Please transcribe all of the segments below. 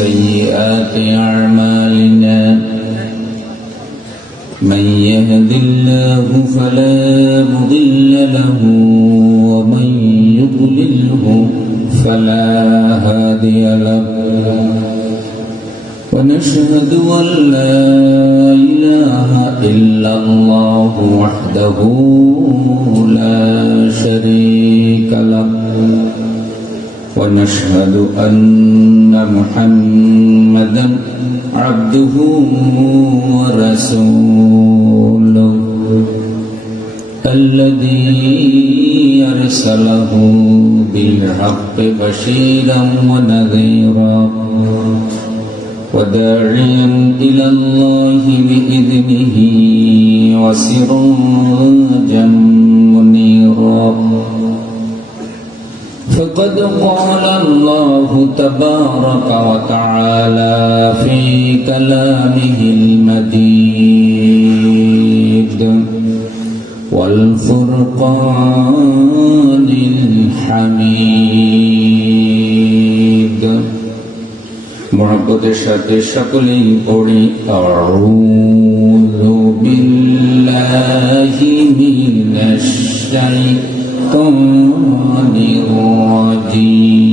سيئات أعمالنا من يهد الله فلا مضل له ومن يضلله فلا هادي له ونشهد أن لا إله إلا الله وحده لا شريك له ونشهد أن محمدا عبده ورسوله الذي أرسله بالحق بشيرا ونذيرا وداعيا إلى الله بإذنه وسراجا منيرا فقد قال الله تبارك وتعالى في كلامه المجيد والفرقان الحميد محبت সাথে সকলেই পড়ি আউযু বিল্লাহি মিনাশ শাইতানির রাজীম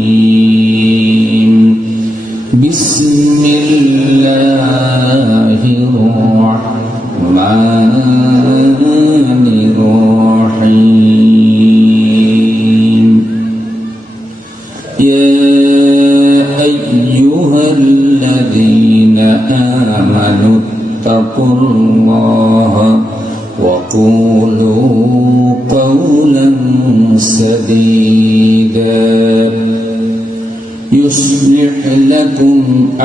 বিসমিল্লাহির রাহমানির রাহিম آمنوا اتقوا الله وقولوا قولا سديدا يصلح لكم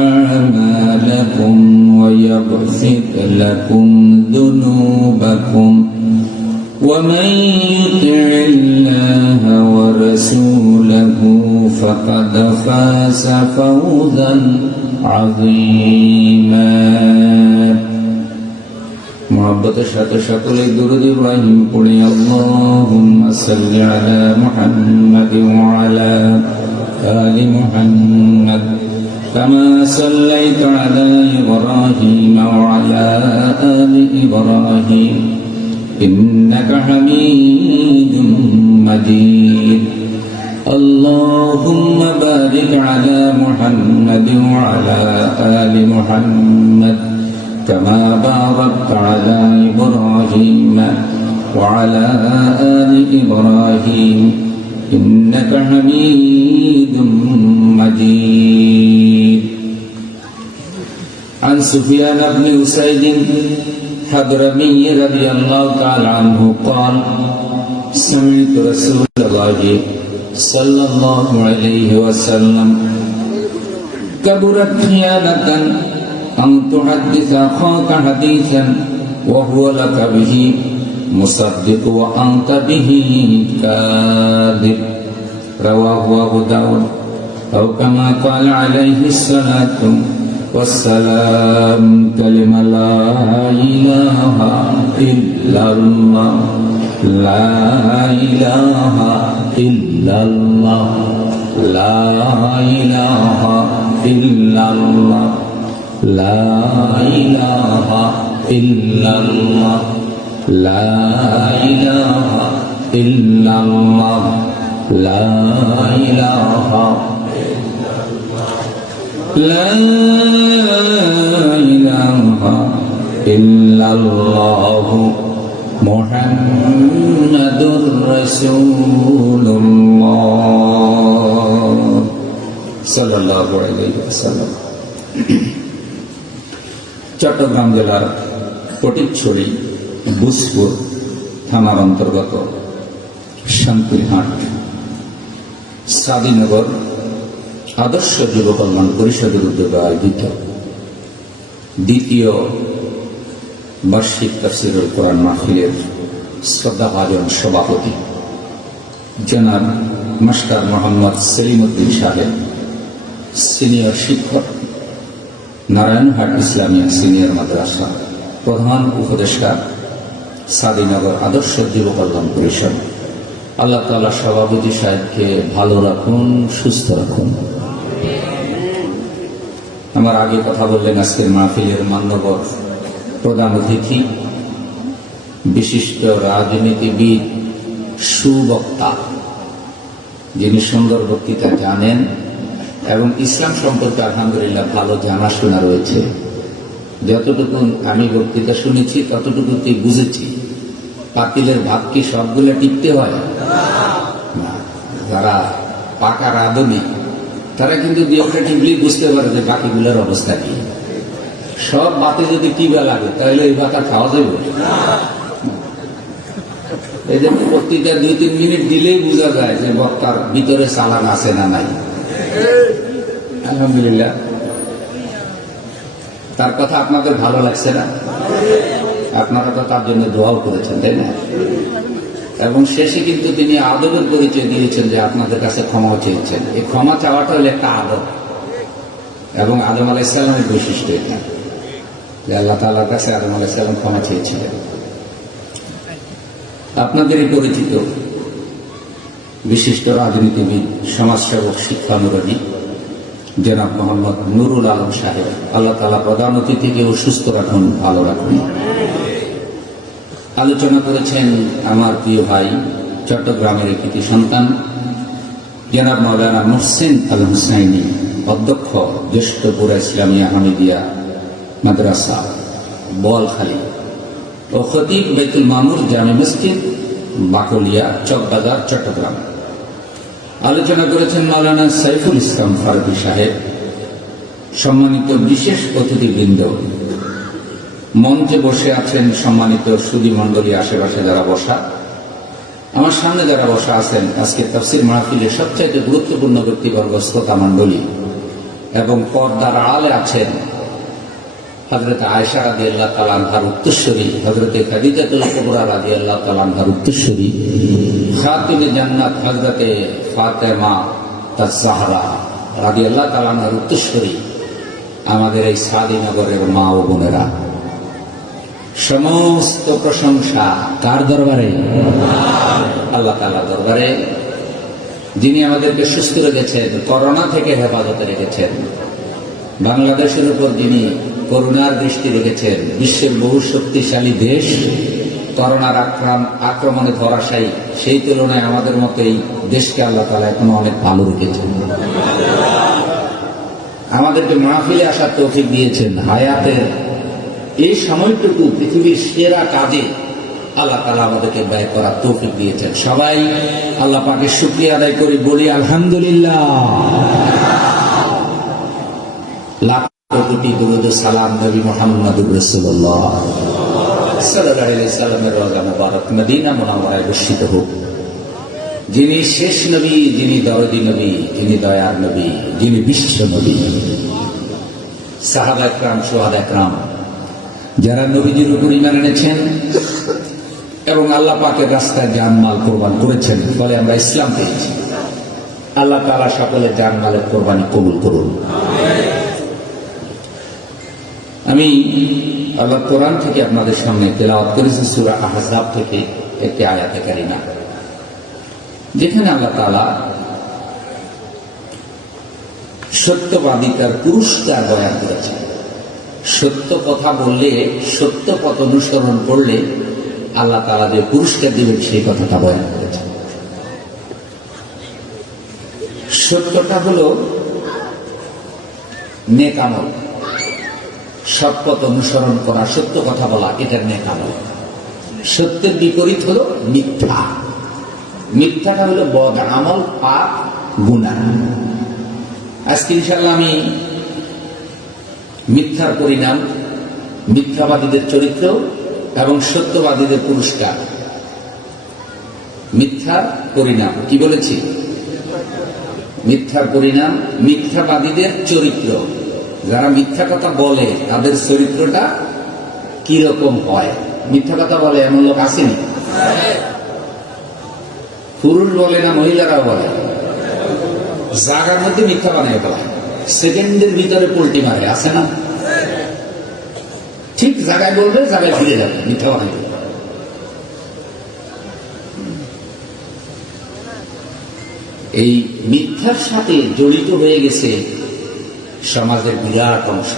أعمالكم ويغفر لكم ذنوبكم ومن يطع الله ورسوله فقد فاز فوزا عظيما محبت সাথে সকলে দুরূদ ইব্রাহিম পড়ি আল্লাহুম্মা সাল্লি আলা মুহাম্মাদ ওয়া আলা আলি মুহাম্মাদ কামা সাল্লাইতা আলা ইব্রাহিম ওয়া আলা আলি ইব্রাহিম ইন্নাকা হামিদুম মাজিদ اللهم بارك على محمد وعلى آل محمد كما باركت على إبراهيم وعلى آل إبراهيم إنك حميد مجيد عن سفيان بن أسيد حضرمي رضي الله تعالى عنه قال سمعت رسول الله صلى الله عليه وسلم كبرت خيانة أن تحدث أخاك حديثا وهو لك به مصدق وأنت به كاذب رواه أبو داود أو كما قال عليه الصلاة والسلام كلمة لا إله إلا الله لا إله إلا الله لا إله إلا الله لا إله إلا الله لا إله إلا الله لا إله لا إله إلا الله মুহাম্মাদুর রাসূলুল্লাহ সাল্লাল্লাহু আলাইহি ওয়াসাল্লাম। চট্টগ্রাম জেলার ফটিকছড়ি বুসপুর থানার অন্তর্গত শান্তিরহাট সাদিনগর আদর্শ যুব কল্যাণ পরিষদের উদ্যোগে আয়োজিত দ্বিতীয় বার্ষিক তাফসীরুল কোরআন মাহফিলের শ্রদ্ধাভাজন সভাপতি জনাব মাস্টার মোহাম্মদ সেলিম উদ্দিন সাহেব, সিনিয়র শিক্ষক, নারায়ণহাট ইসলামিয়া সিনিয়র মাদ্রাসা প্রধান উপদেষ্টা, সাদিনগর আদর্শ যুব কল্যাণ পরিষদ। আল্লাহ তাআলা সভাপতি সাহেবকে ভালো রাখুন, সুস্থ রাখুন। আমার আগে কথা বললেন আজকের মাহফিলের মান্যবর প্রধান অতিথি, বিশিষ্ট রাজনীতিবিদ, সুবক্তা, যিনি সুন্দর বক্তৃতা জানেন এবং ইসলাম সম্পর্কে আলহামদুলিল্লাহ ভালো জানাশোনা রয়েছে। যতটুকু আমি বক্তৃতা শুনেছি ততটুকুতেই বুঝেছি। পাতিলের ভাত কি সবগুলো টিকতে হয় না। যারা পাকা রাঁধুনি তারা কিন্তু দুইটা টিপলেই বুঝতে পারে যে বাকিগুলোর অবস্থা কি। সব বাতে যদি টিবা লাগে তাহলে এই ভাত আর খাওয়া যাবে। এই জন্য বক্তৃতা 2-3 মিনিট দিলেই বোঝা যায় যে বক্তার ভিতরে চালান আছে না নাই। আলহামদুলিল্লাহ, তার কথা আপনাদের ভালো লাগছে না? আপনারা তো তার জন্য দোয়াও করেছেন, তাই না? এবং শেষে কিন্তু তিনি আদবের পরিচয় দিয়েছেন যে আপনাদের কাছে ক্ষমা চেয়েছেন। এই ক্ষমা চাওয়াটা হলো একটা আদব এবং আদম আলাইহিস সালামের বৈশিষ্ট্য এটা, যে আল্লাহ তাআলার কাছে আদম আলাইহিস সালাম ক্ষমা চেয়েছিলেন। আপনাদেরই পরিচিত বিশিষ্ট রাজনীতিবিদ, সমাজসেবক, শিক্ষানুরাগী জনাব মোহাম্মদ নুরুল আলম সাহেব, আল্লাহ তাআলা প্রধান অতিথিকে সুস্থ রাখুন, ভালো রাখুন। আলোচনা করেছেন আমার প্রিয় ভাই, চট্টগ্রামের কৃতি সন্তান জনাব মাওলানা মুহসিন আল হুসাইনি, অধ্যক্ষ জ্যেষ্ঠপুরা ইসলামিয়া হামিদিয়া মাদ্রাসা বোয়ালখালী ও খতিব বাইতুল মামুর জামে মসজিদ বাকলিয়া চকবাজার চট্টগ্রাম। আলোচনা করেছেন মাওলানা সাইফুল ইসলাম ফারুকী সাহেব। সম্মানিত বিশেষ অতিথিবৃন্দ, মঞ্চে বসে আছেন সম্মানিত সুধী মণ্ডলী, আশেপাশে যারা বসা, আমার সামনে যারা বসা আছেন, আজকে তাফসীর মাহফিলের সবচাইতে গুরুত্বপূর্ণ ব্যক্তিবর্গ, শ্রোতা মণ্ডলী এবং পর্দার আড়ালে আছেন হযরত আয়েশা রাদিয়াল্লাহু তাআলা আনহার উত্তরসূরি, হযরত খাদিজাতুল কুবরা রাদিয়াল্লাহু তাআলা আনহার উত্তরসূরি, খাতুনে জান্নাত হযরত ফাতেমা তাজ-জাহরা রাদিয়াল্লাহু তাআলা আনহার উত্তরসূরি আমাদের এই সাদিনগরের মা ও বোনেরা, সমস্ত প্রশংসা কার দরবারে? আল্লাহ তাআলার দরবারে, যিনি আমাদেরকে সুস্থ রেখেছেন, করোনা থেকে হেফাজতে রেখেছেন, বাংলাদেশের উপর যিনি করুণার দৃষ্টি রেখেছেন। বিশ্বের বহু শক্তিশালী দেশ করোনার আক্রমণে ধরাশায়ী, সেই তুলনায় আমাদের মতো এই দেশকে আল্লাহ তাআলা এখনো অনেক ভালো রেখেছেন। আমাদেরকে মাহফিলে আসার তৌফিক দিয়েছেন। হায়াতের এই সময়টুকু পৃথিবীর সেরা কাজে আল্লাহ তাআলা আমাদেরকে ব্যয় করার তৌফিক দিয়েছেন। সবাই আল্লাহ পাকের শুকরিয়া আদায় করি, বলি আলহামদুলিল্লাহ। লাখ কোটি দরুদ ও সালাম নবী মুহাম্মদুর রাসূলুল্লাহ সাল্লাল্লাহু আলাইহি সাল্লামের রওজা মুবারক মদিনা মুনাওয়ারায় বর্ষিত হোক। যিনি শেষ নবী, যিনি দরদী নবী, যিনি দয়ার নবী, যিনি বিশ্ব নবী। সাহাবা একরাম, শুহাদা একরাম যারা নবীজির উপর ঈমান এনেছেন এবং আল্লাহ পাকের রাস্তায় জানমাল কোরবান করেছেন, ফলে আমরা ইসলাম পেয়েছি। আল্লাহ তাআলা সকলের জানমালের কোরবানি কবুল করুন। আমি আল্লাহ কোরআন থেকে আপনাদের সামনে তেলাওয়াত করেছি সূরা আহজাব থেকে একটি আয়াতে কারিমা, যেখানে আল্লাহ তাআলা সত্যবাদিতার পুরস্কার বয়ান করেছেন। সত্য কথা বললে, সত্য পথ অনুসরণ করলে আল্লাহ তাআলা যে পুরস্কার দিবেন সেই কথাটা বয়ান করেছেন। সত্যটা হলো নেক আমল, সৎ পথ অনুসরণ করা, সত্য কথা বলা, এটার নেক আমল। সত্যের বিপরীত হলো মিথ্যা। মিথ্যাটা হলো বদ আমল, পাপ, গুনাহ। আজকে ইনশাআল্লাহ আমি মিথ্যার পরিণাম, মিথ্যাবাদীদের চরিত্র এবং সত্যবাদীদের পুরস্কার। মিথ্যার পরিণাম কি বলেছি? মিথ্যার পরিণাম, মিথ্যাবাদীদের চরিত্র। যারা মিথ্যা কথা বলে তাদের চরিত্রটা কি রকম হয়? মিথ্যা কথা বলে এমন লোক আসেনি? পুরুষ বলে না মহিলারাও বলে? জায়গার মধ্যে মিথ্যা বানিয়ে ফেলা, সেকেন্ডের ভিতরে পোল্টি মারে, আছে না? ঠিক জায়গায় বলবে, জায়গায় ফিরে যাবে, মিথ্যা বানিয়ে। এই মিথ্যার সাথে জড়িত হয়ে গেছে সমাজের বিরাট অংশ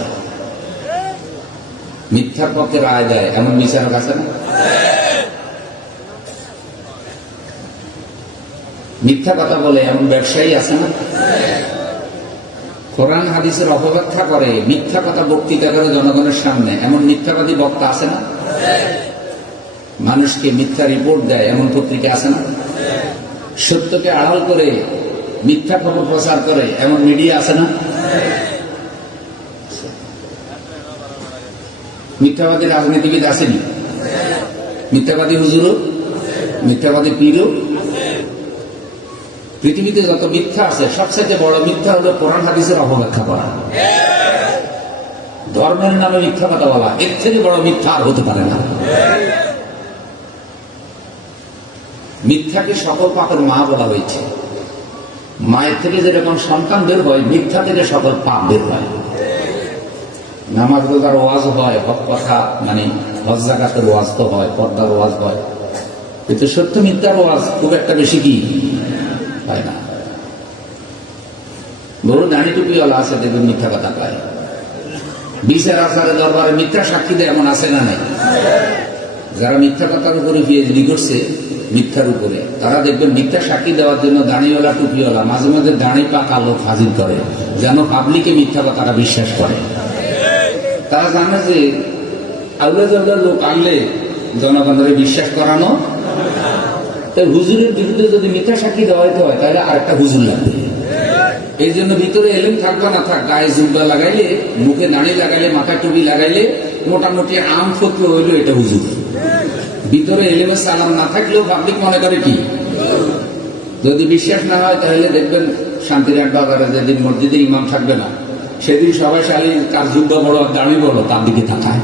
মিথ্যার পক্ষে রায় দেয়, এমন বিচারক আছে না? মিথ্যা কথা বলে এমন ব্যবসায়ী আছে না? কোরআন হাদিসের অপব্যাখ্যা করে, মিথ্যা কথা বক্তৃতা করে জনগণের সামনে, এমন মিথ্যাবাদী বক্তা আছে না? মানুষকে মিথ্যা রিপোর্ট দেয়, এমন পত্রিকা আছে না? সত্যকে আড়াল করে মিথ্যা খবর প্রচার করে, এমন মিডিয়া আছে না? মিথ্যাবাদী রাজনীতিবিদ আসেনি? মিথ্যাবাদী হুজুরও, মিথ্যাবাদী পীরও। পৃথিবীতে যত মিথ্যা আছে সবচেয়ে বড় মিথ্যা হলো কোরআন হাদিসের অপব্যাখ্যা করা, ধর্মের নামে মিথ্যা কথা বলা। এর থেকে বড় মিথ্যা আর হতে পারে না। মিথ্যাকে সকল পাপের মা বলা হয়েছে। মায়ের থেকে যেরকম সন্তান বের হয়, মিথ্যা থেকে সকল পাপ বের হয়। নামাজ রোজার ওয়াজ হয়, হক কথা মানে হজ যাকাতের ওয়াজ তো হয়, পর্দার ওয়াজ হয়, কিন্তু সত্য মিথ্যার ওয়াজ খুব একটা বেশি কি হয় না। বড় দাঁড়ি টুপিওয়ালা আছে, দেখবেন মিথ্যা কথা পায়। বিচার আচারে দরবারে মিথ্যা সাক্ষী দেয়, এমন আছে না নাই? যারা মিথ্যা কথার উপরে পিএইচডি করছে, মিথ্যার উপরে, তারা দেখবেন মিথ্যা সাক্ষী দেওয়ার জন্য দাঁড়িওয়ালা টুপিওয়ালা মাঝে মাঝে দাঁড়ি পাকা লোক হাজির করে, যেন পাবলিকে মিথ্যা কথাটা বিশ্বাস করে। তারা জানে যে আউলা জাউলা লোক আনলে জনগণের বিশ্বাস করানো, তাই হুজুরের বিরুদ্ধে যদি মিথ্যা সাক্ষী দেওয়াইতে হয় তাহলে আরেকটা হুজুর লাগবে। এই জন্য ভিতরে এলেম থাকবে না থাক, গায়ে জুব্বা লাগাইলে, মুখে দাঁড়ি লাগাইলে, মাথায় টুপি লাগাইলে, মোটামুটি আম ফতোয়া হইলো এটা হুজুর। ভিতরে এলেমের সালাম না থাকলেও পাবলিক মনে করে কি। যদি বিশ্বাস না হয় তাহলে দেখবেন শান্তির বাজারে যেদিন মসজিদে ইমাম থাকবে না, সেদিন সবাই শালী কার জুব্বা বড় দাঁড়ি বড় তার দিকে তাকায়।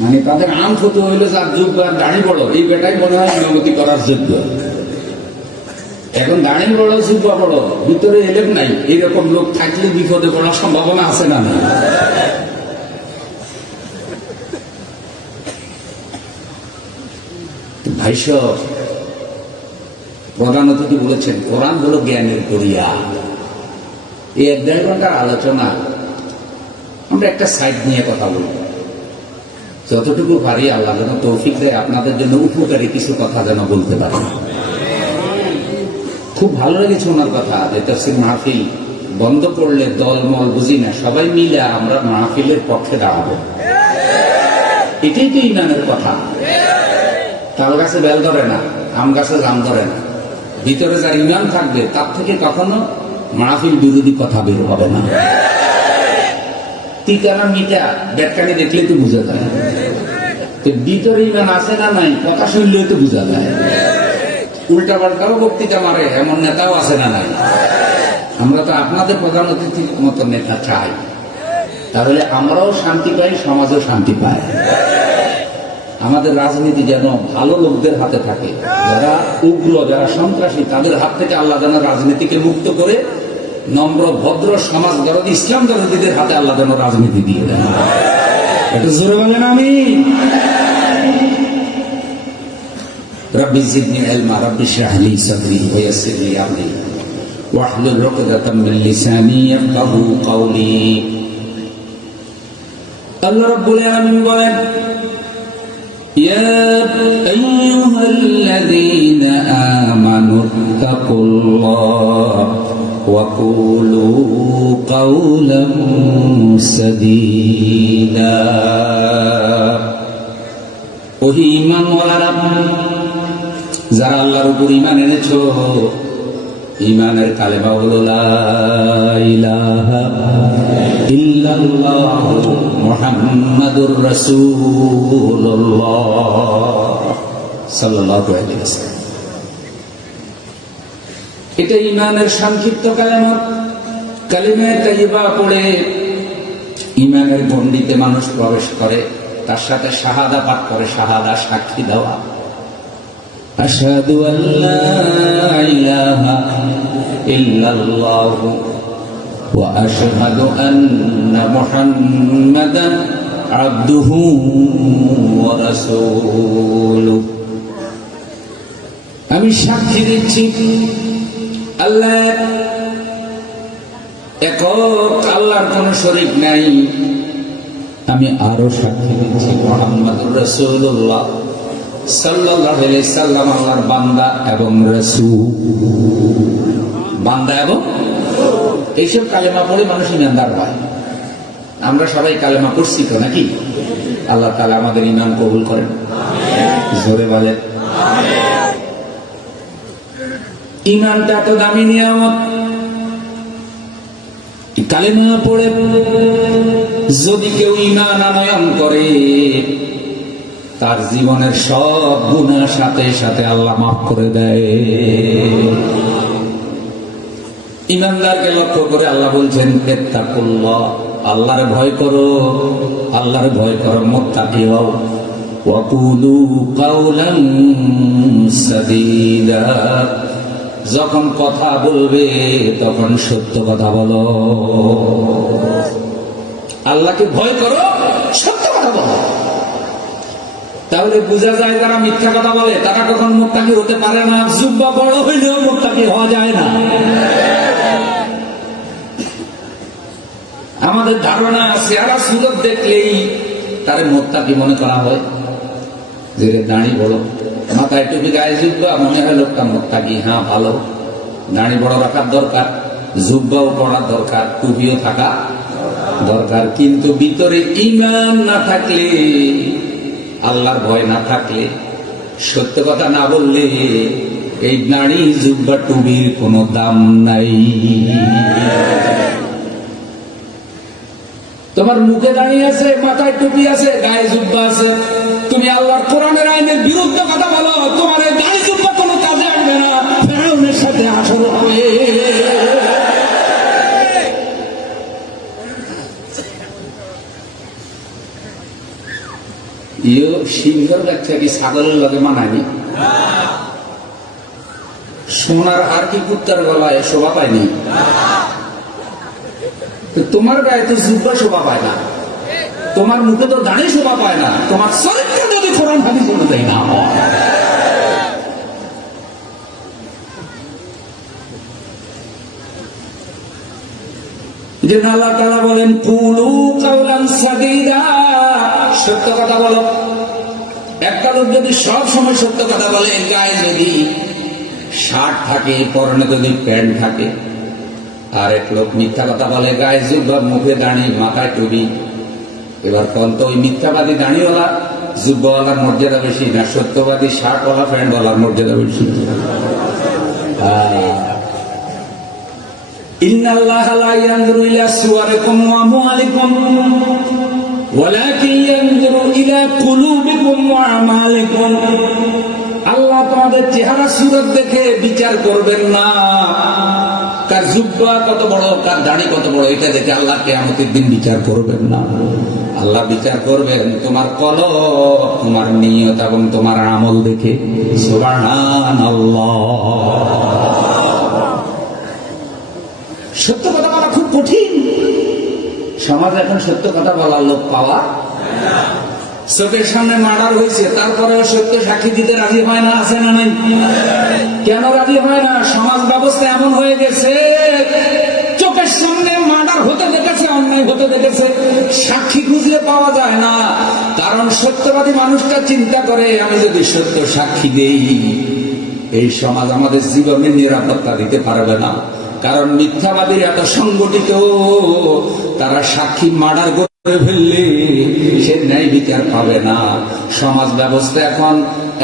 মানে তাদের আম ফতোয়া হইলো যার জুব্বা দাঁড়ি বড়, এই বেটাই মনে হয় ইমামতি করার যোগ্য। এখন দাঁড়ি বড় জুব্বা বড়, ভিতরে এলেম নাই, এরকম লোক থাকলে বিপদে পড়ার সম্ভাবনা আছে না? না। ভাইস প্রধান অতিথি বলেছেন কোরআন হলো জ্ঞানের দরিয়া। এই 1.5 ঘন্টার আলোচনা আমরা একটা সাইড নিয়ে কথা বলব। যতটুকু পারি আল্লাহ যেন তৌফিক দেয় আপনাদের জন্য উপকারী কিছু কথা যেন বলতে পারি। খুব ভালো লেগেছে ওনার কথা যে তাফসীর মাহফিল বন্ধ করলে দলমল বুঝি না, সবাই মিলে আমরা মাহফিলের পক্ষে দাঁড়াবো। এটাই তো ইমানের কথা। তাল গাছে বেল ধরে না, আম গাছে জাম ধরে না। ভিতরে যার ইমান থাকবে তার থেকে কখনো মাহফিল বিরোধী কথা বের হবে না। টিকানা মিটা ব্যাটকানি দেখলে তো বোঝা যায়, তো ভিতরে ইমান আছে না নাই কথা শুনলেও তো বোঝা যায়। উল্টা পাল্টাও বক্তৃতা মারে এমন নেতাও আছে না নাই? আমরা তো আপনাদের প্রধান অতিথির মতো নেতা চাই, তাহলে আমরাও শান্তি পাই, সমাজও শান্তি পায়। আমাদের রাজনীতি যেন ভালো লোকদের হাতে থাকে, যারা উগ্র, যারা সন্ত্রাসী, তাদের হাত থেকে আল্লাহ যেন রাজনীতিকে মুক্ত করে নম্র ভদ্র সমাজ দরদি ইসলাম দরদিদের হাতে আল্লাহ যেন রাজনীতি দিয়ে দেন। এটা জোরে বলেন আমিন। রব্বি জিদনি ইলমা রব্বি ইশরাহ লি সাদরি ওয়া ইয়াসসির লি আমরি ওয়াহলুল উকদাতাম মিন লিসানি ইয়াফকাহু কওলি। আল্লাহ রাব্বুল আলামিন বলেন, يا أيها الذين آمنوا اتقوا الله وقولوا قولا سديدا। ওহি ঈমান ওয়ালারা, যারা আল্লাহর উপর ঈমান এনেছো, ঈমানের কালেমা হলো লা ইলাহা ইল্লাল্লাহ মুহাম্মাদুর রাসূলুল্লাহ সাল্লাল্লাহু আলাইহি ওয়াসাল্লাম। এটা ঈমানের সংক্ষিপ্ত কালেমা। কালিমা তাইয়্যিবা পড়ে ঈমানের গণ্ডিতে মানুষ প্রবেশ করে, তার সাথে শাহাদা পাঠ করে, শাহাদা সাক্ষী দেওয়া, আশহাদু আল্লা ইলাহা ইল্লাল্লাহ ওয়া আশহাদু আন্না মুহাম্মাদান আবদুহু ওয়া রাসূলুহু। আমি সাক্ষী দিচ্ছি আল্লাহ একক, আল্লাহর কোন শরীক নাই। আমি আরো সাক্ষী দিচ্ছি মুহাম্মদুর রাসূলুল্লাহ সাল্লাল্লাহু আলাইহি সাল্লাম আল্লাহর বান্দা এবং রাসূল। বান্দা এবং এইসব কালেমা পড়ে মানুষ ইমানদার হয়। আমরা সবাই কালেমা পড়ছি তো নাকি? আল্লাহ তাআলা আমাদের ঈমান কবুল করেন, জোরে বলেন। ঈমানটা তো দামি নিয়ামত। কালেমা পড়ে যদি কেউ ঈমান আনয়ন করে, তার জীবনের সব গুনাহ সাথে সাথে আল্লাহ মাফ করে দেয়। ঈমানদারকে লক্ষ্য করে আল্লাহ বলছেন, ইত্তাকুল্লাহ, আল্লাহর ভয় করো, আল্লাহর ভয় করো, মুত্তাকি হও। ওয়া কুলু কাওলান সাদীদা, যখন কথা বলবে তখন সত্য কথা বলো। আল্লাহকে ভয় করো, সত্য কথা বলো। তাহলে বোঝা যায় যারা মিথ্যা কথা বলে তারা কখন মুত্তাকি হতে পারে না। জুব্বা বড় হইলেও মুত্তাকি হওয়া যায় না। আমাদের ধারণা চেহারা সুরত দেখলেই তারে মুত্তাকি মনে করা হয়। যে দাড়ি বড়, মাথায় টুপি, গায়ে জুব্বা, মনে হয় লোকটা মুত্তাকি। হ্যাঁ, ভালো, দাড়ি বড় রাখার দরকার, জুব্বাও পড়ার দরকার, টুপিও থাকা দরকার। কিন্তু ভিতরে ঈমান না থাকলে, আল্লাহর ভয় না থাকলে, সত্য কথা না বললে এই দাড়ি জুব্বা টুপির কোনো দাম নাই। তোমার মুখে দাঁড়িয়ে আছে, মাথায় টুপি আছে, গায়ে জুব্বা আছে, তুমি আল্লাহর কোরআনের আইনের বিরুদ্ধে কথা বলো, তোমার এই দাড়ি জুব্বা কোনো কাজে আসবে না। ফেরাউনের সাথে হাসর হবে। সিংহের বাচ্চা কি ছাগলের লগে মানায়নি? সোনার আর কি কুত্তার গলায় শোভা পায়নি? তোমার গায়ে তো জুব্বা শোভা পায় না, তোমার মুখে তো দাঁড়ি শোভা পায় না, তোমার চরিত্র যদি কোরআন হাদিস অনুযায়ী না হয়। যে আল্লাহ তাআলা বলেন, কুলু কাওলান সাদীদা, সত্য কথা বলো। একটা লোক যদি সব সময় সত্য কথা বলে, গায়ে যদি শার্ট থাকে, পরনে যদি প্যান্ট থাকে, আর এক লোক মিথ্যা কথা বলে, গায়ে জুব্বা, মুখে দাঁড়ি, মাথায় টুপি, এবার কোন তো ওই মিথ্যাবাদী দাঁড়িওয়ালা জুব্বাওয়ালার মর্যাদা বেশি না সত্যবাদী শার্টওয়ালা প্যান্টওয়ালার মর্যাদা বেশি? ইন্নাল্লাহা লা ইয়ানজুরু ইলা সুওয়ারিকুম ওয়া আমওয়ালিকুম ওয়ালাকিন ইয়ানজুরু ইলা কুলুবিকুম ওয়া আমালিকুম। আল্লাহ তোমাদের চেহারা সুরত দেখে বিচার করবেন না, কার জুব্বা কত বড়, কার দাড়ি কত বড়, এটা দেখে আল্লাহ কিয়ামতের দিন বিচার করবেন না। আল্লাহ বিচার করবেন তোমার কলব, তোমার নিয়ত এবং তোমার আমল দেখে। সুবহানাল্লাহ। সত্য কথা বলা খুব কঠিন। সমাজ এখন সত্য কথা বলার লোক পাওয়া। চোখের সামনে মার্ডার হয়েছে, তারপরেও সত্য সাক্ষী দিতে রাজি হয় না, আছে না নাই? কেন রাজি হয় না? সমাজ ব্যবস্থা এমন হয়ে গেছে, চোখের সামনে মার্ডার হতে দেখেছে, অন্যায় হতে দেখেছে, সাক্ষী খুঁজে পাওয়া যায় না। কারণ সত্যবাদী মানুষটা চিন্তা করে, আমি যদি সত্য সাক্ষী দেই, এই সমাজ আমাদের জীবনের নিরাপত্তা দিতে পারবে না। কারণ মিথ্যাবাদীর এত সংগঠিত, তারা সাক্ষী মার্ডার করে ফেললে সে ন্যায় বিচার পাবে না। সমাজ ব্যবস্থা এখন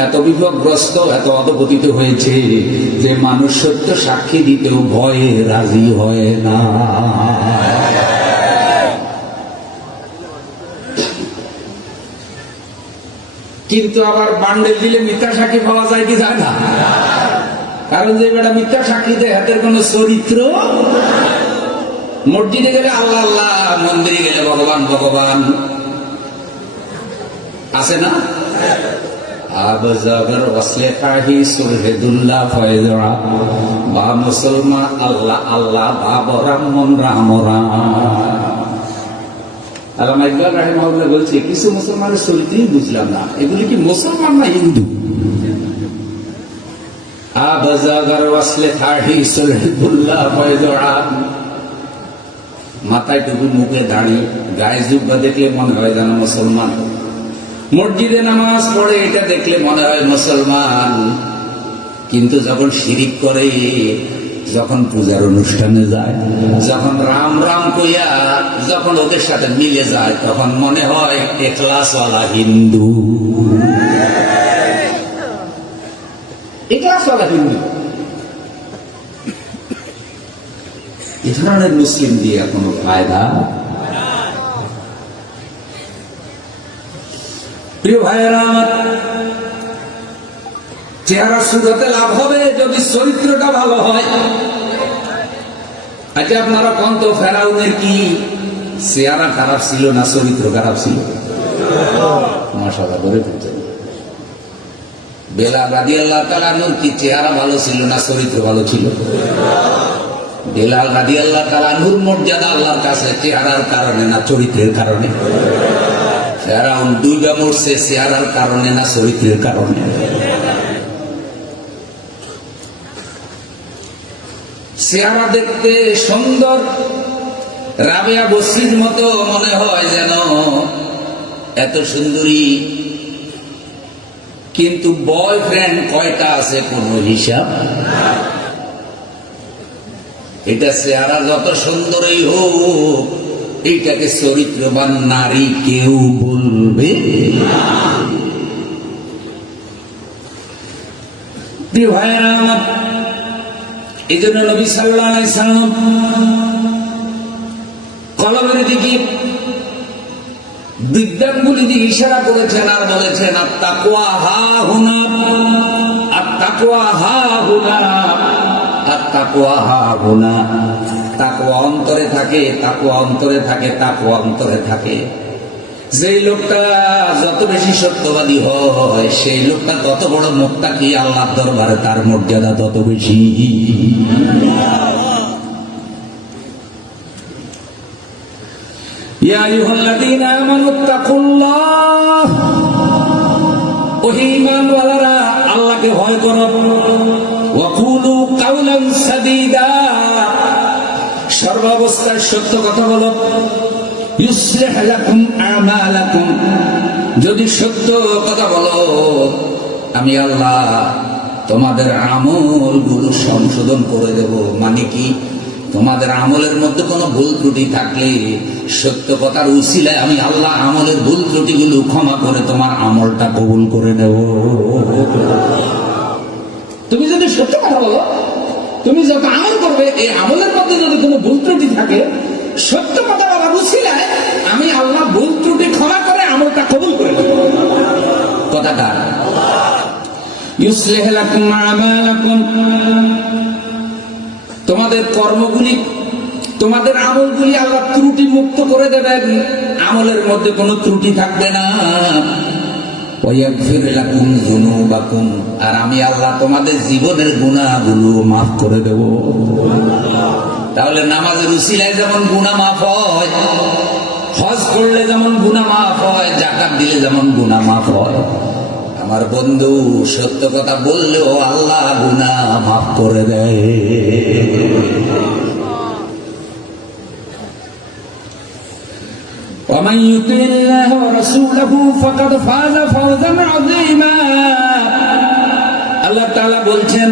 এত বিপদগ্রস্ত, এত অধপতিত হয়েছে যে মানুষ সত্য সাক্ষী দিতেও ভয়ে রাজি হয় না। কিন্তু আবার বান্ডেল দিলে মিথ্যা সাক্ষী পাওয়া যায় কি যায় না? কারণ যে বেটা মিথ্যা সাক্ষী দেয়, হাতের কোন চরিত্র। মসজিদে গেলে আল্লাহ আল্লাহ, মন্দিরে গেলে ভগবান ভগবান, আছে না? বা মুসলমান আল্লাহ আল্লাহ, বা রাম রাম রাম। আল্লামা ইকবাল রাহিমাহুল্লাহ বলছে, কিছু মুসলমানের চরিত্রই বুঝলাম না, এগুলি কি মুসলমান না হিন্দু? মাথায় টুপি, মুখে দাড়ি, গায়ে জুব্বা দেখলে মনে হয় যেন মুসলমান। মসজিদে নামাজ পড়ে, এটা দেখলে মনে হয় মুসলমান। কিন্তু যখন শিরিক করে, যখন পূজার অনুষ্ঠানে যায়, যখন রাম রাম কইয়া যখন ওদের সাথে মিলে যায়, তখন মনে হয় এখলাসওয়ালা হিন্দু। এখলাসওয়ালা হিন্দু। এ ধরনের মুসলিম দিয়ে কোনো ফায়দা। প্রিয় ভাইয়েরা আমার, চেহারা সুরতে লাভ হবে যদি চরিত্রটা ভালো হয়। আচ্ছা আপনারা কোন তো ফেরাউনের কি চেহারা খারাপ ছিল না চরিত্র খারাপ ছিল? মাশাআল্লাহ করে ফেলছেন। বেলাল রাদিয়াল্লাহু তাআলা আনহু কি চেহারা ভালো ছিল না চরিত্র ভালো ছিল? বেলাল রাদিয়াল্লাহু তাআলা আনহুর মর্যাদা আল্লাহর কাছে চেহারার কারণে না চরিত্রের কারণে? ফেরাউন দুইটা মরছে চেহারার কারণে না চরিত্রের কারণে? চেহারা দেখতে সুন্দর, রাবেয়া বসরির মতো মনে হয় যেন এত সুন্দরী, কিন্তু বয়ফ্রেন্ড কয়টা আছে কোনো হিসাব? এটা চেহারা যত সুন্দরই হোক, এইটাকে চরিত্রবান নারী কেউ বলবে? প্রিয় ভাইয়েরা আমার, এই জন্য নবী সাল্লাল্লাহু আলাইহি সাল্লাম কলমের দিকে বিদ্যাঙ্গুলি দিয়ে ইশারা করেছেন আর বলেছেন, আত-তাকওয়া হাহুনা, আত-তাকওয়া হাহুনা, আত-তাকওয়া হাহুনা। তাকওয়া অন্তরে থাকে, তাকওয়া অন্তরে থাকে, তাকওয়া অন্তরে থাকে। যেই লোকটা যত বেশি সত্যবাদী হয়, সেই লোকটা তত বড় মুত্তাকি, আল্লাহর দরবারে তার মর্যাদা তত বেশি। ইয়া আইয়ুহাল্লাযীনা আমানুত্তাকুল্লাহ, ও ঈমানওয়ালারা আল্লাহকে ভয় করো। ওয়া কুলু কাওলান সাদীদা, সর্বাবস্থায় সত্য কথা বলো। ইউসলিহ লাকুম আমালাকুম, যদি সত্য কথা বলো আমি আল্লাহ তোমাদের আমলগুলো সংশোধন করে দেব। মানে কি? তোমাদের আমলের মধ্যে কোনো ভুল ত্রুটি থাকলে সত্য কথার উসিলায় আমি আল্লাহ আমলের ভুল ত্রুটিগুলো ক্ষমা করে তোমার আমলটা কবুল করে নেব। তুমি যদি সত্য কথা বলো, তুমি যত আমল করবে, এই আমলের মধ্যে যদি কোনো ভুল ত্রুটি থাকে, সত্য কথা বলার উসিলায় আমি আল্লাহ ভুল ত্রুটি ক্ষমা করে আমলটা কবুল করে নেব। কথাটা ইউসলিহ লাকুম আমালাকুম, তোমাদের কর্মগুলি, তোমাদের আমলগুলি আল্লাহ ত্রুটি মুক্ত করে দেবেন, আমলের মধ্যে কোনো ত্রুটি থাকবে না। ওয়াগফির লাকুম যুনুবাকুম, আর আমি আল্লাহ তোমাদের জীবনের গুনাহগুলো মাফ করে দেব। তাহলে নামাজের উসিলায় যেমন গুনাহ মাফ হয়, হজ করলে যেমন গুনাহ মাফ হয়, যাকাত দিলে যেমন গুনাহ মাফ হয়, আমার বন্ধু সত্য কথা বললেও আল্লাহ গুনাহ মাফ করে দেয়। ومن يطع الله ورسوله فقد فاز فوزا عظيما। আল্লাহ তাআলা বলছেন,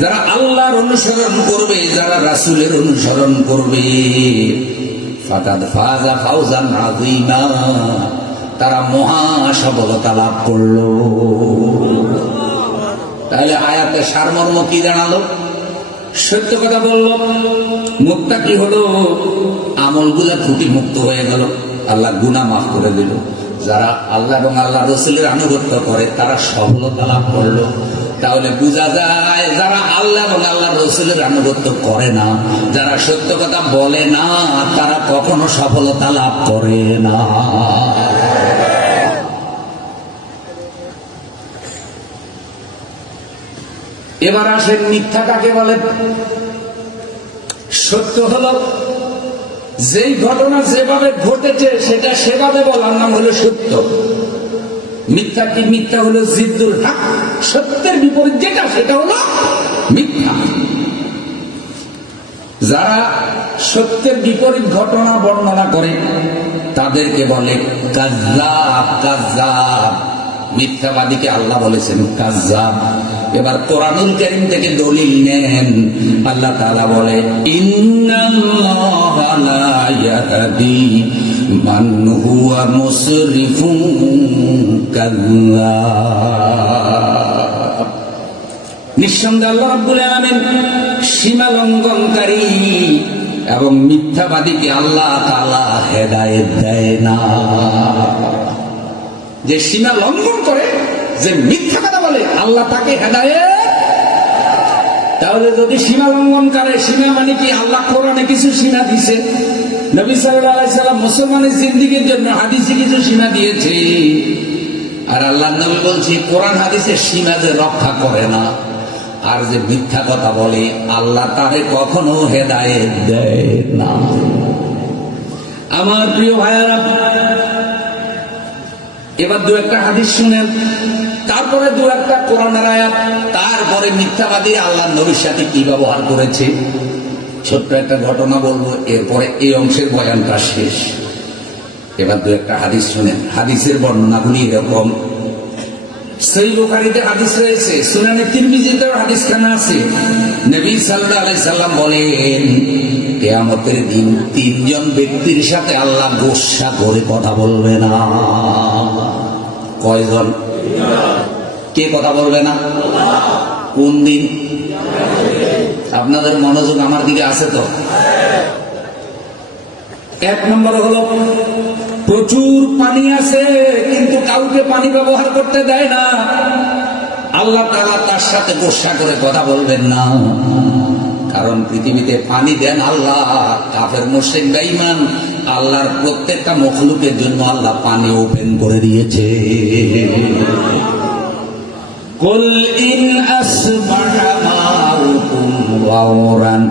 যারা আল্লাহর অনুসরণ করবে, যারা রাসূলের অনুসরণ করবে, ফাকাদ ফাজা ফাওজান আযীমা, তারা মহা সফলতা লাভ করলো। তাহলে আয়াতে সারমর্ম কি জানালো? সত্য কথা বলল, মুত্তাকি হলো, আমলগুলা ত্রুটি মুক্ত হয়ে গেল, আল্লাহ গুনাহ মাফ করে দিল। যারা আল্লাহ এবং আল্লাহ রাসূলের আনুগত্য করে তারা সফলতা লাভ করলো। তাহলে বোঝা যায় যারা আল্লাহ এবং আল্লাহ রাসূলের আনুগত্য করে না, যারা সত্য কথা বলে না, তারা কখনো সফলতা লাভ করে না। এবার আসেন মিথ্যা কাকে বলে? সত্য হলো যেই ঘটনা যেভাবে ঘটেছে সেটা সেভাবে বলার নাম হলো সত্য। মিথ্যা কি? মিথ্যা হলো জিদ্দুল হক, সত্যের বিপরীত যেটা সেটা হলো মিথ্যা। যারা সত্যের বিপরীত ঘটনা বর্ণনা করে তাদেরকে বলে কাযযাব। কাযযাব মিথ্যাবাদীকে আল্লাহ বলেছেন কাযযাব। এবার কোরআনুল কারীম থেকে দলিল নেন। আল্লাহ তাআলা বলে ইন্নাল্লাহা লা ইয়াহদি মান হুয়া মুসরিফুন কাযযাব। নিঃসন্দেহে আল্লাহ রাব্বুল আলামিন সীমা লঙ্ঘনকারী এবং মিথ্যাবাদীকে আল্লাহ তাআলা হেদায়েত দেয় না। যে সীমা লঙ্ঘন করে, যে মিথ্যা কথা বলে, আল্লাহ তাকে হেদায়েত। তাহলে যদি সীমা লঙ্ঘন করে, সীমা মানে কি? আল্লাহ কোরআনে কিছু সীমা দিয়েছে, নবী সাল্লাল্লাহু আলাইহি সাল্লাম মুসলমানের জিন্দেগীর জন্য হাদিসে কিছু সীমা দিয়েছে। আর আল্লাহর নবী বলছে কোরআন হাদিসের সীমা যে রক্ষা করে না আর যে মিথ্যা কথা বলে, আল্লাহ তারে কখনো হেদায়েত দেয় না। আমার প্রিয় ভাইয়েরা, এবার দু একটা হাদিস শুনেন, তারপরে দু একটা কোরআনের আয়াত, তারপরে মিথ্যাবাদী আল্লাহর নবীর সাথে কি ব্যবহার করেছে ছোট্ট একটা ঘটনা বলবো, এরপরে এই অংশের বয়ানটা শেষ। এবার দু একটা হাদিস শুনেন। হাদিসের বর্ণনাগুলি এরকম। সহিহ বুখারীতে হাদিস রয়েছে, সুনানে তিরমিজিতে হাদিসখানা আছে। নবী সাল্লাল্লাহু আলাইহি সাল্লাম বলেন কিয়ামতের দিন তিনজন ব্যক্তির সাথে আল্লাহ গোসা করে কথা বলবে না। কয়জন? কে কথা বলবে না? কোন দিন? আপনাদের মনোযোগ আমার দিকে আছে তো? এক নম্বর হলো প্রচুর পানি আছে কিন্তু কাউকে পানি ব্যবহার করতে দেয় না। আল্লাহ তাআলা তার সাথে গোসা করে কথা বলবেন না, কারণ পৃথিবীতে পানি দেন আল্লাহ। কাফের মুশরিক বেঈমান আল্লাহর প্রত্যেকটা মখলুকের জন্য আল্লাহ পানি ওপেন করে দিয়েছে। কুল ইন আসবাহা মাউকুম গাওরান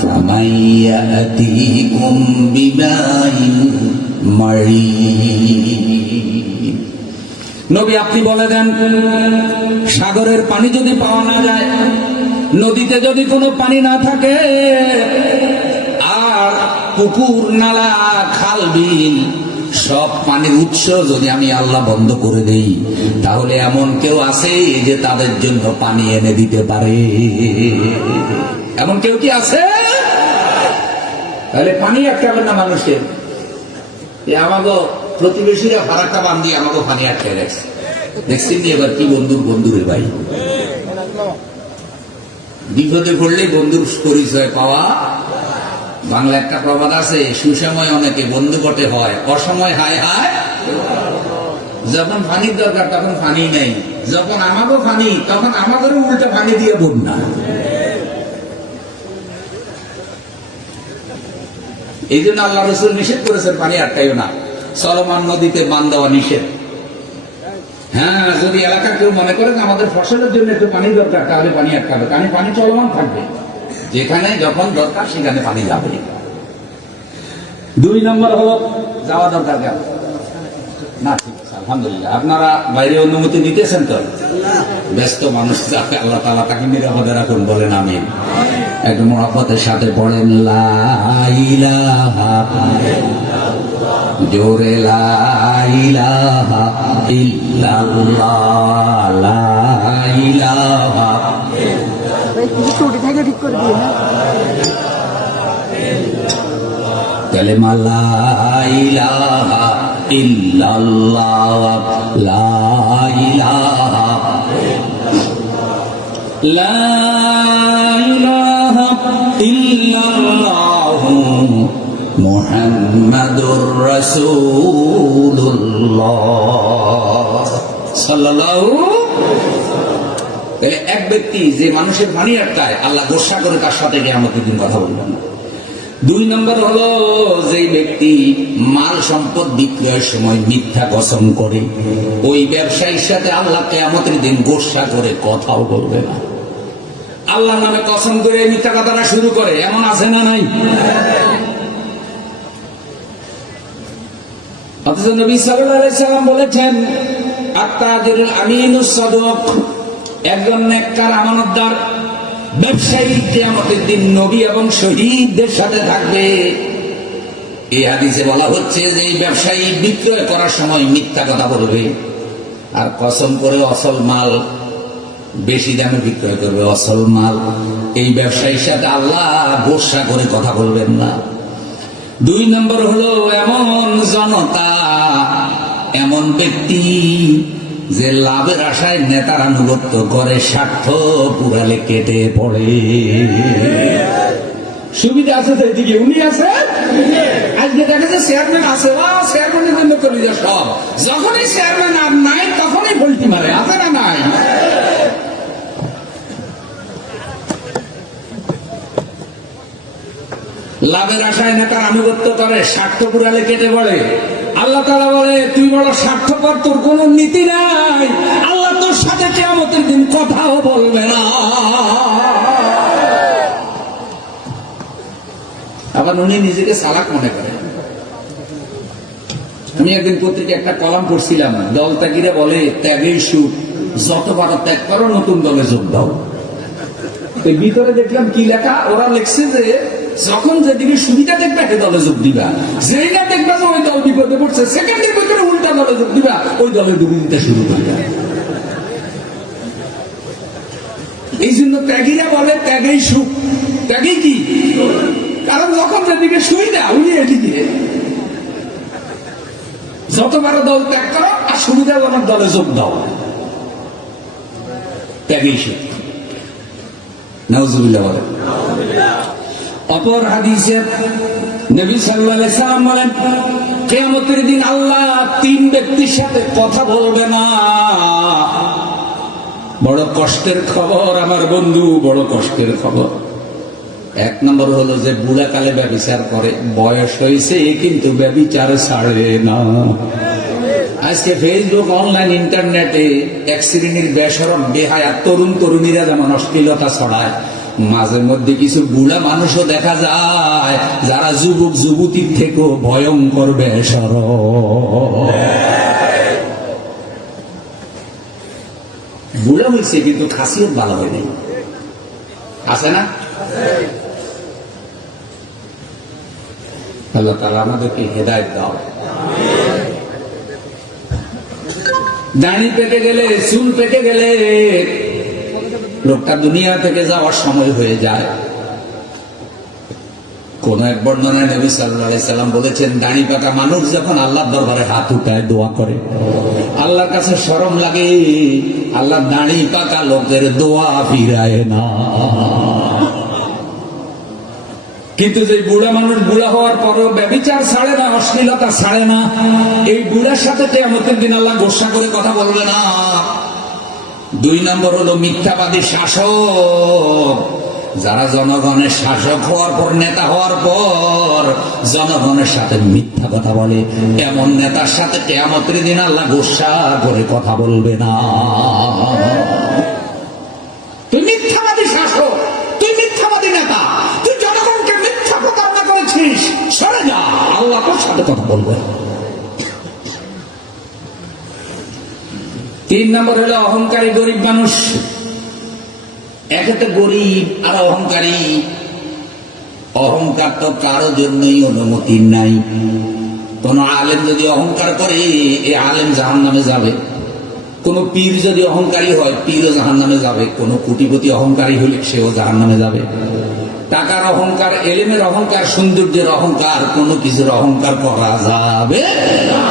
ফামান ইয়াতিকুম বিমাইন মাঈন। নবী আপনি বলে দেন, সাগরের পানি যদি পাওয়া না যায়, নদীতে যদি কোনো পানি না থাকে, আর পুকুর নালা খাল বিল সব পানির উৎস যদি আমি আল্লাহ বন্ধ করে দেই, তাহলে এমন কেউ আছে যে তাদের জন্য পানি এনে দিতে পারে? এমন কেউ কি আছে? তাহলে পানি আটকাবে না মানুষের। আমাকে প্রতিবেশীরা ফারাক্কা বান্ধি আমাকে পানি আটকে রাখছে, দেখছেন? এবার কি বন্ধুর ভাই, বিপদে পড়লে বন্ধুর পরিচয় পাওয়া। বাংলা একটা প্রবাদ আছে, সুসময় অনেকে বন্ধু বটে হয়, অসময় হায় হায়। যখন পানির দরকার তখন পানি নেই, যখন আমাকেও পানি তখন আমাদেরও উল্টা পানি দিয়ে বন্যা। এই জন্য আল্লাহ রাসূল নিষেধ করেছেন পানি আটকাইও না। চলমান নদীতে বাঁধ দেওয়া নিষেধ। হ্যাঁ, যদি এলাকা কেউ মনে করেন আমাদের ফসলের জন্য একটু পানি দরকার, তাহলে পানি আটকাবে, কারণ পানি চলমান থাকবে, যেখানে যখন দরকার সেখানে পানি যাবে। দুই নম্বর হলো যাওয়া দরকার কেন না? ঠিক আছে, আলহামদুলিল্লাহ। আপনারা বাইরে অনুমতি দিতেছেন তো? ব্যস্ত মানুষ যাকে আল্লাহ তাআলা তাকে নিরাপদে রাখুন, বলেন আমিন। একটু মহব্বতের সাথে পড়েন লা ইলাহা ইল্লাল্লাহ, জোরে লা ইলাহা ইল্লাল্লাহ, লা ইলাহা কালেমা লা ইলাহা ইল্লাল্লাহ, লা ইলাহা লা ইলাহা ইল্লাল্লাহ মুহাম্মাদুর রাসূলুল্লাহ সাল্লাল্লাহু। তাহলে এক ব্যক্তি যে মানুষের পানি আটকায়, আল্লাহ গোসা করে তার সাথে কিয়ামতের দিন কথা বলবেন না। দুই নম্বর হলো যে ব্যক্তি মাল সম্পদ বিক্রয়ের সময় মিথ্যা কসম করে, ওই ব্যবসায়ীর সাথে আল্লাহ কিয়ামতের দিন গোসা করে কথাও বলবে না। আল্লাহ নামে কসম করে মিথ্যা কথাটা শুরু করে, এমন আছে না নাই? অথচ নবী সাল্লাল্লাহু আলাইহি সাল্লাম বলেছেন আত-তাজিরুল আমিনুস সাদুক, একজন নেককার আমানতদার ব্যবসায়ী কিয়ামতের দিন নবী এবং শহীদদের সাথে থাকবে। এই হাদিসে বলা হচ্ছে যে এই ব্যবসায়ী বিক্রয় করার সময় মিথ্যা কথা বলবে, আর কসম করে অসল মাল বেশি দামে বিক্রয় করবে। অসল মাল, এই ব্যবসায়ীর সাথে আল্লাহ ভরসা করে কথা বলবেন না। 2 নম্বর হলো এমন জনতা, এমন ব্যক্তি যে লাভের আশায় নেতার আনুগত্য করে, স্বার্থ পুরালে কেটে পড়ে। সুবিধা আছে সেদিকে, উনি আছে। আজকে দেখা যায় চেয়ারম্যান আছে, চেয়ারম্যানের জন্য করে যায় সব। যখনই চেয়ারম্যান আর নাই তখনই ভোল্টি মারে, আছে না নাই? লাভের আশায় নেতার আনুগত্য করে, স্বার্থ পুরালে কেটে পড়ে। আল্লাহ তাআলা বলে তুই বড় স্বার্থপর, তোর কোনো নীতি নাই, আল্লাহ তোর সাথে কিয়ামতের দিন কথাও বলবে না। আবার উনি নিজেকে চালাক মনে করেন। আমি একদিন পত্রিকা একটা কলাম পড়ছিলাম, দল ত্যাগীরা বলে ত্যাগের সুখ, যত পারো ত্যাগ করো, নতুন দলে যোগ দাও। ভিতরে দেখলাম কি লেখা, ওরা লিখছে যে যখন যেদিকে সুবিধা দেখবে সে দলে যোগ দিবা, যেই না দেখবা যে ওই দল বিপদে পড়ছে সেকেন্ডের ভিতরে উল্টা দলে যোগ দিবা, ওই দলে ডুবে দিতে শুরু করবে। এই জন্য ত্যাগীরা বলে ত্যাগেই সুখ। ত্যাগেই কি? কারণ যখন যেদিকে সুবিধা উনি এদিকে, যতবার দল ত্যাগ করো আর সুবিধাজনক দলে যোগ দাও, ত্যাগেই সুখ। নাউজুবিল্লাহ বলেন। অপর হাদিসে নবী সাল্লাল্লাহু আলাইহি সাল্লাম বলেন কিয়ামতের দিন আল্লাহ 3 ব্যক্তির সাথে কথা বলবে না। বড় কষ্টের খবর আমার বন্ধু, বড় কষ্টের খবর। 1 নম্বর হলো যে বুড়াকালে ব্যভিচার করে, বয়স হয়েছে কিন্তু ব্যভিচার ছাড়ে না। আজকে ফেসবুক, অনলাইন, ইন্টারনেটে এক শ্রেণীর বেশরম বেহায়া তরুণ তরুণীরা যেমন অশ্লীলতা ছড়ায়, মাঝে মধ্যে কিছু বুড়া মানুষও দেখা যায় যারা যুবক যুবতীর থেকেও ভয়ঙ্কর বেশরম। বুড়া হয়েছে কিন্তু খাসিয়ত ভালো হয় নাই, আছে না? আল্লাহ তাআলা আমাদেরকে হেদায়েত দাও। দাড়ি পেকে গেলে, চুল পেকে গেলে লোকটা দুনিয়া থেকে যাওয়ার সময় হয়ে যায়। কোন এক বর্ণনায় নবী সাল্লাল্লাহু আলাইহি সাল্লাম বলেছেন দাড়ি পাকা মানুষ যখন আল্লাহর দরবারে হাত উঠায় দোয়া করে, আল্লাহর কাছে শরম লাগে, আল্লাহ দাড়ি পাকা লোকের দোয়া ফিরায় না। কিন্তু যে বুড়া মানুষ বুড়া হওয়ার পরেও ব্যভিচার ছাড়ে না, অশ্লীলতা ছাড়ে না, এই বুড়ার সাথে কিয়ামতের দিন আল্লাহ গোসা করে কথা বলবে না। 2 নম্বর হলো মিথ্যাবাদী শাসক, যারা জনগণের শাসক হওয়ার পর, নেতা হওয়ার পর জনগণের সাথে মিথ্যা কথা বলে, এমন নেতার সাথে কিয়ামতের দিন আল্লাহ গোসা করে কথা বলবে না। তুই মিথ্যাবাদী শাসক, তুই মিথ্যাবাদী নেতা, তুই জনগণকে মিথ্যা প্রতারণা করেছিস, সরে যা, আল্লাহ তোর সাথে কথা বলবে। 3 নম্বর হলো অহংকারী গরিব মানুষ। একে গরিব আর অহংকারী। অহংকার তো কারো জন্যই অনুমতি নাই। কোন আলেম যদি অহংকার করে, এই আলেম জাহান্নামে যাবে। কোন পীর যদি অহংকারী হয়, পীরও জাহান্নামে যাবে। কোন কোটিপতি অহংকারী হলে সেও জাহান্নামে যাবে। টাকার অহংকার, এলেমের অহংকার, সৌন্দর্যের অহংকার, কোনো কিছুর অহংকার করা যাবে না।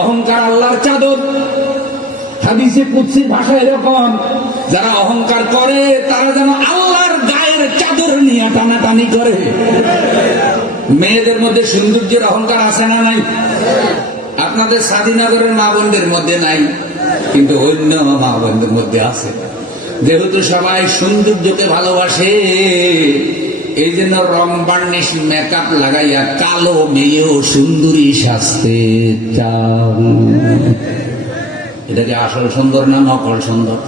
অহংকার আল্লাহর চাদর। হাদিসে কুদসি ভাষা এরকম, যারা অহংকার করে তারা যেন আল্লাহর গায়ের চাদর নিয়ে টানাটানি করে। মেয়েদের মধ্যে সৌন্দর্যের অহংকার আছে না নাই? আপনাদের স্বাধীনগরের মা বোনদের মধ্যে নাই, কিন্তু অন্য মা বোনদের মধ্যে আছে। যেহেতু সবাই সৌন্দর্যকে ভালোবাসে, এই জন্য রং বার্নিশ মেকআপ লাগাইয়া কালো মেয়েও সুন্দরী সাজতে চান। এটা কি আসল সুন্দর না নকল সুন্দর?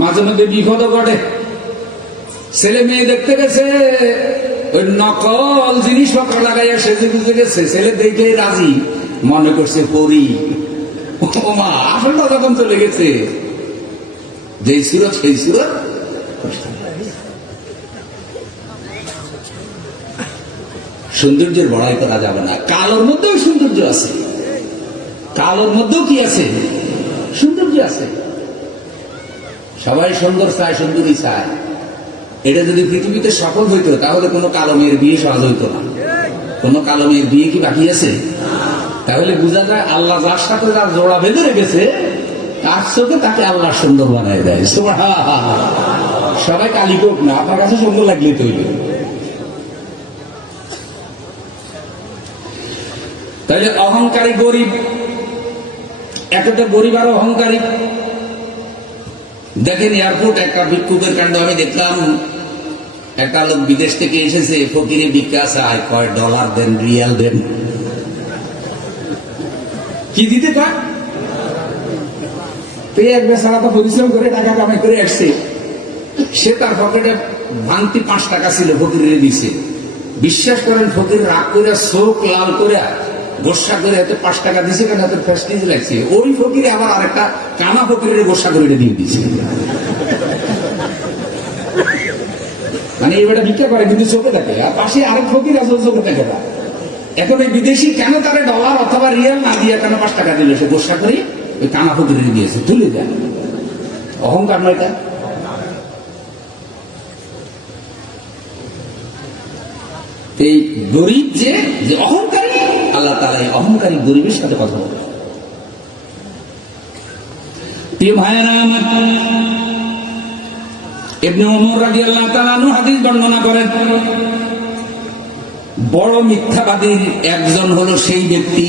মাঝে মধ্যে বিপদও ঘটে। ছেলে মেয়ে দেখতে গেছে, ওই নকল জিনিসপত্র লাগাইয়া সেজে গুজে গেছে। ছেলে দেখে রাজি, মনে করছে পরি, ও মা, আসলটা যখন চলে গেছে, যেই সুরত সেই সুরত। সৌন্দর্যের বড়াই করা যাবে না। কালোর মধ্যেও সৌন্দর্য আছে, কালোর মধ্যেও কি আছে? সৌন্দর্য আছে। সবাই সুন্দর চায়, সুন্দরী চায়। এটা যদি পৃথিবীতে সফল হইতো তাহলে কোনো কালো মেয়ের বিয়ে সহজ হইতো না। কোনো কালো মেয়ের বিয়ে কি বাকি আছে? তাহলে বোঝা যায় আল্লাহ যার সাথে যার জোড়া বেঁধে রেখেছে তার চোখে তাকে আল্লাহ সুন্দর বানায় দেয়। সবাই কালী কোক না, আপনার কাছে সুন্দর লাগলেই তৈরি। তাহলে অহংকারী গরিব, একটা গরিব আর অহংকারী। দেখেন এয়ারপোর্ট একটা ভিক্ষুকের কাণ্ড আমি দেখলাম। একটা লোক বিদেশ থেকে এসেছে, ফকিরে ভিক্ষা চায়, কয় ডলার দেন, রিয়াল দেন। কি দিতে পার? এক বেচারা তো পরিশ্রম করে টাকা কামাই করে আসছে, সে তার পকেটে ভাঙতি 5 টাকা ছিল, ফকিরে দিছে। বিশ্বাস করেন ফকির রাগ করে চোখ লাল করে গোসা করে এত 5 টাকা দিছে, কেন এত ফ্যাস্টিজ লাগছে। ওই ফকিরে আবার আরেকটা কানা ফকিরের গোসা করে দিয়ে দিচ্ছে। মানে এবারে ভিক্ষা করে কিন্তু চোখে দেখে, আর পাশে আরেক ফকির আছে চোখে দেখে না। এখন এই বিদেশি কেন তারা ডলার অথবা রিয়াল না দিয়ে কেন 5 টাকা দিল? সে গোসা করে ওই কানা ফকিরে দিয়েছে, তুলে দেন। অহংকার নয় এটা? এই গরিব যে অহংকারী, আল্লাহ তাআলা এই অহংকারী গরিবের সাথে কথা বলে। প্রিয় ভাইয়েরা আমার, ইবনে ওমর রাদিয়াল্লাহু তাআলা আনহু হাদিস বর্ণনা করেন, বড় মিথ্যাবাদীর একজন হলো সেই ব্যক্তি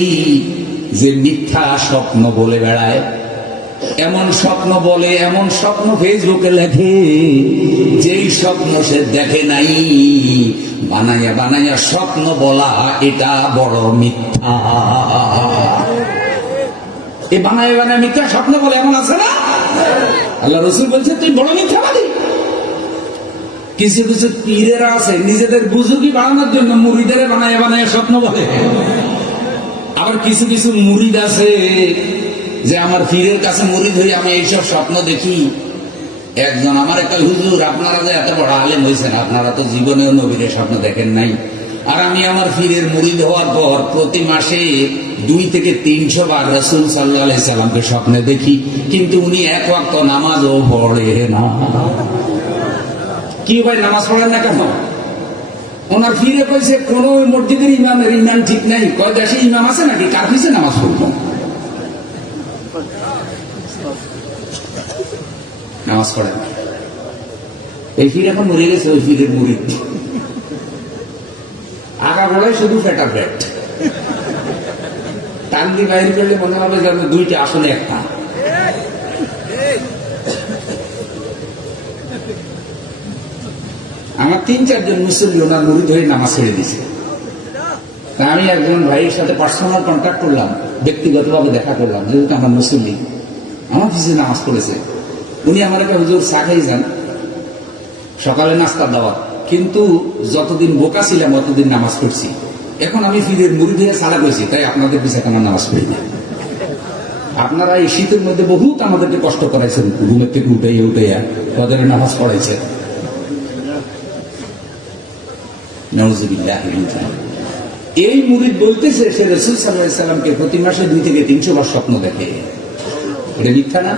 যে মিথ্যা স্বপ্ন বলে বেড়ায়। এমন স্বপ্ন বলে, এমন স্বপ্ন ফেসবুকে লেখে যেই স্বপ্ন সে দেখে নাই, বানাইয়া বানাইয়া স্বপ্ন বলা, এটা বড় মিথ্যা। এই বানাইয়া বানাইয়া মিথ্যা স্বপ্ন বলে এমন আছে না? আল্লাহ রাসূল বলছে তুই বড় মিথ্যাবাদী। কিছু কিছু পীরেরা আছে নিজেদের বুজুর্গি বাড়ানোর জন্য মুরিদের বানায় বানায় স্বপ্ন বলে। আবার কিছু কিছু মুরিদ আছে যে আমার পীরের কাছে মুরিদ হয়ে আমি এইসব স্বপ্ন দেখি। একজন আমার একটা হুজুর, আপনারা যে এত বড় আলেম হয়েছেন, আপনারা তো জীবনেও নবীর স্বপ্ন দেখেন নাই। আর আমি আমার পীরের মুরিদ হওয়ার পর প্রতি মাসে 2 থেকে 300 বার রাসূল সাল্লাল্লাহু আলাইহি সাল্লামকে স্বপ্নে দেখি, কিন্তু উনি এক ওয়াক্ত নামাজও পড়ে না। কি ভাই নামাজ পড়েন না কেন? ওনার ফিরে কইছে কোন মসজিদের ইমামের ইমান ঠিক নাই। কয় দেশে ইমাম আছে নাকি, কার পিছে নামাজ পড়বো? নামাজ পড়েন। এই ফির এখন মরে গেছে, ওই ফিরের মুরিদ। আগা বলায় শুধু ফেটা ফেট, টান দিয়ে বাইরে করলে মনে হবে যেন দুইটা আসলে একটা। আমার 3-4 জন মুসল্লি ওনার মুরিদ হয়ে নামাজ ছেড়ে দিয়েছে। তা আমি একজন ভাইয়ের সাথে পার্সোনাল কন্ট্যাক্ট করলাম, ব্যক্তিগতভাবে দেখা করলাম, যেহেতু আমার মুসল্লি, আমার পিছিয়ে নামাজ পড়েছে। উনি আমার একটা হুজুর চা খাই যান, সকালে নাস্তার দাওয়াত, কিন্তু যতদিন বোকা ছিলাম অতদিন নামাজ পড়ছি। এখন আমি ফিরের মুরিদ হয়ে সালা করেছি, তাই আপনাদের পিছিয়ে কেন নামাজ পড়ি না? আপনারা এই শীতের মধ্যে বহুত আমাদেরকে কষ্ট করাইছেন, ঘুমের থেকে উঠাইয়া উঠাইয়া তাদের নামাজ পড়াইছেন। এই মুরিদ বলতেছে সে রাসূল সাল্লাল্লাহু আলাইহি সাল্লামকে প্রতি মাসে 2 থেকে 300 বার স্বপ্ন দেখে। এটা মিথ্যা না?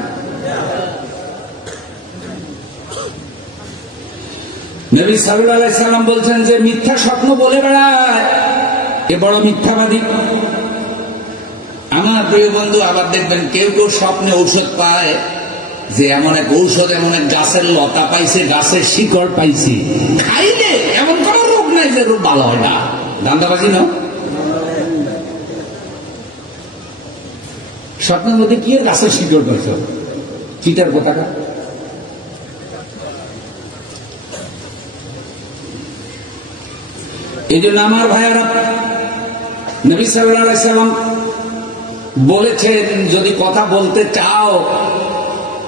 নবী সাল্লাল্লাহু আলাইহি সাল্লাম বলছেন যে মিথ্যা স্বপ্ন বলে বেড়ায় এ বড় মিথ্যাবাদী। আমার প্রিয় বন্ধু, আবার দেখবেন কেউ কেউ স্বপ্নে ঔষধ পায়, যে এমন এক ঔষধ, এমন এক গাছের লতা পাইছে, গাছের শিকড় পাইছে, খাইলে এমন কোন রোগ নাই যে রোগ ভালো হয় না। ধান্দাবাজি না? স্বপ্নের মধ্যে কি গাছের শিকড় পাইছ? চিটার পতাকা। এই জন্য আমার ভাইয়ারা, নবী সাল্লাল্লাহু আলাইহি সাল্লাম বলেছেন যদি কথা বলতে চাও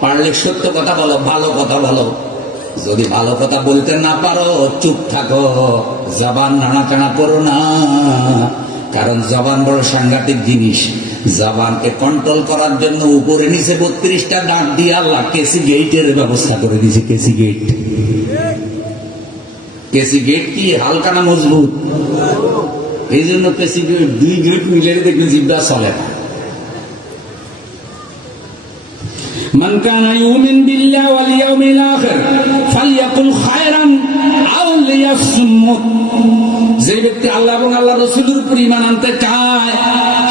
পারলে সত্য কথা বলো, ভালো কথা বলো। যদি ভালো কথা বলতে না পারো চুপ থাকো, জবান নাড়াচাড়া করো না, কারণ জবান বড় সাংঘাতিক জিনিস। জবানকে কন্ট্রোল করার জন্য উপরে নিচে 32টা দাঁত দিয়ে আল্লাহ কেসি গেটের ব্যবস্থা করে দিয়েছে। কেসি গেট, কেসি গেট কি হালকা না মজবুত? এই জন্য কেসি গেট 2 গেট মিলে দেখবে জিব্বা চলে না। মান কানা ইউমিন বিল্লাহি ওয়াল ইয়াউমিল আখির ফালইয়াকুল খায়রান আও লিয়াসমুত। যে ব্যক্তি আল্লাহ এবং আল্লাহ রাসূলের উপর ঈমান আনতে চায়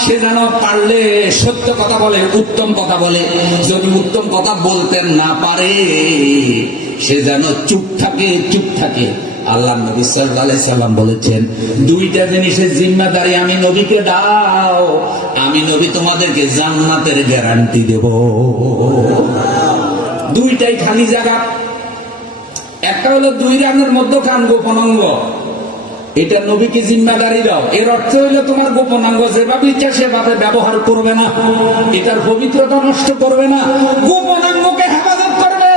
সে যেন পারলে সত্য কথা বলে, উত্তম কথা বলে। যদি উত্তম কথা বলতে না পারে সে যেন চুপ থাকে, চুপ থাকে। আল্লাহ নবী সাল্লাল্লাহু আলাইহি সাল্লাম বলেছেন, 2টা জিনিসের জিম্মাদারি আমি নবীকে দাও, আমি নবী তোমাদেরকে জান্নাতের গ্যারান্টি দেব। 2টাই খালি জায়গা। একটা হলো 2 রানের মধ্যখান গোপন অঙ্গ, এটা নবীকে জিম্মাদারি দাও। এর অর্থ হইলো তোমার গোপন অঙ্গ যেভাবে ইচ্ছা সেভাবে ব্যবহার করবে না, এটার পবিত্রতা নষ্ট করবে না, গোপন অঙ্গকে হেফাজত করবে,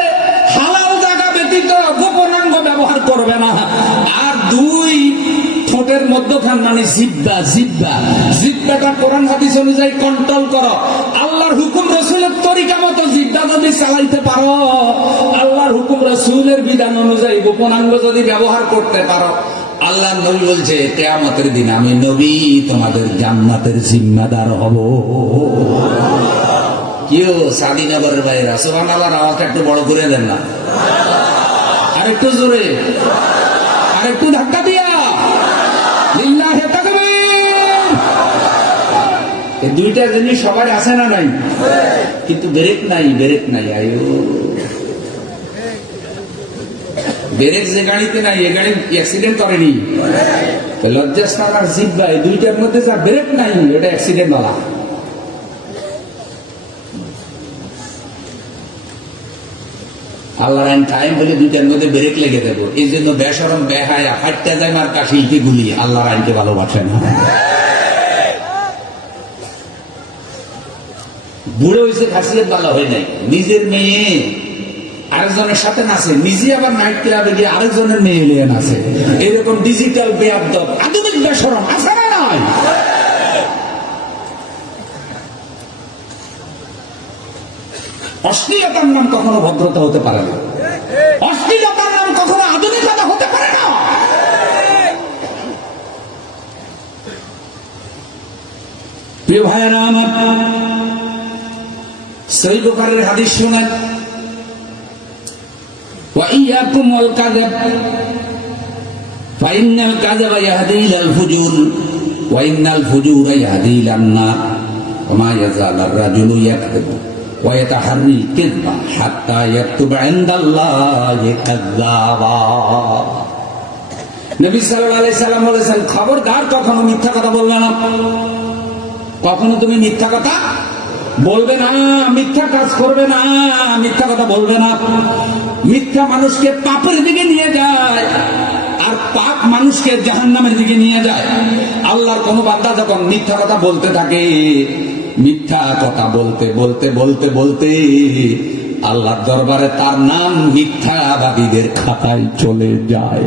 হালাল জায়গা ব্যতীত গোপন অঙ্গ ব্যবহার করবে না। আর 2 ঠোঁটের মধ্যখান মানে জিহ্বা, জিহ্বা, জিহ্বাটা কোরআন হাদিস অনুযায়ী কন্ট্রোল করো। আল্লাহর হুকুম রাসূলের তরিকা মতো জিহ্বা যদি চালাইতে পারো, আল্লাহর হুকুম রাসূলের বিধান অনুযায়ী গোপন অঙ্গ যদি ব্যবহার করতে পারো, আল্লাহ নবী বলছে কিয়ামতের দিন আমি নবী তোমাদের জান্নাতের জিম্মাদার হব। কেউ স্বাধীনগরের বাইরা সুবহানাল্লাহর আওয়াজটা একটু বড় করে দেন না, আর একটু জোরে, আর একটু ধাক্কা দিয়া লিল্লাহি তাকবীর। এই 2টা জিনিস সবার আছে না নাই? কিন্তু ব্রেক নাই, ব্রেক নাই। আয়ো ব্রেক যে গাড়িতে নাই, এ গাড়ি অ্যাক্সিডেন্ট করেনি। লজ্জাস্থান আর জিহ্বা এই 2টার মধ্যে যা ব্রেক নাই এটা অ্যাক্সিডেন্ট বলা। আল্লাহর আইন টাইম বলে 2টার মধ্যে ব্রেক লেগে দেবো। এই জন্য বেশরম বেহায়া ফাটতে যায় মার্কা শিল্পী গুলি আল্লাহর আইনকে ভালোবাসে না। বুড়ো হয়েছে খাসিয়ত ভালো হয় নাই, নিজের মেয়ে আরেকজনের সাথে নাচে, নিজে আবার নাইট ক্লাবে গিয়ে আরেকজনের মেয়ে নিয়ে নাচে। এরকম ডিজিটাল বেয়াদব আধুনিক বেশরম আছে না নাই? অশ্লীলতার নাম কখনো ভদ্রতা হতে পারে না, অশ্লীলতার নাম কখনো আধুনিকতা হতে পারে না। প্রিয় ভাইয়েরা আমার, সহিহ বুখারীর হাদিস শুনেন, وإياكم والكذب فإن الكذب يهدي إلى الفجور وإن الفجور يهدي إلى النار وما يزال الرجل يكذب ويتحرى الكذب حتى يكتب عند الله كذابا। নবী সাল্লাল্লাহু আলাইহি সাল্লাম বলেছেন, খবরদার কখনো মিথ্যা কথা বলবে না। কখনো তুমি মিথ্যা কথা বলবে না, মিথ্যা কাজ করবে না, মিথ্যা কথা বলবে না। মিথ্যা মানুষকে পাপের দিকে নিয়ে যায়, আর পাপ মানুষকে জাহান্নামের দিকে নিয়ে যায়। আল্লাহর কোন বান্দা যখন মিথ্যা কথা বলতে থাকে, মিথ্যা কথা বলতে বলতে বলতে বলতে আল্লাহর দরবারে তার নাম মিথ্যাবাদীদের খাতায় চলে যায়।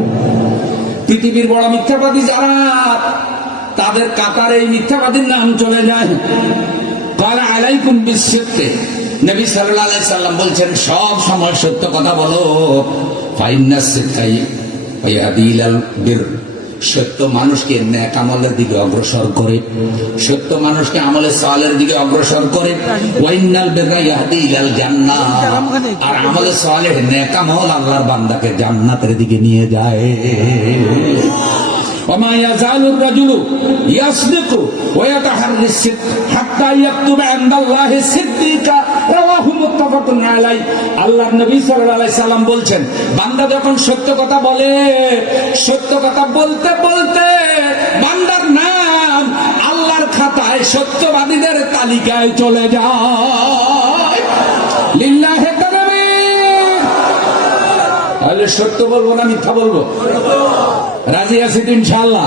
পৃথিবীর বড় মিথ্যাবাদী যারা, তাদের কাতারে এই মিথ্যাবাদীর নাম চলে যায়। ক্বালা আলাইকুম বিসসিদকি, নবী সাল্লাল্লাহু আলাইহি সাল্লাম বলছেন, সব সময় সত্য কথা বলো। ফাইন্নাস সিদকা ইয়াহদি ইলাল বির, সত্য মানুষকে নেক আমলের দিকে অগ্রসর করে, সত্য মানুষকে আমলে সালেহের দিকে অগ্রসর করে। ওয়াইন্নাল বিররা ইয়াহদি ইলাল জান্নাহ, আর আমলে সালেহ নেক আমল আল্লাহর বান্দাকে জান্নাতের দিকে নিয়ে যায়। وما يزال الرجل يصدق ويتحرى الصدق حتى يكتب عند الله صديقا رواه متفق عليه। আল্লাহর নবী সাল্লাল্লাহু আলাইহি সাল্লাম বলছেন, বান্দা যখন সত্য কথা বলে, সত্য কথা বলতে বলতে বান্দার নাম আল্লাহর খাতায় সত্যবাদীদের তালিকায় চলে যায়। লিল্লাহি তাকবীর। তাহলে সত্য বলবো না মিথ্যা বলবো? রাজি আছি তো ইনশাআল্লাহ?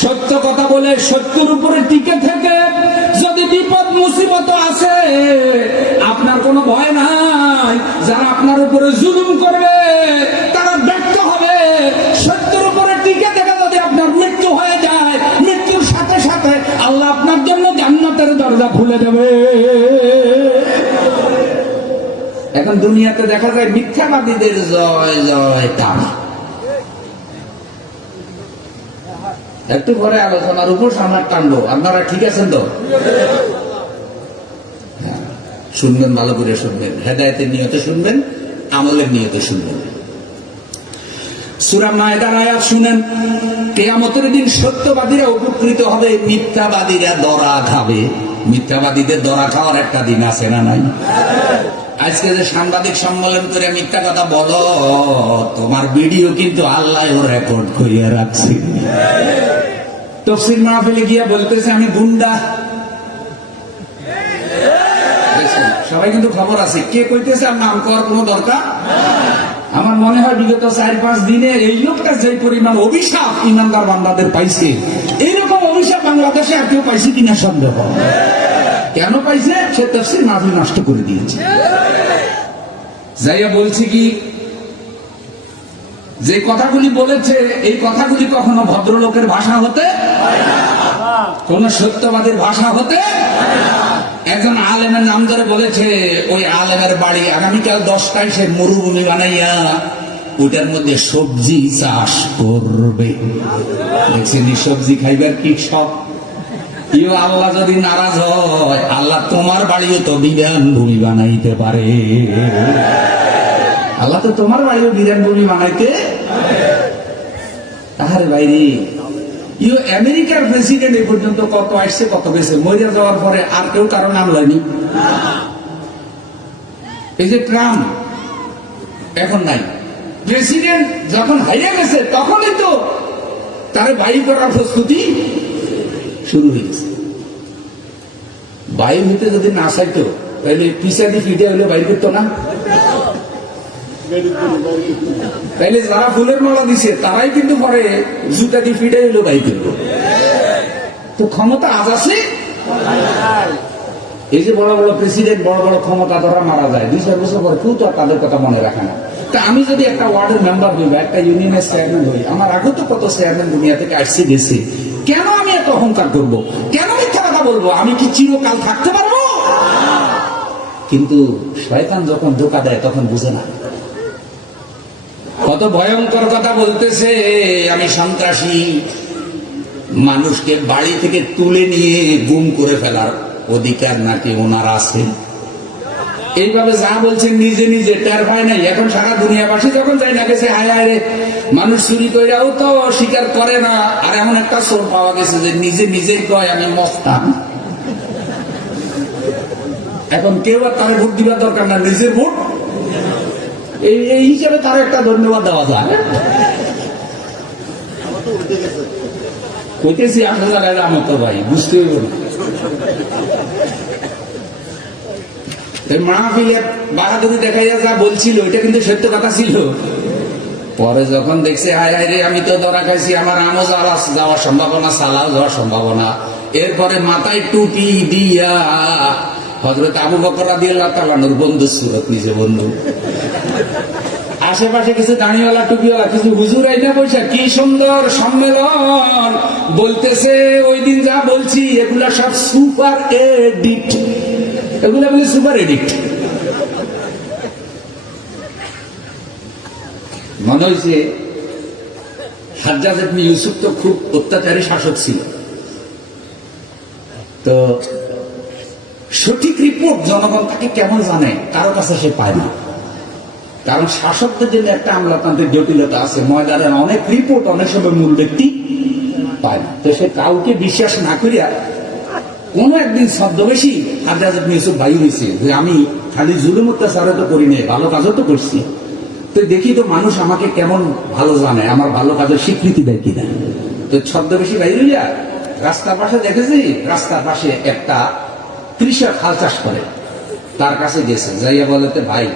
সত্য কথা বলে সত্যের উপরে টিকে থেকে যদি বিপদ মুসিবত আসে, আপনার কোনো ভয় নাই। যারা আপনার উপরে জুলুম করবে তারা ব্যর্থ হবে। সত্যের উপরে টিকে থেকে যদি আপনার মৃত্যু হয়ে যায়, মৃত্যুর সাথে সাথে আল্লাহ আপনার জন্য জান্নাতের দরজা দরজা খুলে দেবে। এখন দুনিয়াতে দেখা যায় মিথ্যাবাদীদের জয় জয় তার। একটু পরে আলোচনার উপর আমার কাণ্ড, আপনারা ঠিক আছেন তো? শুনবেন, ভালো করে শুনবেন, হেদায়েতের নিয়তে শুনবেন, আমলের নিয়তে শুনবেন। সূরা মায়দার আয়াত শুনেন, কিয়ামতের দিন সত্যবাদীরা উপকৃত হবে, মিথ্যাবাদীরা দরা খাবে। মিথ্যাবাদীদের দরা খাওয়ার একটা দিন আছে না নাই? আজকে যে সাংবাদিক সম্মেলন করে মিথ্যা কথা বলো, তোমার ভিডিও কিন্তু আল্লাহ রেকর্ড করিয়া রাখছে। তাফসীর মাহফিলে গিয়া বলতেছে আমি গুন্ডা। সবাই কিন্তু খবর আছে, কে কইতেছে আর নাম করার কোন দরকার। আমার মনে হয় বিগত 4-5 দিনে এই লোকটা যে পরিমাণ অভিশাপ ইমানদার বান্দাদের পাইছে, এইরকম অভিশাপ বাংলাদেশে আর কেউ পাইছে কিনা সন্দেহ। কেন পাইছে? সে তাফসীর মাহফিল নষ্ট করে দিয়েছে। যাইয়া বলছি কি, যে কথাগুলি বলেছে এই কথাগুলি কখনো ভদ্রলোকের ভাষা হতে, কোন সত্যবাদীর ভাষা হতে। একজন আলেমের নাম ধরে বলেছে, ওই আলেমের বাড়ি আগামীকাল 10টায় সে মরুভূমি বানাইয়া ওটার মধ্যে সবজি চাষ করবে। দেখছেন সবজি খাইবার কি সব। আল্লাহ যদি নারাজ হয়, আল্লাহ তোমার বাড়িও তো বিধান ভূমি বানাইতে পারে। আল্লাহ তো তোমার বাড়িও বিধান ভূমি বানাইতে। তাহারে বাইরে আমেরিকার প্রেসিডেন্ট এই পর্যন্ত কত আসছে কত গেছে, মরে যাওয়ার পরে আর কেউ কারো নাম লয়নি। এই যে ট্রাম্প এখন নাই, প্রেসিডেন্ট যখন হারিয়ে গেছে তখনই তো তার বায়ু করার প্রস্তুতি শুরু হয়েছে। বায়ু হইতে যদি না চাইতো তাহলে পিছাদি ফিটে হলে বায়ু করতো না। তাইলে যারা ফুলের মালা দিছে তারাই কিন্তু পরে জুতা দিয়ে ফিটে হইলো বায়ু করবো। তো ক্ষমতা আজ আছে। এই যে বড় বড় প্রেসিডেন্ট, বড় বড় ক্ষমতা ধরা মারা যায় 2-4 বছর পরে, কেউ তো তাদের কথা মনে রাখে না। তা আমি যদি একটা ওয়ার্ডের মেম্বার হই বা একটা ইউনিয়নের চেয়ারম্যান হই, আমার আগে তো কত চেয়ারম্যান দুনিয়া থেকে আসছে গেছে, কেন আমি এত অহংকার করবো? কেন মিথ্যা কথা বলবো? আমি কি চিরকাল থাকতে পারবো? কিন্তু শয়তান যখন ধোঁকা দেয় তখন বুঝে না। কত ভয়ঙ্কর কথা বলতেছে, আমি সন্ত্রাসী। মানুষকে বাড়ি থেকে তুলে নিয়ে গুম করে ফেলার অধিকার নাকি ওনার আছে। এইভাবে যা বলছেন নিজে নিজে টের পায় নাই। এখন সারা দুনিয়াবাসী যখন যাই না গেছে, হায় হায় রে, মানুষ চুরি কইরাও তো স্বীকার করে না। আর এমন একটা চোর পাওয়া গেছে যে নিজে নিজেই কয় আমি মস্তান। এখন কেউ আর তার ভোট দিবার দরকার না, নিজের ভোট। এই হিসাবে তার একটা ধন্যবাদ দেওয়া যায়। কইতেছি আসলে আমার তো ভাই বুঝতে হইব না। মাহফিলে বাহাদুরি দেখাইয়া যা বলছিল এটা কিন্তু সত্য কথা ছিল। পরে যখন দেখছে হায় হায় রে, আমি তো ধরা খাইছি, আমার আমও যাওয়ার সম্ভাবনা, সালাও যাওয়ার সম্ভাবনা। এরপরে মাথায় টুপি দিয়া হযরত আবু বকর রাদিয়াল্লাহু তাআলা নূর বন্ধু সুরত, নিজে বন্ধু। আশেপাশে কিছু দাঁড়িওয়ালা টুপিওয়ালা কিছু হুজুর আইনা পয়সা, কি সুন্দর সম্মেলন বলতেছে। ওই দিন যা বলছি এগুলা সব সুপার এডিট, এগুলা বলে সুপার এডিট। মনে হয়েছে হাজ্জাজ ইবনে ইউসুফ তো খুব অত্যাচারী শাসক ছিল। তো সঠিক রিপোর্ট জনগণ তাকে কেমন জানে, কারো কাছে সে পায় না। কারণ শাসকদের জন্য একটা আমলাতান্ত্রিক জটিলতা আছে, ময়দানের অনেক রিপোর্ট অনেক সময় মূল ব্যক্তি পায় না। তো সে কাউকে বিশ্বাস না করিয়া কোন একদিন ছদ্মবেশী হাজ্জাজ ইবনে ইউসুফ বাইর হয়েছে যে আমি খালি জুলুম অত্যাচার তো করি নাই, ভালো কাজও তো করছি। তো দেখি তো মানুষ আমাকে কেমন ভালো জানে, আমার ভালো কাজের স্বীকৃতি দেয় কিনা। তো ছদ্মবেশী বাইর হইয়া রাস্তার পাশে দেখেছি, রাস্তার পাশে একটা কৃষক হাল চাষ করে, তার কাছে গেছে। যাইয়া বলতে, ভাই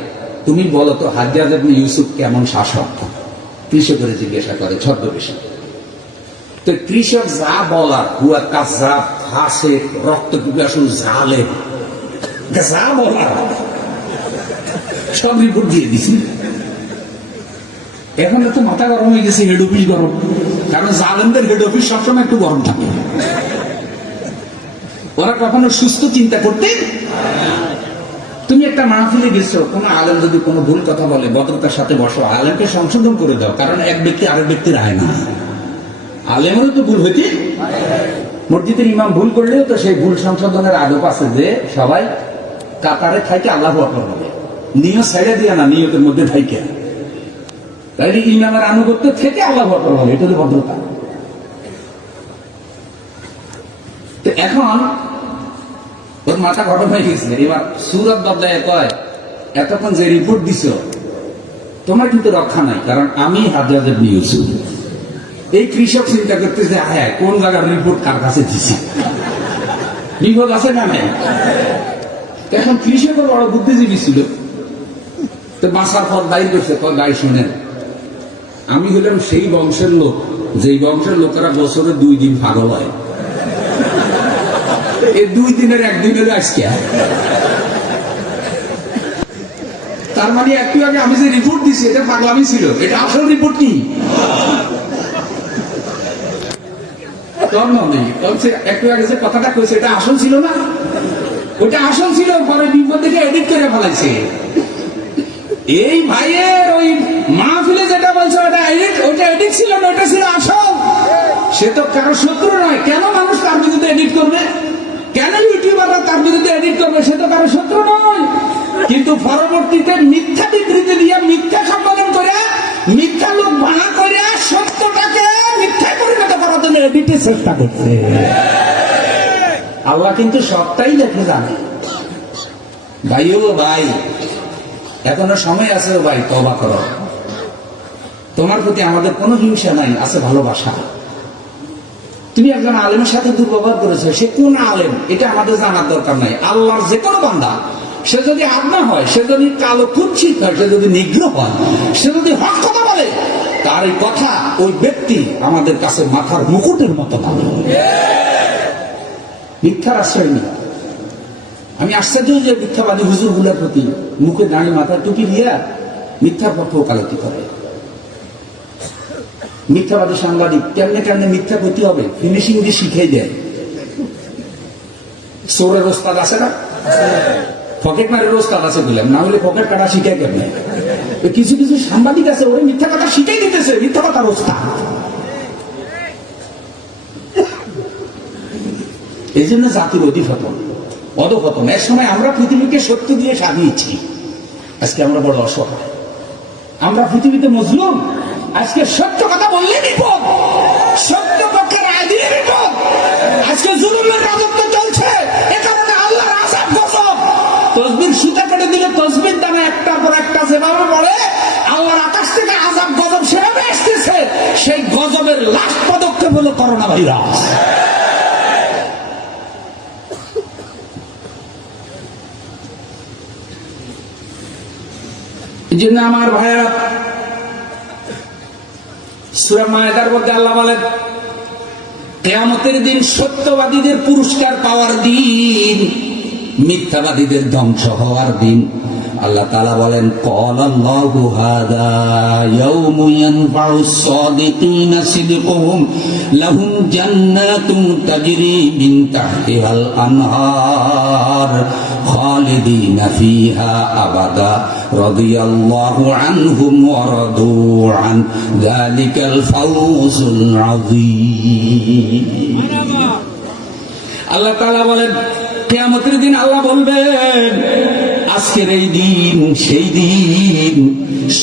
তুমি বলো তো হাজ্জাজ ইবনে ইউসুফ কেমন শাসক? কৃষকের জিজ্ঞাসা করে ছদ্মবেশী। তো কৃষক যা বলার, হুয়া কাজা ফাঁসে রক্ত পিপাসু জালে, যা বলার সব রিপোর্ট দিয়ে দিছি। এখন একটু মাথা গরম হয়ে গেছে, হেড অফিস গরম। কারণ জালেমদের হেড অফিস সবসময় একটু গরম থাকে। ওরা কখনো সুস্থ চিন্তা করতে? তুমি একটা মাহফিলে গেছো, কোন আলেম যদি কোনো ভুল কথা বলে ভদ্রতার সাথে বসো, আলেমকে সংশোধন করে দাও, কারণ এক ব্যক্তি আরেক ব্যক্তির আয় না। আলেমেরও তো ভুল হইতে, মসজিদের ইমাম ভুল করলেও তো সেই ভুল সংশোধনের আদব আছে যে সবাই কাতারে থাইকে আল্লাহু আকবার বলে, নিয়ত ছেড়ে দিয়া না, নিয়তের মধ্যে থাইকে, তাইলে ইমামের আনুগত্য থেকে আল্লাহু আকবার বলে, এটা তো ভদ্রতা। তো এখন ওর মাথা গরম হয়ে গেছে, এবার সুরত বদলায় কয়, এতক্ষণ যে রিপোর্ট দিছ তোমার কিন্তু রক্ষা নাই, কারণ আমি হাজার নিয়েছি। এই কৃষক চিন্তা করতেছে, হ্যাঁ কোন জায়গার রিপোর্ট কার কাছে দিছি, বিপদ আছে না নাই। এখন কৃষকের বড় বুদ্ধিজীবী ছিল, তো বাঁচার পর দায়ী করছে, দায়ী শোনেন, আমি হলাম সেই বংশের লোক যেই বংশের লোকেরা বছরে 2 দিন পাগল হয়, এই 2 দিনের একদিন হলো আজকে। তার মানে একটু আগে আমি যে রিপোর্ট দিছি এটা পাগলামি ছিল, এটা আসল রিপোর্ট কি? একটু আগে যে কথাটা কইছে এটা আসল ছিল না, ওটা আসল ছিল, পরে বিপদ থেকে এডিট করে ফেলাইছে। এই ভাইয়ের ওই মাহফিলে যেটা বলছে ওটা এডিট ছিল না, ওটা ছিল আসল। সে তো কারো শত্রু নয়, কেন মানুষ তার বিরুদ্ধে এডিট করবে? কেন ইউটিউবাররা তার বিরুদ্ধে এডিট করবে? সে তো কারো শত্রু নয়। কিন্তু পরবর্তীতে মিথ্যা বিবৃতি দিয়ে, মিথ্যা সম্পাদন করে, মিথ্যা লোক ভাঙা করে সত্যটাকে মিথ্যায় পরিণত করার জন্য এডিটের চেষ্টা করছে। আল্লাহ কিন্তু সবটাই দেখে জানে। ভাইও ভাই, এখনো সময় আছে ও ভাই, তওবা করো। তোমার প্রতি আমাদের কোনো হিংসা নাই, আছে ভালোবাসা। তুমি একজন আলেমের সাথে দুর্ব্যবহার করেছো, সে কোন আলেম এটা আমাদের জানার দরকার নাই। আল্লাহর যে কোনো বান্দা, সে যদি আদনা হয়, সে যদি কালো কুৎসিত হয়, সে যদি নিগ্রহ হয়, সে যদি হক কথা বলে, তার এই কথা ওই ব্যক্তি আমাদের কাছে মাথার মুকুটের মতো দামি। মিথ্যার আশ্রয় নেই। আমি আশ্চর্য যে মিথ্যাবাদী হুজুর গুলার প্রতি মুখে দাঁড়িয়ে মাথার টুপি দিয়া মিথ্যার পক্ষে ওকালতি করে। মিথ্যাবাদী সাংবাদিক কেমনে কেমনে মিথ্যা করতে হবে ফিনিশিং দিয়ে শিখিয়ে দেয়। চোরের ওস্তাদ আছে না, পকেট মারের ওস্তাদ আছে বললাম, না হলে পকেট কাটা শিখাই কেমনে। কিছু কিছু সাংবাদিক আছে ওরা মিথ্যা কথা শিখাই দিতেছে, মিথ্যা কথার ওস্তাদ। এই জন্য জাতির অধিপতন, অধপতন। এক সময় আমরা পৃথিবীকে সত্য দিয়ে সাজিয়েছি, আজকে আমরা বড় অসহায়। আমরা পৃথিবীতে মজলুম, আজকে সত্য কথা বললে বিপদ, সত্য পক্ষের রায় দিলে বিপদ। আজকে জুলুমের রাজত্ব চলছে, এ কারণে আল্লাহর আযাব গজব। তসবির সুতা কেটে দিলে তসবির দামে একটার পর একটা যেভাবে পড়ে, আল্লাহর আকাশ থেকে আযাব গজব সেভাবে আসতেছে। সেই গজবের লাস্ট পদক্ষেপ হলো করোনা ভাইরাস। এই জন্য আমার ভাইয়া, সূরা মায়েদার মধ্যে আল্লাহ বলেন, কিয়ামতের দিন সত্যবাদীদের পুরস্কার পাওয়ার দিন, মিথ্যাবাদীদের ধ্বংস হওয়ার দিন। আল্লাহ তাআলা বলেন, ক্বালাল্লাহু হাযা ইয়াউমু ইয়ানফাউস সাদিকিনা সিদকুহুম লাহুম জান্নাতুন তাজরি মিন তাহতিহাল আনহার খালিদিনা ফিহা আবাদা রাদিয়াল্লাহু আনহুম ওয়া রাদু আন যালিকাল ফাওজুল আযীম। আল্লাহ তাআলা বলেন, কিয়ামতের দিন আল্লাহ বলবেন, আজকের এই দিন সেই দিন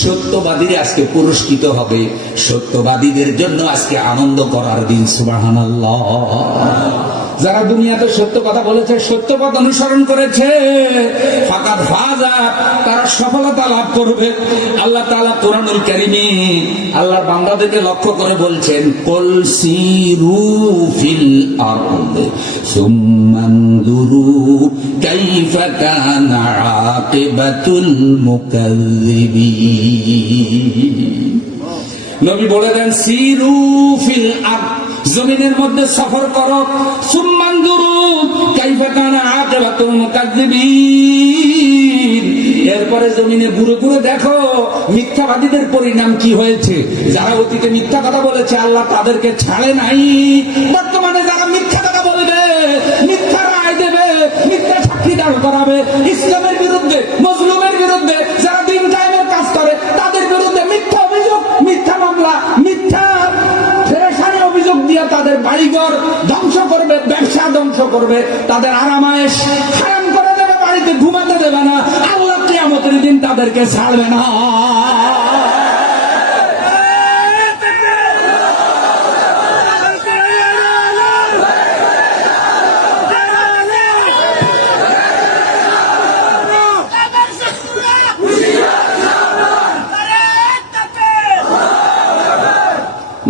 সত্যবাদীরা আজকে পুরস্কৃত হবে, সত্যবাদীদের জন্য আজকে আনন্দ করার দিন। সুবহানাল্লাহ। যারা দুনিয়াতে সত্য কথা বলেছে, সত্য পথ অনুসরণ করেছে, ফাকাদ ফাজা, তারা সফলতা লাভ করবে। আল্লাহ তাআলা কোরআনুল কারীমে আল্লাহর বান্দাদেরকে লক্ষ্য করে বলছেন, কুল সিরু ফিল আরদ সুম্মা আনজুরু কাইফা কানা আকিবাতুল মুকাজ্জিবিন। নবী বলে দেন, সিরু ফিল আরদ, জমিনের মধ্যে সফর করো, সুম্মা আনজুরু কাইফা কানা আকিবাতুল মুকাজ্জিবিন, এরপরে জমিনে ঘুরে ঘুরে দেখো মিথ্যাবাদীদের পরিণাম কি হয়েছে। যারা অতীতে মিথ্যা কথা বলেছে আল্লাহ তাদেরকে ছাড়ে নাই, বর্তমানে যারা মিথ্যা কথা বলবে, মিথ্যা রায় দাঁড় করাবে, ইসলামের বিরুদ্ধে, মজলুমের বিরুদ্ধে, যারা দিন কায়েমের কাজ করে তাদের বিরুদ্ধে মিথ্যা অভিযোগ, মিথ্যা মামলা, মিথ্যা ফেরেশানি অভিযোগ দিয়ে তাদের বাড়িঘর ধ্বংস করবে, ব্যবসা ধ্বংস করবে, তাদের আরামায়েশ হারাম করে দেবে, বাড়িতে ঘুমাতে দেবে না। আল্লাহ কিয়ামতের দিন তাদেরকে ছাড়বে না।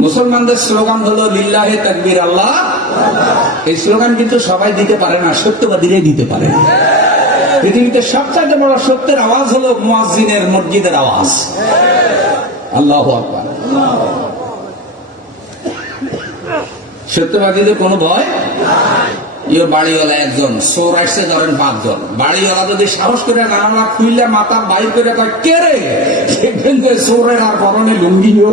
মুসলমানদের স্লোগান হলো লিল্লাহে তাকবীর আল্লাহ। এই স্লোগান কিন্তু সবাই দিতে পারে না, সত্যবাদীরাই দিতে পারে। পৃথিবীতে সবচেয়ে বড় সত্যের আওয়াজ হলো মুয়াজ্জিনের মসজিদের আওয়াজ। আল্লাহু আকবার। সত্যবাদীদের কোনো ভয় নাই। বাড়িওয়ালা একজন, চোর আসছে ধরেন 5 জন, বাড়িওয়ালা যদি সাহস করে জানালা খুইলে মাথা বাইর করে কয় কে রে, দেখবেন যে চোরের আর পরনে লুঙ্গিও।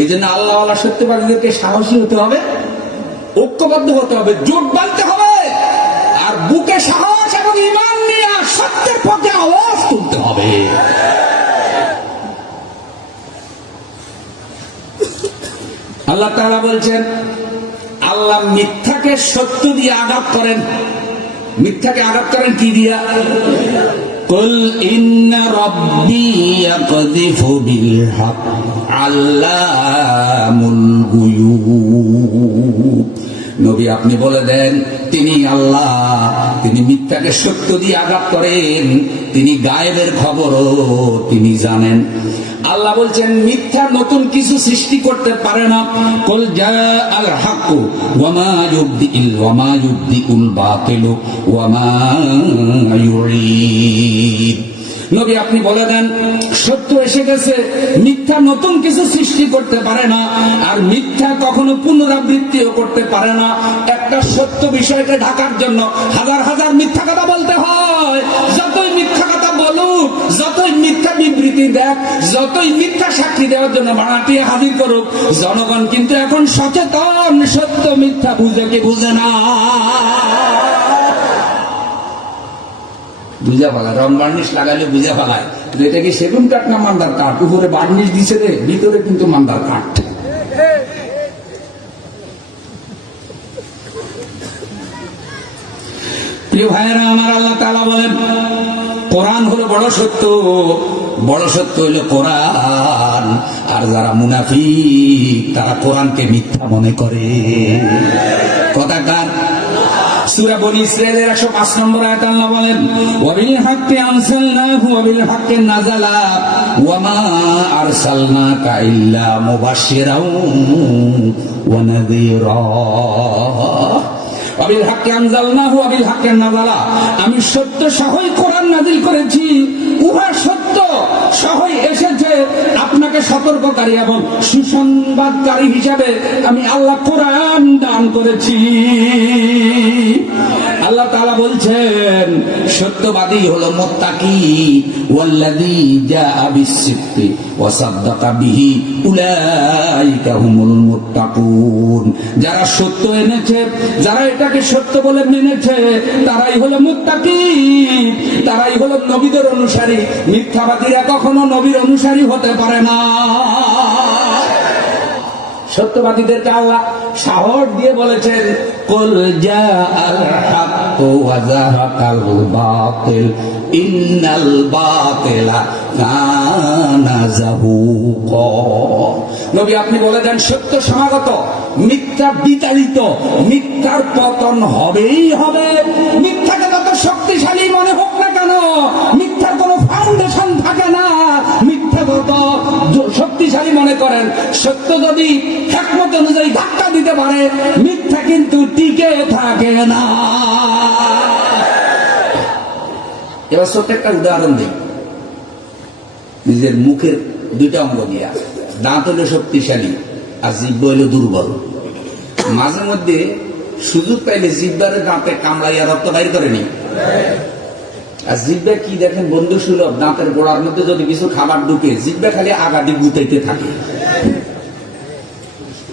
এই জন্য আল্লাহওয়ালা সত্যবাদীদেরকে সাহসী হতে হবে, ঐক্যবদ্ধ হতে হবে, জোট বাঁধতে হবে, আর বুকে সাহস এবং ঈমান নিয়ে সত্যের পক্ষে আওয়াজ তুলতে হবে। আল্লাহ তাআলা বলছেন, আল্লাহ মিথ্যাকে সত্য দিয়ে আঘাত করেন। মিথ্যাকে আঘাত করেন কি দিয়া? কুল ইন্না রাব্বী ইয়াকযিফু বিল হক আল্লামুল গুয়ুব। নবী আপনি বলে দেন, তিনি আল্লাহ, তিনি মিথ্যাকে সত্য দিয়ে আঘাত করেন, তিনি গায়েবের খবরও তিনি জানেন। আল্লাহ বলছেন মিথ্যা নতুন কিছু সৃষ্টি করতে পারে না। কুল জাআল হাক্কু ওয়া মা ইউবদিউল বাতিলু ওয়া মা ইউঈদ। নবী আপনি বলে দেন সত্য এসে গেছে, মিথ্যা নতুন কিছু সৃষ্টি করতে পারে না, আর মিথ্যা কখনো পুনরাবৃত্তিও করতে পারে না। একটা সত্য বিষয়কে ঢাকার জন্য হাজার হাজার মিথ্যা কথা বলতে হয়। যতই মিথ্যা কথা বলুক, যতই মিথ্যা বিবৃতি দেখ, যতই মিথ্যা সাক্ষী দেওয়ার জন্য ভাড়াটিয়ে হাজির করুক, জনগণ কিন্তু এখন সচেতন, সত্য মিথ্যা বুঝে কি বুঝে না। বুঝা ফেলায়, রং বার্নিশ লাগাইলে বুঝা ফেলায় এটা কি সেগুন কাঠ না মান্দার কাঠ। উপরে বার্নিশ দিছে রে, ভিতরে কিন্তু মান্দার কাঠ। প্রিয় ভাইয়েরা আমার, আল্লাহ তাআলা বলেন কোরআন হলো বড় সত্য, বড় সত্য হলো কোরআন। আর যারা মুনাফিক তারা কোরআনকে মিথ্যা মনে করে। কথাকার সূরা বনী ইসরাঈলের 105 নম্বর আয়াতে আল্লাহ বলেন, ওয়া বিল হাক্কি আনসালনাহু ওয়া বিল হাক্কি নাযালা ওয়া মা আরসালনাকা ইল্লা মুবাশশিরাও ওয়া নাযীরা। ওয়া বিল হাক্কি আনজালনাহু ওয়া বিল হাক্কি নাযালা, আমি সত্য সহই কোরআন নাযিল করেছি, উহা সত্য সহই এসেছে, আপনাকে সতর্ককারী এবং সুসংবাদকারী হিসাবে আমি আল্লাহ কোরআন দান করেছি। আল্লাহ তাআলা বলছেন সত্যবাদী হলো মুত্তাকি, ওয়াল্লাযী জাআ বিস-সিদকি ওয়া সাদ্দাকা বিহি উলাইকা হুমুল মুত্তাকুন। যারা সত্য এনেছে, যারা এটাকে সত্য বলে মেনেছে, তারাই হলো মুত্তাকি, তারাই হলো নবীদের অনুসারী। মিথ্যাবাদীরা কখনো নবীর অনুসারী হতে পারে না। সত্যবাদীদেরকে আল্লাহ সাহস দিয়ে বলেছেন, কুল জাআল হাক্কু ওয়া যাহাকাল বাতিল ইন্নাল বাতিলা কানা যাহুকা। নবী আপনি বলে দেন সত্য সমাগত, মিথ্যা বিতাড়িত, মিথ্যার পতন হবেই হবে। মিথ্যাকে যত শক্তিশালী মনে হোক না কেন, মিথ্যার কোনো ফাউন্ডেশন থাকে না। মিথ্যা যত শক্তিশালী মনে করেন, সত্য যদি হিকমত অনুযায়ী ধাক্কা দিতে পারে, মিথ্যা কিন্তু টিকে থাকে না। এবার ছোট্ট একটা উদাহরণ দিই। নিজের মুখের 2টা অঙ্গ দিয়া, দাঁত হলো শক্তিশালী আর জিহ্বা হলো দুর্বল। মাঝে মধ্যে সুযোগ পাইলে জিহ্বার দাঁতে কামড়াইয়া রক্ত বাইর করেনি। আর জিহ্বা কি দেখেন বন্ধু সুলভ, দাঁতের গোড়ার মধ্যে যদি কিছু খাবার ঢুকে জিহ্বা খালি আগাটি গুতাইতে থাকে।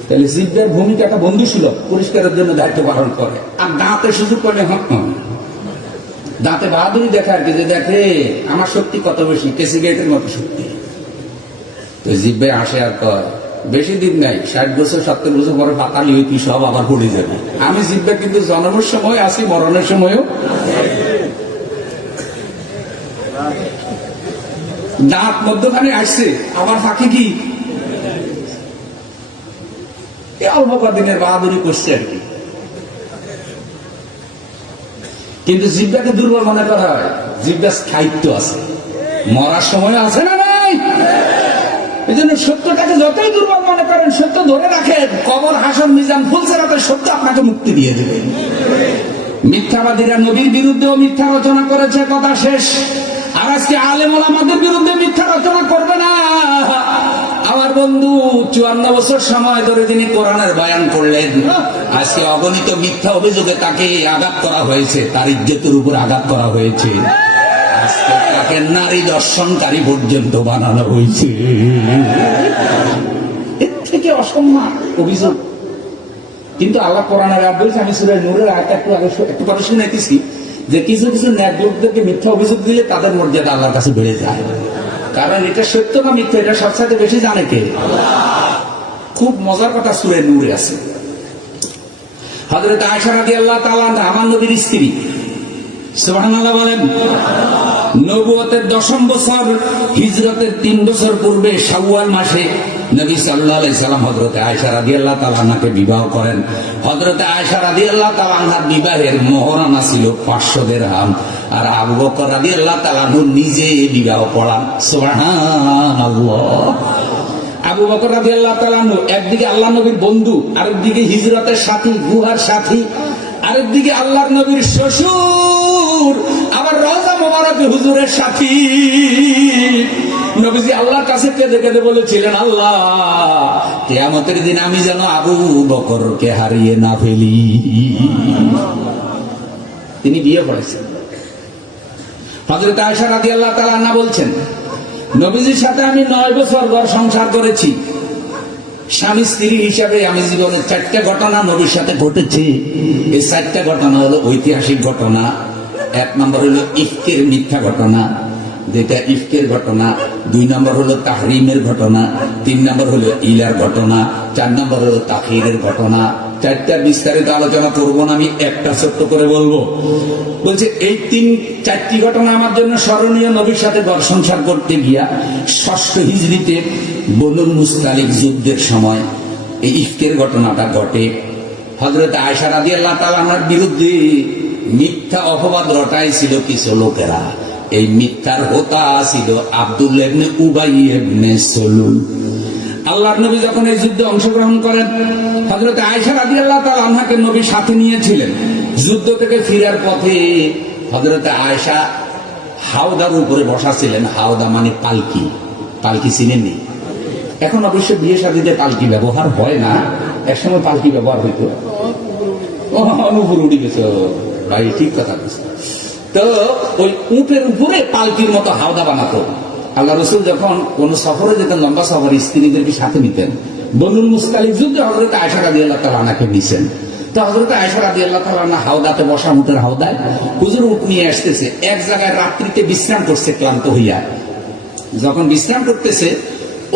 তাহলে জিব্বার ভূমিকাটা বন্ধু সুলভ, পরিষ্কারের জন্য দায়িত্ব পালন করে। আর দাঁতে সুযোগ করলে দাঁতে বাহাদুরি দেখা আর কি, যে দেখে আমার শক্তি কত বেশি, কেসিগেটের মতো শক্তি। তো জিব্বে আসে আর কয় বেশি দিন নাই, 60 বছর 70 বছর পরে পাতালি হইতি সব আবার পড়ে যাবে। আমি জিব্বে কিন্তু জন্মের সময় আছি, মরণের সময়ও। দাঁত মধ্যখানে আসছে, আবার ফাঁকি কি অল্প কদিনের বাহাদুরি করছে আর কি। কিন্তু জিব্বাকে দুর্বল মনে করা হয়, জিব্বা স্থায়িত্ব আছে, মরার সময় আছে না নাই? এই জন্য সত্যটাকে যতই দুর্বল মনে করেন, সত্য ধরে রাখেন, কবর হাসর মিজান ফুলসেরাতে সত্য আপনাকে মুক্তি দিয়ে দেবে। মিথ্যাবাদীরা নবীর বিরুদ্ধেও মিথ্যা রচনা করেছে, কথা শেষ। আর আজকে আলেম ওলামাদের বিরুদ্ধে মিথ্যা রচনা করবে না। আমার বন্ধু 54 বছর সময় ধরে তিনি কোরআনের বয়ান করলেন, আজকে অগণিত মিথ্যা অভিযোগে তাকে আঘাত করা হয়েছে, তার ইজ্জতের উপর আঘাত করা হয়েছে, আজকে তাকে নারী দর্শনকারী পর্যন্ত বানানো হয়েছে। এর থেকে অসম্মান অভিযোগ। কিন্তু আল্লাহ কোরআনের আয়াত বলছে, আমি সূরা নূরের আয়াত একটু পরে শুনেছি, যে কিছু কিছু ন্যাক লোকদেরকে মিথ্যা অভিযোগ দিলে তাদের মর্যাদা আল্লাহর কাছে বেড়ে যায়। কারণ এটা সত্য না মিথ্যা, এটা সবসাথে বেশি জানে কে? খুব মজার কথা সূরা নূরে আছে। হযরত আয়েশা রাদিয়াল্লাহু তাআলা আমার নবীর স্ত্রী, সুবহানাল্লাহ বলেন। নবুয়তের 10ম বছর, হিজরতের 3 বছর পূর্বে শাওয়াল মাসে নবী সাল্লাল্লাহু আলাইহি সাল্লাম হযরত আয়েশা রাদিয়াল্লাহু তাআলা আনহাকে বিবাহ করেন। হযরত আয়েশা রাদিয়াল্লাহু তাআলা আনহার বিবাহের মোহরানা ছিল 500 দিরহাম, আর আবু বকর রাদিয়াল্লাহু তাআলা নিজে বিবাহ পড়ান। সুবহানাল্লাহ। আবু বকর রাদিয়াল্লাহু তাআলা একদিকে আল্লাহ নবীর বন্ধু, আরেকদিকে হিজরতের সাথী, গুহার সাথী, আরেকদিকে আল্লাহর নবীর শ্বশুর, আবার রওজা মোবারকে হুজুরের সাথী। নবীজি আল্লাহর কাছে কেঁদে কেঁদে বলেছিলেন, আল্লাহ কিয়ামতের দিন আমি যেন আবু বকরকে হারিয়ে না ফেলি। তিনি বিয়ে করেছেন। হযরত আয়েশা রাদিয়াল্লাহু তাআলা আনহা বলছেন, নবীজির সাথে আমি 9 বছর ঘর সংসার করেছি। স্বামী স্ত্রী হিসাবে আমি জীবনের 4টা ঘটনা নবীর সাথে ঘটেছে। এই 4টা ঘটনা হলো ঐতিহাসিক ঘটনা। 1 নম্বর হলো ইফকের মিথ্যা ঘটনা, যেটা ইফকের ঘটনা। 2 নম্বর হলো তাহরিমের ঘটনা। 3 নম্বর হলো ইলার ঘটনা। 4 নম্বর হলো তাখিরের ঘটনা। 4টা বিস্তারিত আলোচনা করবো না, আমি একটা ছোট্ট করে বলবো। বলছে এই 4টি ঘটনা আমার জন্য স্মরণীয়। নবীর সাথে ঘর সংসার করতে গিয়া 6ষ্ঠ হিজরিতে বনুল মুস্তালিক যুদ্ধের সময় এই ইফকের ঘটনাটা ঘটে। হযরত আয়েশা রাদিয়াল্লাহু তাআলা আনহার বিরুদ্ধে মিথ্যা অপবাদ রটাইছিল কিছু লোকেরা। এই মিথ্যার হোতা ছিল আব্দুল্লাহ ইবনে উবাই ইবনে সালুল। আল্লাহর নবী যখন এই যুদ্ধে অংশগ্রহণ করেন, হযরত আয়েশা রাদিয়াল্লাহু তাআলা আনহাকে নবী সাথে নিয়েছিলেন। যুদ্ধ থেকে ফেরার পথে হযরত আয়েশা হাওদার উপরে বসা ছিলেন। হাওদা মানে পালকি। পালকি চিনেননি? এখন অবশ্য বিয়ে শাদীতে পালকি ব্যবহার হয় না, একসময় পালকি ব্যবহার হইতো। অনুপুর উঠে গেছে ভাই, ঠিক কথা বলছে। তো ওই উটের উপরে পালকির মতো হাওদা বানাতো। আল্লাহ রাসূল যখন কোন সফরে যেতেন, লম্বা সফরে, স্ত্রীদেরকে সাথে নিতেন। বনুল মুস্তালিক যুদ্ধে হযরত আয়েশা রাদিয়াল্লাহু তাআলা আনহাকে নিছেন। তো হযরত আয়েশা রাদিয়াল্লাহু তাআলা আনহা হাওদাতে বসা, উটের হাওদায় হুজুর উট নিয়ে আসতেছে। এক জায়গায় রাত্রিতে বিশ্রাম করছে ক্লান্ত হইয়া। যখন বিশ্রাম করতেছে,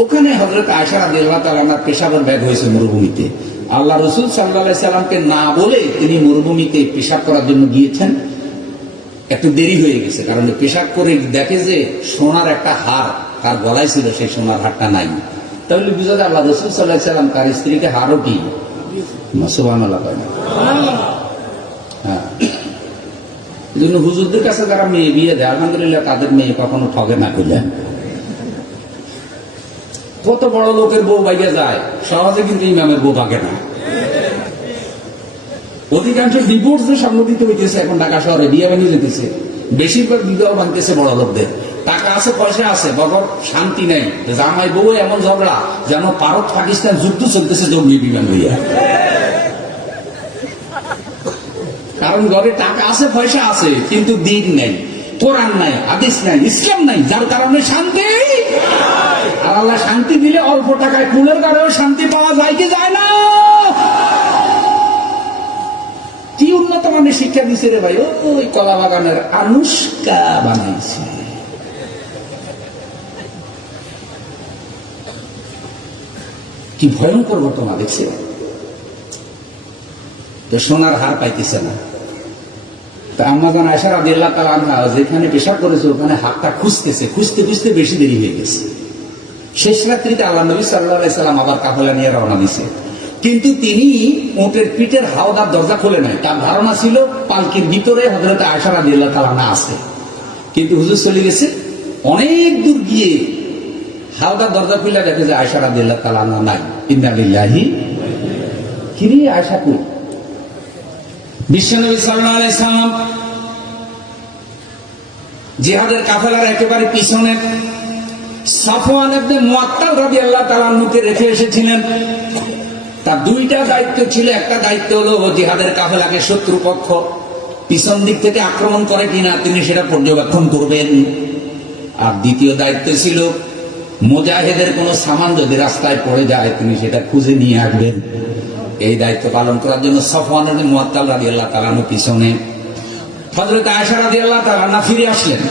ওখানে হযরত আয়েশা রাদিয়াল্লাহু তাআলা আনহার পেশাবের ব্যাগ হয়েছে মরুভূমিতে। আল্লাহ রাসূল সাল্লাল্লাহু আলাইহি সাল্লামকে না বলে তিনি মরুভূমিতে পেশাব করার জন্য গিয়েছেন। একটু দেরি হয়ে গেছে, কারণ পেশাব করে দেখে যে সোনার একটা হার তার গলায় ছিল, সেই সোনার হারটা নাই। তাহলে বুঝা যায় আল্লাহ রাসূল সাল্লাল্লাহু আলাইহি সাল্লাম তার স্ত্রীকে হারও কি সুবহানাল্লাহ। হ্যাঁ, এই জন্য হুজুরদের কাছে যারা মেয়ে বিয়ে দেয়, আলহামদুলিল্লাহ তাদের মেয়ে কখনো ঠগে না করলে। কত বড় লোকের বউ বাইরে যায়, সহজে কিন্তু ইমামের বউ ভাগে না। অধিকাংশ ডিভোর্স যে সংগঠিত হইতেছে এখন ঢাকা শহরে, বিয়ে বানিয়ে যেতেছে, বেশিরভাগ বিবাহ বানতেছে বড় লোকদের। টাকা আছে, পয়সা আছে, বগর শান্তি নেই। জামাই বউ এমন ঝগড়া যেন ভারত পাকিস্তান যুদ্ধ চলতেছে জঙ্গি বিমান হইয়া। কারণ ঘরে টাকা আছে, পয়সা আছে, কিন্তু দিন নেই, কোরআন নাই, হাদিস নাই, ইসলাম নাই, যার কারণে শান্তি। আর আল্লাহ শান্তি দিলে অল্প টাকায় কুলের ঘরেও শান্তি পাওয়া যায় কি যায় না? উন্নত মানের শিক্ষা দিছে রে ভাই, ওই কলা বাগানের আনুষ্কা বানাইছে। কি ভয়ঙ্কর ঘটনা দেখছে। তো সোনার হার পাইতেছে না। তা আম্মাজান আয়েশা রাদিয়াল্লাহু তাআলা আনহা যেখানে পেশাব করেছে ওখানে হাতটা খুঁজতেছে, খুঁজতে খুঁজতে বেশি দেরি হয়ে গেছে। শেষ রাত্রিতে আল্লাহ নবী সাল্লাল্লাহু আলাইহি সাল্লাম আবার কাফেলা নিয়ে রওনা দিছে, কিন্তু তিনি উটের পিঠের হাওদার দরজা খুলে নাই। তার ধারণা ছিল পালকির ভিতরে হযরত আয়েশা রাদিয়াল্লাহু তাআলা আনহা আছে, কিন্তু হুজুর চলে গেছে। অনেক দূর গিয়ে হাওদার দরজা খুলে দেখে যে আয়েশা রাদিয়াল্লাহু তাআলা আনহা নাই। ইন্না লিল্লাহি, কিরে আয়েশা কই? বিশ্বনবী সাল্লাল্লাহু আলাইহি সাল্লাম জিহাদের কাফেলার একেবারে পিছনে সাফওয়ান ইবনে মুআত্তাল রাদিয়াল্লাহু তাআলা আনহুকে রেখে এসেছিলেন। তার দুইটা দায়িত্ব ছিল। একটা দায়িত্ব হলো জিহাদের কাফেলাকে শত্রুপক্ষ পিছন দিক থেকে আক্রমণ করে কিনা তিনি সেটা পর্যবেক্ষণ করবেন। আর দ্বিতীয় দায়িত্ব ছিল মুজাহিদের কোনো সামান যদি রাস্তায় পড়ে যায় তিনি সেটা খুঁজে নিয়ে আসবেন। এই দায়িত্ব পালন করার জন্য সাফওয়ান ইবনে মুআত্তাল রাদিয়াল্লাহু তাআলা আনহু পিছনে, হযরত আয়েশা রাদিয়াল্লাহু তাআলা আনহা ফিরে আসলেন।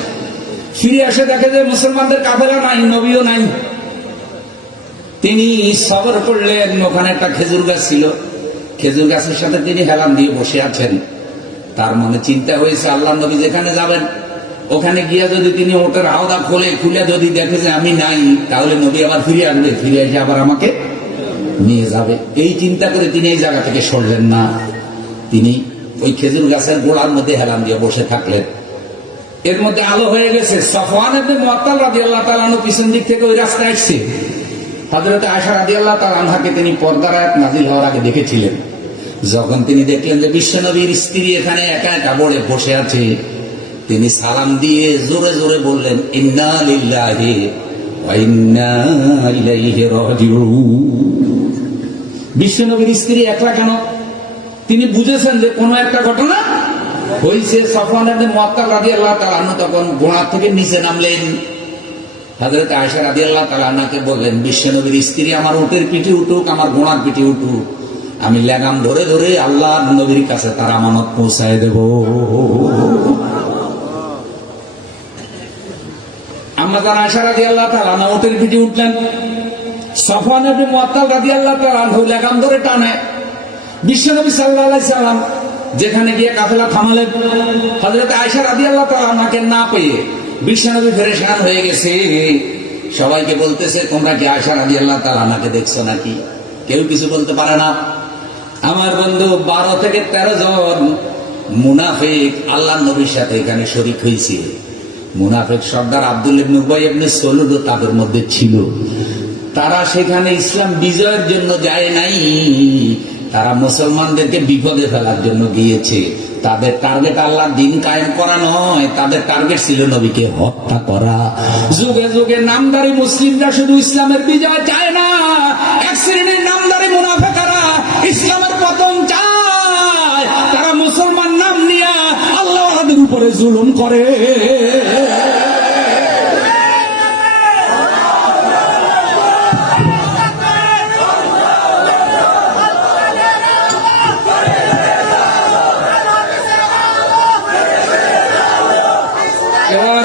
ফিরে এসে দেখে যে মুসলমানদের কাফেলা নাই, নবীও নাই। তিনি সবর করলেন। ওখানে একটা খেজুর গাছ ছিল, খেজুর গাছের সাথে তিনি হেলান দিয়ে বসে আছেন। তার মনে চিন্তা হয়েছে আল্লাহ নবী যেখানে যাবেন ওখানে গিয়া যদি তিনি ওটার আওদা খুলে যদি দেখে যে আমি নাই, তাহলে নবী আবার ফিরে আসবে, ফিরে এসে আবার আমাকে নিয়ে যাবে। এই চিন্তা করে তিনি এই জায়গা থেকে সরলেন না। তিনি ওই খেজুর গাছের গোড়ার মধ্যে হেলান দিয়ে বসে থাকলেন। এর মধ্যে আলো হয়ে গেছে। সাফওয়ান ইবনে মুআত্তাল রাদিয়াল্লাহু তাআলা আনহু পিছন দিক থেকে ওই রাস্তায় আসছে। হযরত আয়েশা রাদিয়াল্লাহু তাআলা আনহাকে তিনি পর্দার আয়াত নাযিল হওয়ার আগে দেখেছিলেন। যখন তিনি দেখলেন যে বিশ্বনবীর স্ত্রী এখানে একা একা বসে আছে, তিনি সালাম দিয়ে জোরে জোরে বললেন, ইন্না লিল্লাহি ওয়া ইন্না ইলাইহি রাজিউন। বিশ্বনবীর স্ত্রী একলা কেন? তিনি বুঝেছেন যে কোনো একটা ঘটনা হয়েছে। সাফওয়ান ইবনে মুআত্তাল রাদিয়াল্লাহু তাআলা আনহু তখন ঘোড়া থেকে নিচে নামলেন। হযরত আয়েশা রাদিয়াল্লাহু তাআলা আনহাকে বললেন, বিশ্বনবীর স্ত্রী আমার উটের পিঠে উঠুক, আমার ঘোড়ার পিঠে উঠুক, আমি লাগাম ধরে ধরে আল্লাহর নবীর কাছে তার আমানত পৌঁছায় দেব। আম্মাজান আয়েশা রাদিয়াল্লাহু তাআলা আনহা উটের পিঠে উঠলেন। সাফওয়ান ইবনে মুআত্তাল রাদিয়াল্লাহু তাআলা আনহু লাগাম ধরে টানে। বিশ্বনবী সাল্লাল্লাহু আলাইহি সাল্লাম যেখানে গিয়ে কাফেলা থামালেন, হযরত আয়েশা রাদিয়াল্লাহু তাআলা আনহাকে না পেয়ে বিশ্বনবী পেরেশান হয়ে গেছে। সবাইকে বলতেছে, তোমরা কি আয়েশা রাদিয়াল্লাহু তাআলা আনহাকে দেখছো নাকি? কেউ কিছু বলতে পারে না। আমার বন্ধু 12 থেকে 13 জন মুনাফিক আল্লাহর নবীর সাথে এখানে শরীক হয়েছে। মুনাফিক সর্দার আব্দুল্লাহ ইবনে উবাই ইবনে সালুল তাদের মধ্যে ছিল। তারা সেখানে ইসলাম বিজয়ের জন্য যায় নাই, তারা মুসলমানদেরকে বিপদে ফেলার জন্য গিয়েছে। তাদের টার্গেট আল্লাহর দ্বীন কায়েম করা নয়, তাদের টার্গেট ছিল নবীকে হত্যা করা। যুগে যুগে নামদারি মুসলিমরা শুধু ইসলামের বিজয় চায় না, এক শ্রেণীর নামদারি মুনাফিকরা ইসলামের পতন চায়। তারা মুসলমান নাম নিয়ে আল্লাহর উপরে জুলুম করে।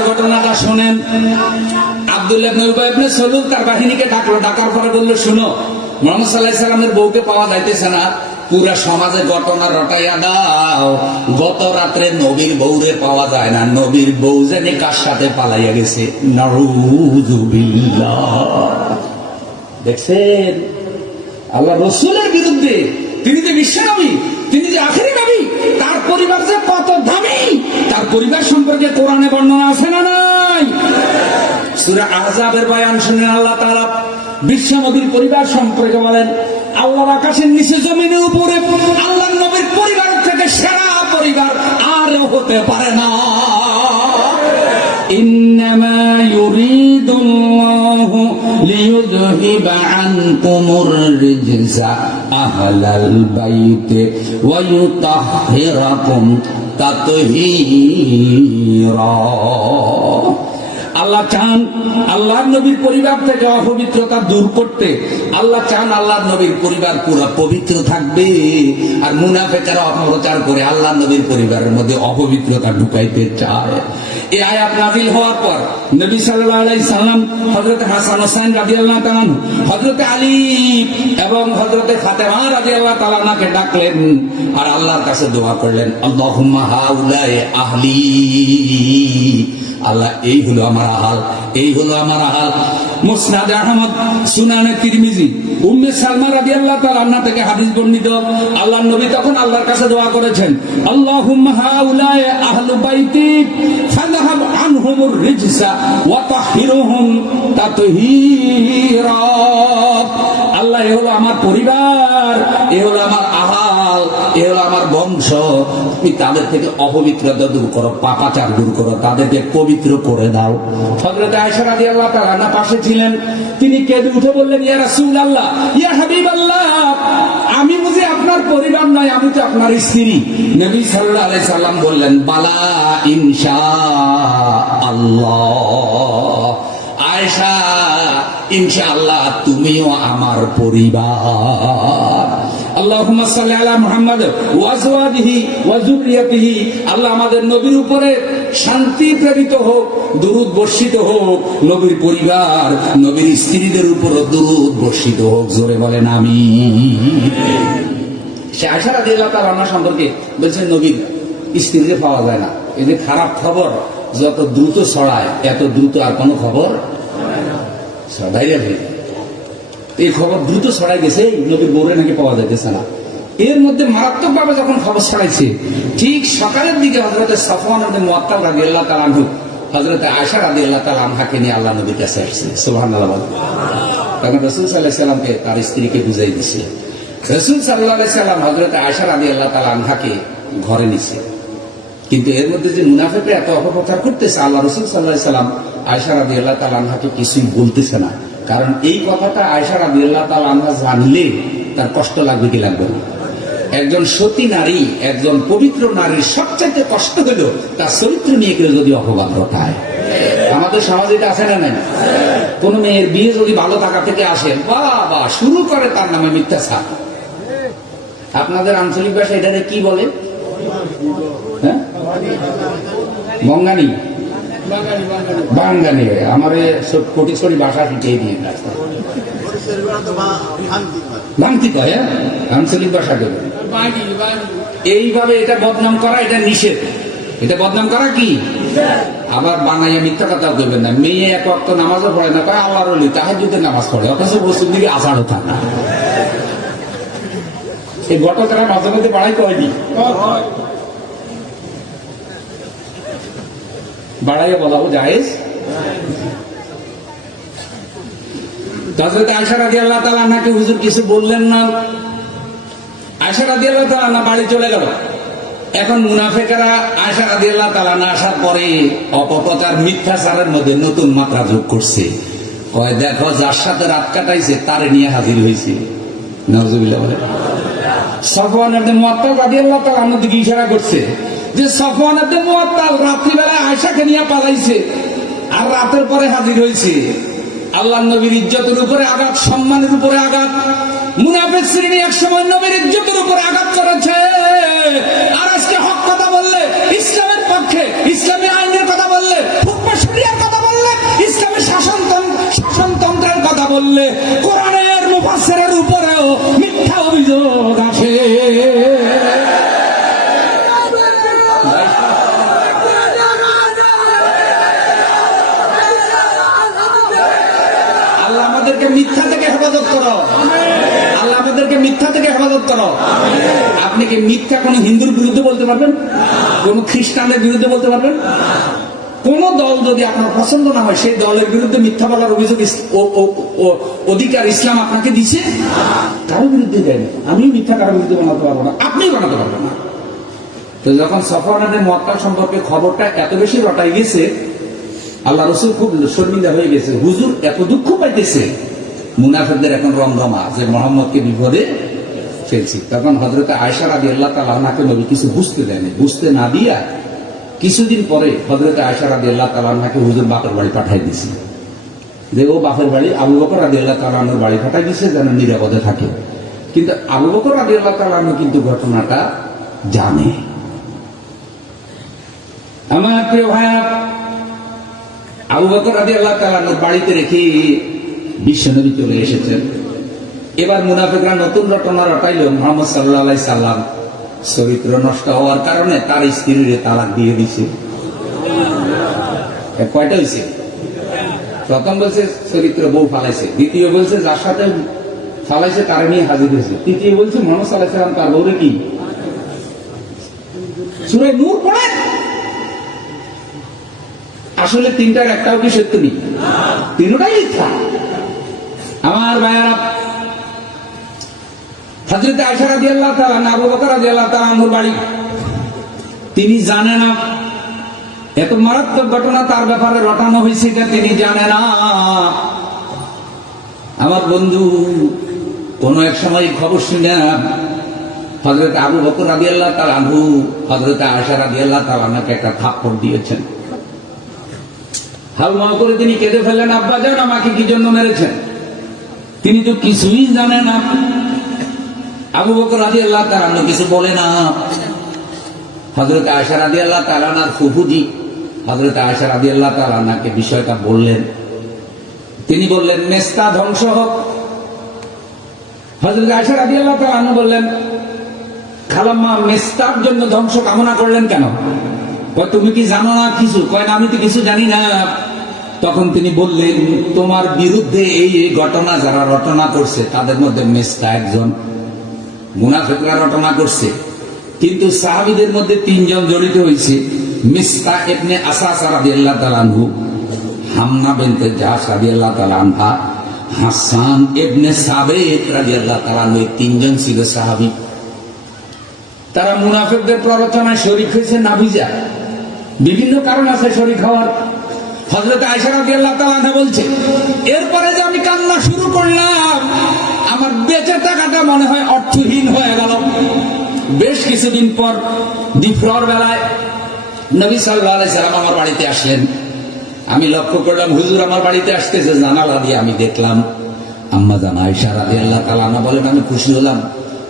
ঘটনাটা শোনেন। আব্দুল্লাহ ইবনে উবাই ইবনে সালুল তার বাহিনীকে ডাকলো। ডাকার পরে বলল, শুনো, মুহাম্মদ সাল্লাল্লাহু আলাইহি সাল্লামের বউকে পাওয়া যাইতেছে না, পুরা সমাজে ঘটনা রটাইয়া দাও। গত রাত্রে নবীর বউরে পাওয়া যায় না, নবীর বউ জানি কার সাথে পালাইয়া গেছে। নাউযুবিল্লাহ। দেখছেন আল্লাহ রাসূলের বিরুদ্ধে, তিনি যে বিশ্বনবী, তিনি যে আখেরি নবী, তার পরিবার যে কত দামি, তার পরিবার সম্পর্কে কোরআনে বর্ণনা আছে না নাই? সূরা আহজাবের বয়ান শুনেন। আল্লাহ তাআলা বিশ্বনবীর পরিবার সম্পর্কে বলেন, আল্লাহর আকাশের নিচে জমিনের উপরে আল্লাহর নবীর পরিবার থেকে সেরা পরিবার আর হতে পারে না। ইন্নামা ইউরিদুল্লাহু লিইউযহিবা আনকুমুর রিজসা আহলাল বাইতি ওয়া ইউতাহহিরাকুম তাতহীরা। আল্লাহ চান আল্লাহর নবীর পরিবার থেকে অপবিত্রতা দূর করতে। আল্লাহ চান আল্লাহর নবীর পরিবার পুরো পবিত্র থাকবে, আর মুনাফিকরা অপপ্রচার করে আল্লাহর নবীর পরিবারের মধ্যে অপবিত্রতা ঢুকাইতে চায়। এই আয়াত নাযিল হওয়ার পর নবী সাল্লাল্লাহু আলাইহি সাল্লাম হযরত হাসান হোসেন রাদিয়াল্লাহু তাআলা, হযরত আলী এবং হযরত ফাতেমা রাদিয়াল্লাহু তাআলাকে ডাকলেন আর আল্লাহর কাছে দোয়া করলেন, আল্লাহুম্মা হাউলাই আহলি। আল্লাহ, এই হলো আমার আহাল, এই হলো আমার আহাল। মুসনাদ আহমদ, সুনানে তিরমিজি, উম্মে সালমা রাদিয়াল্লাহু তাআলা আনহা থেকে হাদিস বর্ণিত। আল্লাহর নবী তখন আল্লাহর কাছে দোয়া করেছেন, আল্লাহুম্মা হাউলাই আহলু বাইতিক ফাযহাব আনহুমুর রিজসা ওয়া তাহহিরহুম তাতহীরা। আল্লাহ, এ হলো আমার পরিবার, এ হলো আমার আহাল, এ হলো আমার বংশ, তুমি তাদের থেকে অপবিত্রতা দূর করো, পাপাচার দূর করো, তাদেরকে পবিত্র করে দাও। হযরত আয়েশা রাদিয়াল্লাহু তাআলা আনহা পাশে ছিলেন, তিনি কেঁদে উঠে বললেন, ইয়া রাসূলুল্লাহ, ইয়া হাবিবাল্লাহ, আমি বুঝি আপনার পরিবার নয়, আমি তো আপনার স্ত্রী। নবী সাল্লাল্লাহু আলাইহি সাল্লাম বললেন, বালা ইনশাআল্লাহ, আয়েশা ইনশাআল্লাহ তুমিও আমার পরিবার। আল্লাহুম্মা সাল্লি আলা মুহাম্মাদ ওয়া আজওয়াজিহি ওয়া যুররিয়াতিহি। আল্লাহ আমাদের নবীর উপরে শান্তি প্রেরিত হোক, দুরূদ বর্ষিত হোক, নবীর পরিবার নবীর স্ত্রীদের উপরও দুরূদ বর্ষিত হোক, জোরে বলেন আমিন। সে আয়েশা রাদিয়াল্লাহু তাআলা আনহা সম্পর্কে বলছেন, নবীর স্ত্রীদের পাওয়া যায় না। এই যে খারাপ খবর যত দ্রুত ছড়ায়, এত দ্রুত আর কোনো খবর ভাইরাল হয়ে যায়। এই খবর দ্রুত ছড়াই গেছে, নবীর বউরে নাকি পাওয়া যাইতেছে না। এর মধ্যে মারাত্মক ভাবে যখন খবর ছড়াইছে, ঠিক সকালের দিকে হযরত সাফওয়ান ইবনে মুআত্তাল রাদিয়াল্লাহু তাআলা আনহু হযরত আয়েশা রাদিয়াল্লাহু তাআলা আনহাকে নিয়ে আল্লাহ নবীর কাছে আসছে। সুবহানাল্লাহ। তখন রাসূল সাল্লাল্লাহু আলাইহি সাল্লামকে তার স্ত্রীকে বুঝাই দিছে। রাসূল সাল্লাল্লাহু আলাইহি সাল্লাম হযরত আয়েশা রাদিয়াল্লাহু তাআলা আনহাকে ঘরে নিছে, কিন্তু এর মধ্যে যে মুনাফিকরা এত অপপ্রচার করতেছে, আল্লাহ রাসূল সাল্লাল্লাহু আলাইহি সাল্লাম আয়েশা রাদিয়াল্লাহু তাআলা আনহাকে কিছুই বলতেছে না। কারণ এই কথাটা আয়েশা রাদিয়াল্লাহু তাআলা আনহা জানলে তার কষ্ট লাগবে কি লাগবে না? একজন সতী নারী, একজন পবিত্র নারীর সবচাইতে কষ্ট হলো তার চরিত্র নিয়ে কেউ যদি অপবাদ রটায়। আমাদের সমাজে এটা আছে না নাই? কোন মেয়ের বিয়ে যদি ভালো থাকা থেকে আসে, বাবা শুরু করে তার নামে মিথ্যাচার। আপনাদের আঞ্চলিক ভাষায় এটাকে কি বলে? হ্যাঁ, বঙ্গানি, বাঙ্গানি। আমার কোটিশ্বরী ভাষা শিখিয়ে দিয়ে ভাঙতি কয়, হ্যাঁ, আঞ্চলিক ভাষা দেবে। এইভাবে এটা বদনাম করা, এটা নিষেধ। এটা বদনাম করা কি? আবার বানাইয়া মিথ্যা কথা বলবেন না। মেয়ে এক ওয়াক্ত নামাজও পড়ে না, কয় আল্লাহর ওলি, তাহাজ্জুদের নামাজ পড়ে, অথচ বস্তুর দিকে আসারও থাকে না। এই ঘটকরা মাঝে মধ্যে বাড়াই কয়নি, বাড়াইয়া বলাও জায়েজ। হযরত আয়েশা রাদিয়াল্লাহু তাআলা আনহাকে হুজুর কিছু বললেন না। আয়েশা রাদিয়াল্লাহু তাআলা আনহা বাড়ি চলে গেল। এখন মুনাফিকরা আয়েশা রাদিয়াল্লাহু তাআলা আনহা আসার পরে অপপ্রচার, মিথ্যাচারের মধ্যে নতুন মাত্রা যোগ করছে। কয়, দেখো যার সাথে রাত কাটাইছে তারে নিয়ে হাজির হয়েছে। নাউজুবিল্লাহ বলে। সাফওয়ান ইবনে মুআত্তাল রাদিয়াল্লাহু তাআলা আনহুর দিকে ইশারা করছে যে সাফওয়ান ইবনে মুআত্তাল রাত্রিবেলা আয়েশাকে নিয়ে পালাইছে আর রাতের পরে হাজির হয়েছে। আল্লাহর নবীর ইজ্জতের উপরে আঘাত, সম্মানের উপরে আঘাত। মুনাফিক শ্রেণী এক সময় নবীর ইজ্জতের উপরে আঘাত করেছে, আর আজকে হক কথা বললে, ইসলামের পক্ষে, ইসলামী আইনের কথা বললে, হুকমে শরিয়ার কথা বললে, ইসলামের শাসনতন্ত্রের কথা বললে, কোরআনের মুফাসসিরের উপরেও মিথ্যা অভিযোগ আসে। মিথ্যা থেকে হেফাজত করো, আল্লাহ আমাদেরকে মিথ্যা থেকে হেফাজত করো। আপনি কি মিথ্যা কোন হিন্দুর বিরুদ্ধে বলতে পারবেন? কোন খ্রিস্টানের বিরুদ্ধে বলতে পারবেন? কোন দল যদি আপনার পছন্দ না হয়, সেই দলের বিরুদ্ধে মিথ্যা বলার অভিযোগ অধিকার ইসলাম আপনাকে দিছে? কারো বিরুদ্ধে দেয়নি। আমি মিথ্যা কারো বিরুদ্ধে বানাতে পারবো না, আপনি বানাতে পারবেন না। তো যখন সাফওয়ান ইবনে মুআত্তাল সম্পর্কে খবরটা এত বেশি রটাই গেছে, আল্লাহ রাসূল খুব শর্মিন্দা হয়ে গেছে। হুজুর এত দুঃখ পাইতেছে, মুনাফিকদের এখন রমরমা যে মুহাম্মদকে বিপদে ফেলছি। তখন হযরত আয়েশা রাদিয়াল্লাহু তাআলা আনহাকে নবী কিছু বুঝতে দেয়নি। বুঝতে না দিয়া কিছুদিন পরে হযরত আয়েশা রাদিয়াল্লাহু তাআলা আনহাকে হুজুর বাপের বাড়ি পাঠিয়ে দিয়েছে, যে ও বাপের বাড়ি আবু বকর রাদিয়াল্লাহু তাআলা আনহুর বাড়ি পাঠিয়ে দিয়েছে যেন নিরাপদে থাকে। কিন্তু আবু বকর রাদিয়াল্লাহু তাআলা আনহু কিন্তু ঘটনাটা জানে। আমার প্রিয় ভাইয়া, আবু বকর রাদিয়াল্লাহু তাআলা আনহুর বাড়িতে রেখে বিশ্বনবী চলে এসেছেন। এবার মুনাফিকরা নতুন রটনা রটাইল, মুহাম্মদ সাল্লাল্লাহু আলাইহি সাল্লাম চরিত্র নষ্ট হওয়ার কারণে তার স্ত্রীর তালাক দিয়ে দিছে। কয়টা হয়েছে? প্রথম বলছে চরিত্র বউ ফালাইছে, দ্বিতীয় বলছে যার সাথে ফালাইছে তার নিয়ে হাজির হয়েছে, তৃতীয় বলছে মুহাম্মদ সাল্লাল্লাহু আলাইহি সাল্লাম তার বউরে কি সূরা নূর পড়ে। আসলে তিনটার একটাও কি সত্য নেই? তিনটাই মিথ্যা। আমার ভাইয়ারা, হযরত আয়েশা রাদিয়াল্লাহু তাআলা আনহা আবু বকর রাদিয়াল্লাহু তাআলা আনহুর বাড়ি, তিনি জানে না এত মারাত্মক ঘটনা তার ব্যাপারে রটানো হয়েছে, এটা তিনি জানে না। আমার বন্ধু কোন এক সময় খবর শুনে হযরত আবু বকর রাদিয়াল্লাহু তাআলা আনহু হযরত আয়েশা রাদিয়াল্লাহু তাআলা আনহাকে একটা থাপ্পড় দিয়েছেন। হালমা করে তিনি কেঁদে ফেললেন, আব্বা জান আমাকে কি জন্য মেরেছেন? তিনি তো কিছুই জানেন না। আবু বকর রাদিয়াল্লাহু তাআলা আনহু কিছু বলে না। হযরত আয়েশা রাদিয়াল্লাহু তাআলা আনহার ফুফুজি হযরত আয়েশা রাদিয়াল্লাহু তাআলা আনহাকে বিষয়টা বললেন। তিনি বললেন মেস্তা ধ্বংস হোক। হযরত আয়েশা রাদিয়াল্লাহু তাআলা আনহা বললেন, খালাম্মা মেস্তার জন্য ধ্বংস কামনা করলেন কেন? কয় তুমি কি জানো না কিছু? কয় না আমি তো কিছু জানি না। তখন তিনি বললেন, তোমার বিরুদ্ধে এই ঘটনা যারা রটনা করছে তাদের মধ্যে মেস্তা একজন, মুনাফিকরা রটনা করছে, কিন্তু সাহাবীদের মধ্যে তিনজন জড়িত হয়েছে। মিস্তা ইবনে আসাসা রাদিয়াল্লাহু তাআলা আনহু, হামনা বিনতে জাহশ রাদিয়াল্লাহু তাআলা আনহা, হাসান ইবনে সাবিত রাদিয়াল্লাহু তাআলা আনহু, তিনজন ছিল সাহাবী। তারা মুনাফিকদের প্ররোচনায় শরীক হয়েছে না বুঝা, বিভিন্ন কারণ আছে শরীক হওয়ার। হযরত আয়েশা রাদিয়াল্লাহু তাআলা আনহা বলছে, এরপরে যে আমি কান্না শুরু করলাম, আমার বেঁচে থাকাটা মনে হয় অর্থহীন হয়ে গেল। বেশ কিছুদিন পর দুপুর বেলায় নবী সাল্লাল্লাহু আলাইহি সাল্লাম আমার বাড়িতে আসলেন। আমি লক্ষ্য করলাম হুজুর আমার বাড়িতে আসতেছে, জানালা দিয়ে আমি দেখলাম আম্মা জান আয়েশা রাদিয়াল্লাহু তাআলা আনহা বলেন, আমি খুশি হলাম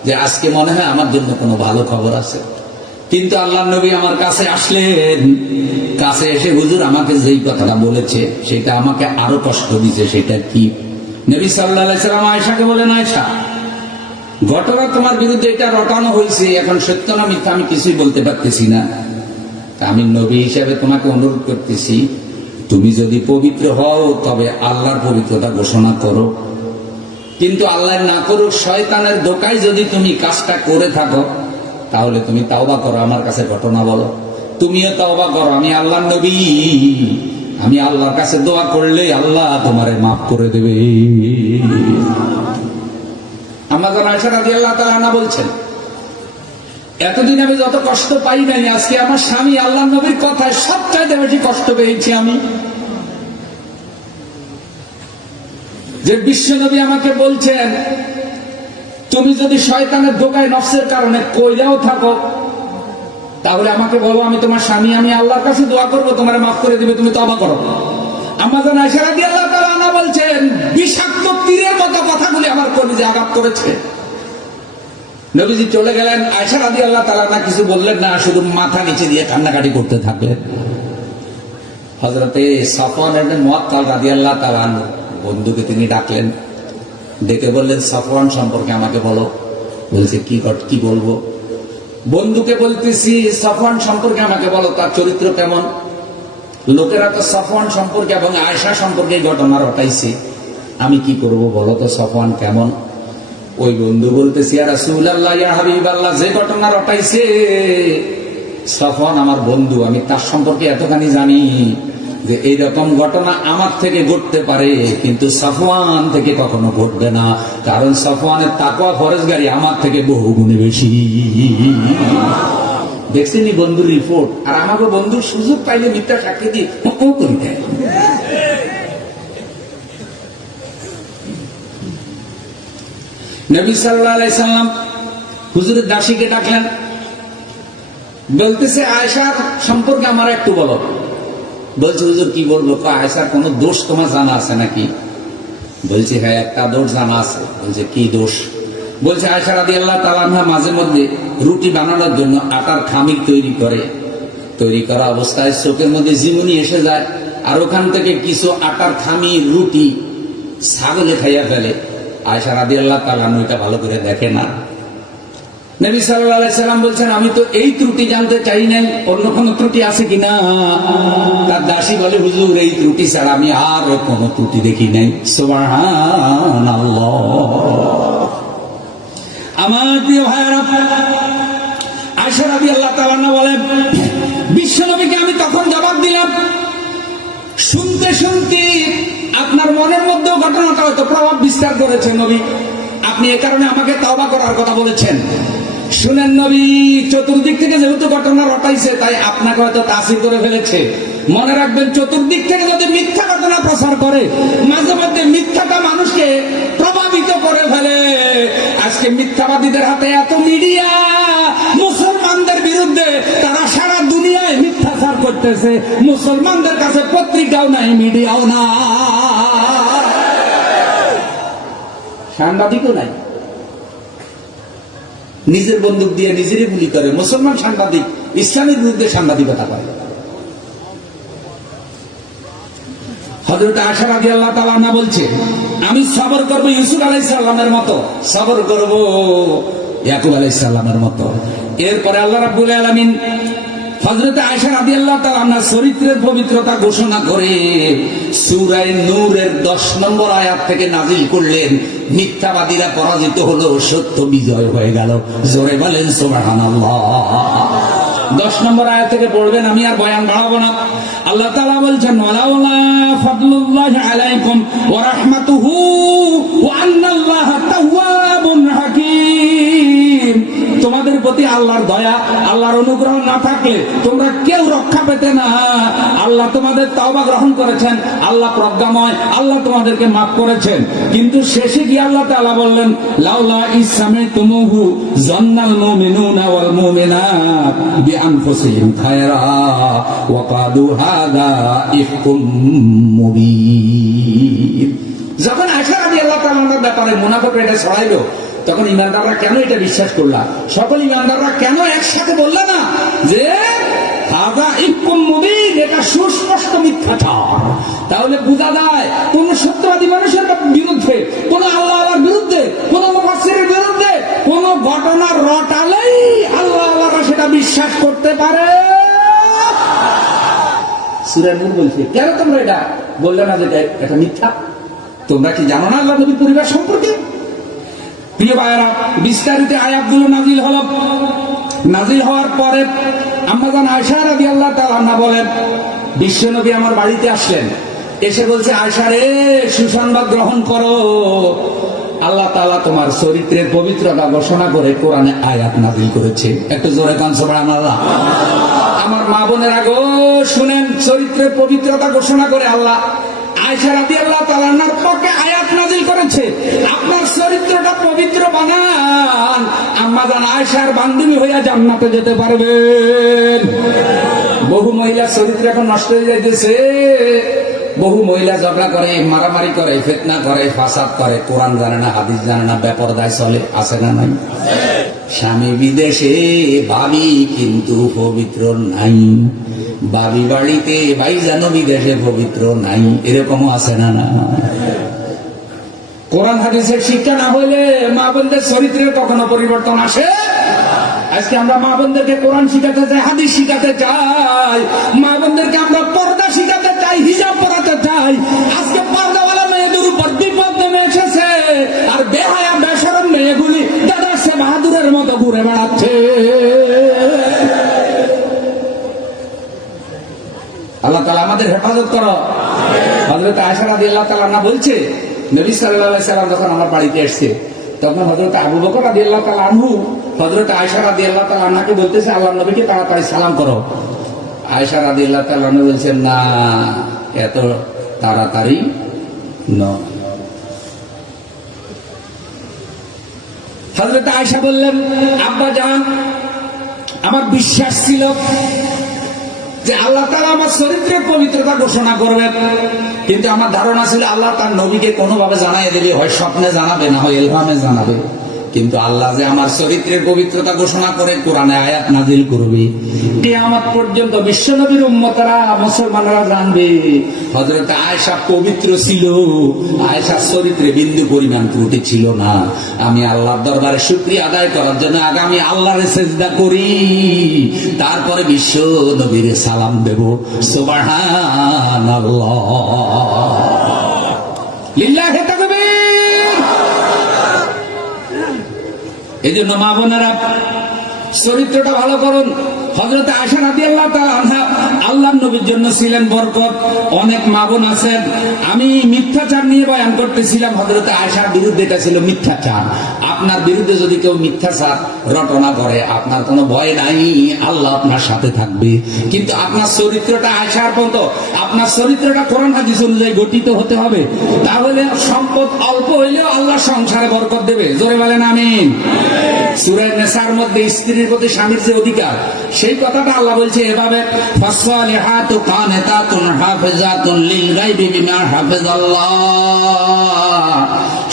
যে আজকে মনে হয় আমার জন্য কোনো ভালো খবর আছে। কিন্তু আল্লাহর নবী আমার কাছে আসলেন, কাছে এসে হুজুর আমাকে যেই কথাটা বলেছে সেটা আমাকে আরো কষ্ট দিয়েছে। সেটা কি? নবী সাল্লাল্লাহু আলাইহি সাল্লাম আয়েশাকে বলেন, আয়েশা ঘটনা তোমার বিরুদ্ধে এটা রটানো হয়েছে, এখন সত্য না মিথ্যা আমি কিছুই বলতে পারতেছি না। আমি নবী হিসেবে তোমাকে অনুরোধ করতেছি, তুমি যদি পবিত্র হও তবে আল্লাহর পবিত্রতা ঘোষণা করো, কিন্তু আল্লাহ না করুক শয়তানের ধোঁকায় যদি তুমি কাজটা করে থাকো তাহলে তুমি তাওবা করো, আমার কাছে ঘটনা বলো। তুমিও তাওবা করো, আমি আল্লাহর নবী, আমি আল্লাহর কাছে দোয়া করলে আল্লাহ তোমারে মাফ করে দেবে। আম্মা জান আয়েশা রাদিয়াল্লাহু তাআলা আনহা বলছেন, এতদিন আমি যত কষ্ট পাই নাই, আজকে আমার স্বামী আল্লাহর নবীর কথায় সবচাইতে বেশি কষ্ট পেয়েছি আমি। যে বিশ্বনবী আমাকে বলছেন, তুমি যদি শয়তানের ধোঁকায় নফসের কারণে কইরাও থাকো তাহলে আমাকে বলো, আমি তোমার স্বামী, আমি আল্লাহর কাছে দোয়া করবো তোমার মাফ করে দিবে, তুমি তওবা করো। আম্মা জান আয়েশা রাদিয়াল্লাহু তাআলা আনহা বলছেন, বিষাক্ত তীরের মতো কথাগুলি আমার কলিজে আঘাত করেছে। নবীজি চলে গেলেন, আয়েশা রাদিয়াল্লাহু তাআলা আনহা কিছু বললেন না, শুধু মাথা নিচে দিয়ে কান্নাকাটি করতে থাকলেন। হযরতে সাফওয়ান ইবনে মুআত্তাল রাদিয়াল্লাহু তাআলা আনহু বন্ধুকে তিনি ডাকলেন, ডেকে বললেন, সাফওয়ান সম্পর্কে আমাকে বলো। বলছে কি বলবো? বন্ধুকে বলতেছি, সাফওয়ান সম্পর্কে আমাকে বলো, তার চরিত্র কেমন? লোকেরা তো সাফওয়ান সম্পর্কে এবং আয়েশা সম্পর্কে ঘটনা রটাইছে, আমি কি করব বলো তো, সাফওয়ান কেমন? ওই বন্ধু বলতেছি, ইয়া রাসূলুল্লাহ, ইয়া হাবিবাল্লাহ, যে ঘটনা রটাইছে সাফওয়ান আমার বন্ধু, আমি তার সম্পর্কে এতখানি জানি যে এইরকম ঘটনা আমার থেকে ঘটতে পারে, কিন্তু সাফওয়ান থেকে কখনো ঘটবে না, কারণ সাফওয়ানের তাকওয়া ফরেজগারি আমার থেকে বহু গুণে বেশি। দেখছেনি বন্ধুর রিপোর্ট? আর আমাকে বন্ধুর সুযোগ পাইলে মিথ্যা সাক্ষী দিয়ে করি দেয়। নবী সাল্লাল্লাহু আলাইহি সাল্লাম হুজুরের দাসীকে ডাকলেন, বলতেছে আয়েশার সম্পর্কে আমার একটু বলো। বলছে হুজুর কি বলবো? আয়েশার কোনো দোষ তোমার জানা আছে নাকি? বলছে হ্যাঁ একটা দোষ জানা আছে। বলছে কি দোষ? বলছে আয়েশা রাদিয়াল্লাহু তাআলা আনহা মাঝে মধ্যে রুটি বানানোর জন্য আটার খামির তৈরি করা অবস্থায় চোখের মধ্যে জিমুনি এসে যায়, আর ওখান থেকে কিছু আটার খামির রুটি ছাগলে খাইয়া ফেলে। আয়েশা রাদিয়াল্লাহু তাআলা আনহা এটা ভালো করে দেখে না। নবী সাল্লাল্লাহু আলাইহি সাল্লাম বলছেন আমি তো এই ত্রুটি জানতে চাই নাই, অন্য কোনো ত্রুটি আছে কিনা? তার দাসী বলে হুজুর এই ত্রুটি ছাড়া আমি আর কোনো ত্রুটি দেখি নাই। সুবহানাল্লাহ। আমার প্রিয় ভাইয়েরা, আয়েশা রাদিয়াল্লাহু তাআলা আনহা বলেন বিশ্বনবীকে আমি তখন জবাব দিলাম, শুনতে শুনতে আপনার মনের মধ্যেও ঘটনাটা হয়তো প্রভাব বিস্তার করেছে নবী, আপনি এ কারণে আমাকে তওবা করার কথা বলেছেন। শুনেন নবী, চতুর্দিক থেকে যেহেতু ঘটনা রটাইছে তাই আপনাকে হয়তো তাসির করে ফেলেছে। মনে রাখবেন চতুর্দিক থেকে যদি মিথ্যা ঘটনা প্রচার করে মাঝে মধ্যে মিথ্যাটা মানুষকে প্রভাবিত করে ফেলে। আজকে মিথ্যাবাদীদের হাতে এত মিডিয়া, মুসলমানদের বিরুদ্ধে তারা সারা দুনিয়ায় মিথ্যাচার করতেছে। মুসলমানদের কাছে পত্রিকাও নাই, মিডিয়াও না, সাংবাদিকও নাই। নিজের বন্দুক দিয়ে নিজেরই গুলি করে মুসলমান সাংবাদিক, ইসলামের বিরুদ্ধে সাংবাদিকতা করে। হযরত আয়েশা রাদিয়াল্লাহু তাআলা আনহা বলছে আমি সবর করব ইউসুফ আলাইহিস সালামের মতো, সবর করব ইয়াকুব আলাইহিস সালামের মতো। এরপরে আল্লাহ রাব্বুল আলামিন হযরত আয়েশা রাদিয়াল্লাহু তাআলা আনহার চরিত্রের পবিত্রতা ঘোষণা করে সূরা নূরের 10 নম্বর আয়াত থেকে নাযিল করলেন, মিথ্যাবাদীরা পরাজিত হলো, সত্য বিজয় হয়ে গেল। জোরে বলেন সুবহানাল্লাহ। 10 নম্বর আয়াত থেকে পড়বেন, আমি আর বয়ান বাড়াবো না। আল্লাহ তাআলা বলছেন ওয়ালাউলা ফাদলুল্লাহি আলাইকুম ওয়া রাহমাতুহু ওয়া আন্নাল্লাহা তাওয়াবুন হাকীম। তোমাদের প্রতি আল্লাহর দয়া, আল্লাহর অনুগ্রহ না থাকলে তোমরা কেউ রক্ষা পেতে না। আল্লাহ তোমাদের তওবা গ্রহণ করেছেন, আল্লাহ প্রজ্ঞাময়, আল্লাহ তোমাদেরকে মাফ করেছেন। কিন্তু শেষে গিয়ে আল্লাহ তাআলা বললেন লাউলা ইসসামিতুমুহু জান্নাল মুমিনুনা ওয়াল মুমিনাত বিআনফুসিহিম খায়রা ওয়া ক্বালু হাযা ইফকুম মুবিন। যখন আয়েশা রাদিয়াল্লাহু তাআলার ব্যাপারে মুনাফিকরা এটা ছড়াইলো, তখন ইমানদাররা কেন এটা বিশ্বাস করলা? সকল ইমানদাররা কেন একসাথে বলল না যে হাযা ইফকুম মুবিন, এটা সুস্পষ্ট মিথ্যাচার? তাহলে বোঝা যায় কোন সত্যবাদী মানুষের বিরুদ্ধে, কোন আল্লাহর বিরুদ্ধে, কোন মুফাসসিরের বিরুদ্ধে কোন ঘটনা রটালেই আল্লাহরা সেটা বিশ্বাস করতে পারে। সূরা নূর বলছে কেন তোমরা এটা বললে না যে এটা মিথ্যা? তোমরা কি জানো না আল্লাহর নবীর পরিবার সম্পর্কে? প্রিয় ভাইয়েরা, বিস্তারিত আয়াতগুলো নাজিল হলো। নাজিল হওয়ার পরে আম্মা জান আয়েশা রাদিয়াল্লাহু তাআলা আনহা বলেন বিশ্বনবী আমার বাড়িতে আসলেন, এসে বলছে আয়েশা রে সুসংবাদ গ্রহণ করো, আল্লাহ তাআলা তোমার চরিত্রের পবিত্রতা ঘোষণা করে কোরআনে আয়াত নাজিল করেছে। একটু জোরে কান সুবহানাল্লাহ। আমার মা বোনেরা গো শুনেন, চরিত্রের পবিত্রতা ঘোষণা করে আল্লাহ আয়েশা রাদিয়াল্লাহু তাআলা আনহার পক্ষে আয়াত নাজিল করেছে। আপনার চরিত্রটা পবিত্র বানান, আম্মা জান আয়েশার বান্ধবী হইয়া জান্নাতে যেতে পারবেন। বহু মহিলার চরিত্র এখন নষ্ট হয়ে যাইতেছে। বহু মহিলা ঝগড়া করে, মারামারি করে, ফিতনা করে, ফাসাদ করে, কোরআন জানে না, হাদিস জানে না, বেপরদায় চলে। আছে না নাই? স্বামী বিদেশে, ভাবি কিন্তু পবিত্র নাই। বাবি বাড়িতে, ভাইজান বিদেশে পবিত্র নাই। এরকমও আছে না? না। কোরআন হাদিসের শিক্ষা না হইলে মা বোনদের চরিত্রের কখনো পরিবর্তন আসে? আজকে আমরা মা বোনদেরকে কোরআন শিখাতে চাই, হাদিস শিখাতে চাই, মা বোনদেরকে আমরা পর্দা শিখাতে চাই, হিজাব পরাতে চাই। আজকে পর্দাওয়ালা মেয়েদের উপর বিপদ নেমে এসেছে, আর বেহায়া বেশরম মেয়েগুলি দাদা সে বাহাদুরের মতো ঘুরে বেড়াচ্ছে। আল্লাহ তাআলা আমাদের হেফাজত করো। হযরত আয়েশা রাদিয়াল্লাহু তাআলা আনহা বলছে নবী সাল্লাল্লাহু আলাইহি সাল্লাম যখন আমার বাড়িতে এসেছে তখন হযরত আবু বকর রাদিয়াল্লাহু তাআলা আনহু হযরত আয়েশা রাদিয়াল্লাহু তাআলা আনহাকে বলতেছে আল্লাহর নবীকে তাড়াতাড়ি সালাম করো। আয়েশা রাদিয়াল্লাহু তাআলা আনহা বলছেন না, এত তাড়াতাড়ি নয়। হযরত আয়েশা বললেন আব্বা জান আমার বিশ্বাস ছিল যে আল্লাহ তাআলা আমার চরিত্রের পবিত্রতা ঘোষণা করবেন, কিন্তু আমার ধারণা ছিল আল্লাহ তার নবীকে কোনোভাবে জানাই দেবে, হয় স্বপ্নে জানাবে, না হয় ইলহামে জানাবে। কিন্তু আল্লাহ যে আমার চরিত্রের পবিত্রতা ঘোষণা করে কোরআনে আয়াত নাজিল করবে, কিয়ামত পর্যন্ত বিশ্বনবীর উম্মতরা মুসলমানরা জানবে হযরত আয়েশা পবিত্র ছিল, আয়েশার চরিত্রে বিন্দু পরিমাণ ত্রুটি ছিল না। আমি আল্লাহর দরবারে শুকরিয়া আদায় করার জন্য আগে আমি আল্লাহরে সিজদা করি, তারপরে বিশ্ব নবীরে সালাম দেব। সুবহানাল্লাহ, লিল্লাহি তাকবীর। এই জন্য মা বোনেরা চরিত্রটা ভালো করুন। হযরত আয়েশা রাদিয়াল্লাহু তাআলা আনহা আল্লাহর নবীর জন্য ছিলেন বরকত। অনেক মা বোন আছেন, আমি মিথ্যাচার নিয়ে বয়ান করতেছিলাম, হযরত আয়েশার বিরুদ্ধে এটা ছিল মিথ্যাচার। আপনার বিরুদ্ধে যদি কেউ মিথ্যাচার রটনা করে, আপনার কোনো ভয় নাই, আল্লাহ আপনার সাথে থাকবে। কিন্তু আপনার চরিত্রটা আয়েশার মতো, আপনার চরিত্রটা কোরআন হাদিস অনুযায়ী গঠিত হতে হবে, তাহলে সম্পদ অল্প হইলেও আল্লাহ সংসারে বরকত দেবে। জোরে বলেন আমিন। সূরা নিসার মধ্যে স্ত্রীর প্রতি স্বামীর যে অধিকার, সেই কথাটা আল্লাহ বলছে এভাবে, ফাসসালিহাতু কানিতাতুন হাফিজাতুন লিল গায়বি বিমা হাফিজাল্লাহ।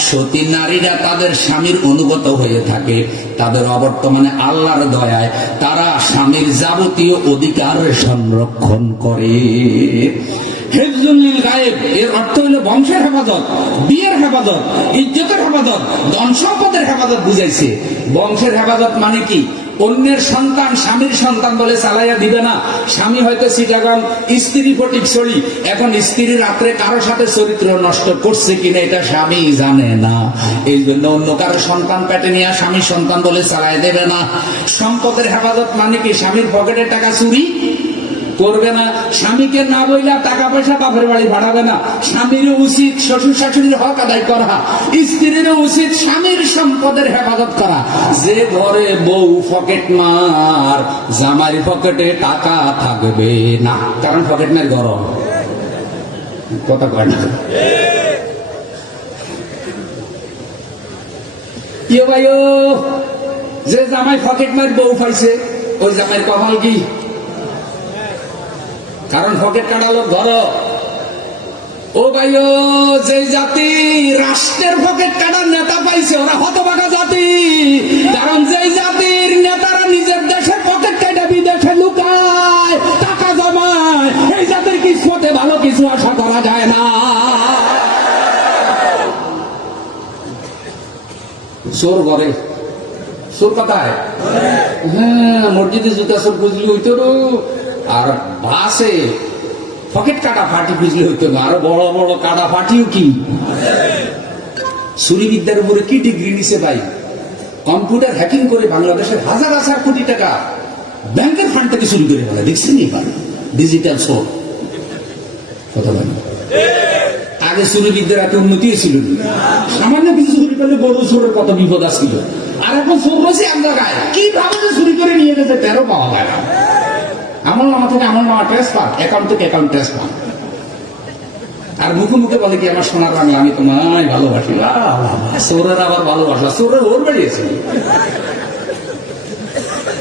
সতী নারীরা তাদের স্বামীর অনুগত হয়ে থাকে, তাদের অবর্তমানে আল্লাহর দয়ায় তারা স্বামীর যাবতীয় অধিকার সংরক্ষণ করে। হিফজুল লিল গায়ব এর অর্থ হলো বংশের হেফাজত, বিয়ের হেফাজত, ইজ্জতের হেফাজত, ধন সম্পদের হেফাজত বুঝাইছে। বংশের হেফাজত মানে কি? অন্যের সন্তান স্বামীর সন্তান বলে চালাইয়া দিবে না। স্বামী হয়তো চিটাগাং, স্ত্রী ফটিকছড়ি, এখন স্ত্রী রাত্রে কারো সাথে চরিত্র নষ্ট করছে কিনা এটা স্বামী জানে না। এই জন্য অন্য কারো সন্তান পেটে নিয়ে স্বামীর সন্তান বলে চালাই দেবে না। সম্পদের হেফাজত মানে কি? স্বামীর পকেটের টাকা চুরি করবে না, স্বামীকে না বইলা টাকা পয়সা বাপের বাড়ি ভাড়াবে না। স্বামীর উচিত শ্বশুর শাশুড়ির হক আদায় করা, স্ত্রীর উচিত স্বামীর সম্পদের হেফাজত করা। যে ঘরে বউ পকেট মার, জামাই পকেটে টাকা থাকবে না, কারণ পকেট মার গরম কথা কয় না। যে জামাই পকেট মার বউ পাইছে, ওই জামাইয়ের কপাল কি? কারণ পকেট কাটালো ঘর। ও ভাইও, যে জাতি রাষ্ট্রের পকেট কাটার নেতা পাইছে ওরা হতভাগা জাতি। কারণ যে জাতির নেতারা নিজের দেশের পকেট কাটা বিদেশে লুকায়, টাকা জমায়, এই জাতির কিসমতে ভালো কিছু আশা করা যায় না। চোর ঘরে, চোর কথায়, হ্যাঁ, মসজিদে জুতা চোর বুঝলি হইতো, আর বাসে পকেট কাটা ফাটি বুঝলে হইতো না, আরো বড় বড় কাটা ফাটিও কি। চুরি বিদ্যার উপরে কি ডিগ্রি নিছে ভাই? কম্পিউটার হ্যাকিং করে বাংলাদেশের হাজার হাজার কোটি টাকা ব্যাংকের ফান্ড থেকে চুরি করে ফেলে, দেখছেন এবার ডিজিটাল চোর কথা বলেন। আগে চুরি বিদ্যার এত উন্নতি ছিল, সামান্য কিছু চুরি করলে বড় চোরের কত বিপদ আসছিল। আর এখন চোর রয়েছে এক জায়গায়, কিভাবে চুরি করে নিয়ে গেছে তেরো পাওয়া যায় না। আমল নামা থেকে আমল নামা ট্রান্সফার, অ্যাকাউন্ট থেকে অ্যাকাউন্ট ট্রান্সফার। আর মুখে মুখে বলে কি আমার সোনার বাংলা, আমি তোমায় ভালোবাসি। চোরের আবার ভালোবাসা, চোরের ওর বেরিয়েছে।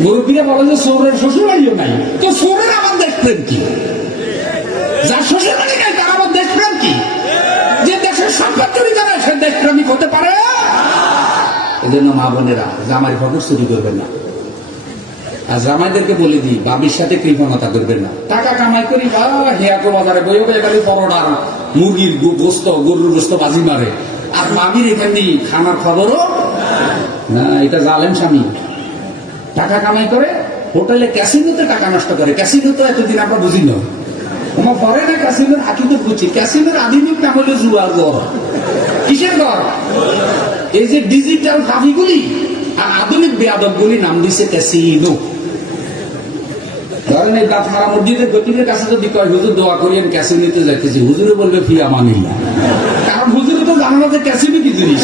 মুরব্বীরা বলে যে চোরের শ্বশুর বাড়িও নাই, তো চোরের আবার দেখবেন কি? যার শ্বশুর বাড়ি নাই তার আবার দেখবেন কি? যে দেশের সম্পদ চুরি করে সে দেশপ্রেমিক হতে পারে? এজন্য মা বোনেরা জামাই পকেট চুরি করবেন না। আর জামাইদেরকে বলে দিই, বাবির সাথে কৃপণতা করবেন না। টাকা কামাই করি বা হেয়াকো বাজারে বইয়ে বইয়ে খালি পরোটার মুরগির গোস্ত, গরুর গোস্ত বাজি মারে, আর বাবির এখানে খানার খবরও না। এটা জালেম স্বামী। টাকা কামাই করে হোটেলে ক্যাসিনোতে টাকা নষ্ট করে। ক্যাসিনো তো এতদিন আমরা বুঝি না, আমার পরে না ক্যাসিনোর হাকিতে বুঝি। ক্যাসিনোর আধুনিক নাম হলো জুয়ার ঘর। কিসের ঘর? এই যে ডিজিটাল ফাঁকিগুলি আর আধুনিক বেয়াদবগুলি নাম দিচ্ছে ক্যাসিনো। ধরেন এই দাঁতমারা মসজিদের গতির কাছে যদি কয় হুজুর দোয়া করি আমি ক্যাসিনোতে যাইতেছি, হুজুরে বলবে ফি আমানিল্লাহ। কারণ হুজুরে তো জানো না যে ক্যাসিনো কি জিনিস।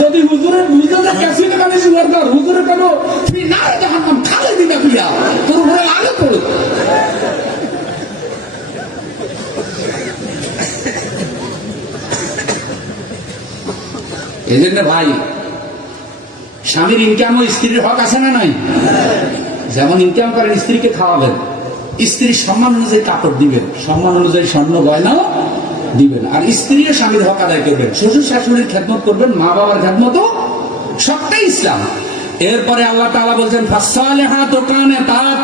যদি হুজুরে বুঝে যে ক্যাসিনো মানে জুয়ার ঘর, হুজুরে কেন ফি না জাহান্নাম খালে দিনা ফিয়া, তোর উপরে আলো পড়ে। এই জন্য ভাই, স্বামীর ইনকাম ও স্ত্রীর হক আছে না নাই? যেমন ইনকাম করেন স্ত্রীকে খাওয়াবেন, স্ত্রীর সম্মান অনুযায়ী কাপড় দিবেন, সম্মান অনুযায়ী স্বর্ণ গয়নাও দিবেন, আর স্ত্রীও স্বামীর হক আদায় করবেন, শ্বশুর শাশুড়ির খেদমত করবেন, মা বাবার খেদমতও, সবটাই ইসলাম। এরপরে আল্লাহ তাআলা বলছেন ফাসসালিহাতু কানাতাত,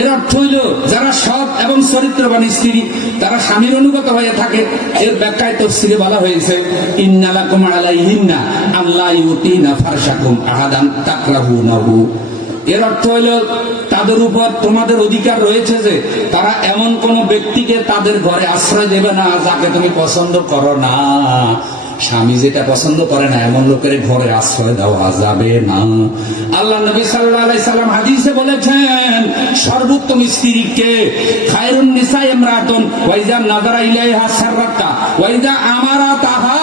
এর অর্থ হইল যারা সৎ এবং চরিত্রবান স্ত্রী তারা স্বামীর অনুগত হয়ে থাকে। এর ব্যাখ্যায় তাফসীরে বলা হয়েছে ইন্না লাকুম আলাইহিন্না আল্লা ইউতিনা ফারশাকুম আহাদান তাকরাহুনাহু। এর অর্থ হইল তাদের উপর তোমাদের অধিকার রয়েছে যে তারা এমন কোন ব্যক্তিকে তাদের ঘরে আশ্রয় দেবে না যাকে তুমি পছন্দ করো না। স্বামী যেটা পছন্দ করে না এমন লোকের ঘরে আশ্রয় দেওয়া যাবে না। আল্লাহ নবী সাল্লাল্লাহু আলাইহি সাল্লাম হাদিসে বলেছেন সর্বোত্তম স্ত্রীকে খায়রুন নিসা ইমরাতুন ওয়া ইযা নাযারা ইলাইহা সাররাতা ওয়া ইযা আমারাতাহা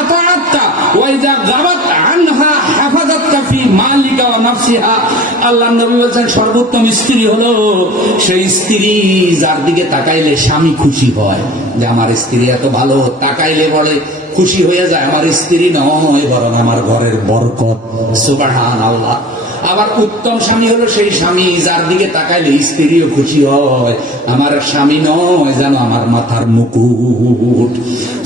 আতাআতা ওয়া ইযা গাবাত আনহা হাফাজাতকা ফি মালিকা ওয়া নাফসিহা। আল্লাহ নবী বলেছেন সর্বোত্তম স্ত্রী হলো সেই স্ত্রী যার দিকে তাকাইলে স্বামী খুশি হয়, যে আমার স্ত্রী এত ভালো, তাকাইলে বলে খুশি হয়ে যায় আমার স্ত্রী নয় বরং আমার ঘরের বরকত, সুবহানাল্লাহ। আবার উত্তম স্বামী হলো সেই স্বামী যার দিকে তাকাইলে স্ত্রীও খুশি হয়, আমার স্বামী নয় যেন আমার মাথার মুকুট।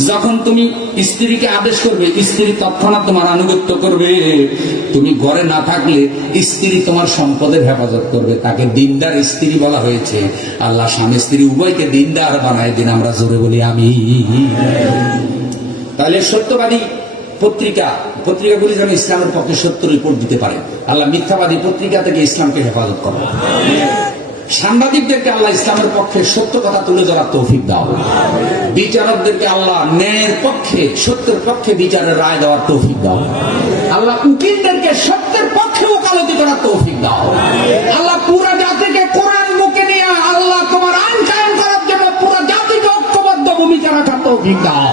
যখন তুমি স্ত্রীকে আদেশ করবে স্ত্রী তৎক্ষণাৎ তোমার আনুগত্য করবে, তুমি ঘরে না থাকলে স্ত্রী তোমার সম্পদের হেফাজত করবে, তাকে দিনদার স্ত্রী বলা হয়েছে। আল্লাহ স্বামী স্ত্রী উভয়কে দিনদার বানায় দিন, আমরা জোরে বলি আমিন। তাহলে সত্যবাদী পত্রিকাগুলি যেন ইসলামের পক্ষে সত্য রিপোর্ট দিতে পারে। আল্লাহ মিথ্যাবাদী পত্রিকা থেকে ইসলামকে হেফাজত করো। সাংবাদিকদেরকে আল্লাহ ইসলামের পক্ষে সত্য কথা তুলে ধরার তৌফিক দাও। বিচারকদেরকে আল্লাহ ন্যায়ের পক্ষে সত্যের পক্ষে বিচারের রায় দেওয়ার তৌফিক দাও। আল্লাহ উকিলদেরকে সত্যের পক্ষে ওকালতি করার তৌফিক দাও। আল্লাহ পুরো জাতিকে কোরআন মুখে নিয়ে আল্লাহ তোমার আইন কায়েম করার জন্য পুরো জাতিকে ঐক্যবদ্ধ ভূমিকা রাখার তৌফিক দাও।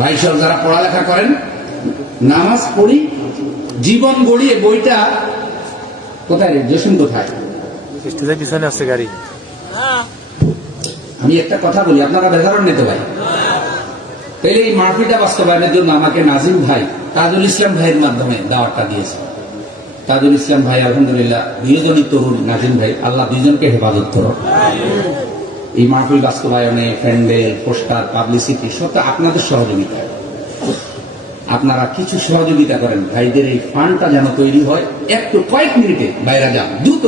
ভাই সব যারা পড়ালেখা করেন, নামাজ পড়ি জীবন গড়িয়ে বইটা কোথায় রে জসিম, কোথায়? পিছনে আছে গাড়ি। আমি একটা কথা বলি, আপনারা বেজার নিতে ভাই, তাইলে এই মাহফিলটা বাস্তবায়নের জন্য আমাকে নাজিম ভাই তাজুল ইসলাম ভাইয়ের মাধ্যমে দাওয়াতটা দিয়েছে। তাজুল ইসলাম ভাই আলহামদুলিল্লাহ দুইজনই তরুণ, নাজিম ভাই আল্লাহ দুইজনকে হেফাজত করো। এই মাহফিল বাস্তবায়নে প্যান্ডেল, পোস্টার, পাবলিসিটি সব আপনাদের সহযোগিতা। আপনারা কিছু সহযোগিতা করেন, ভাইদের এই ফান্ডটা যেন তৈরি হয়। একটু কয়েক মিনিটে বাইরে যান, দ্রুত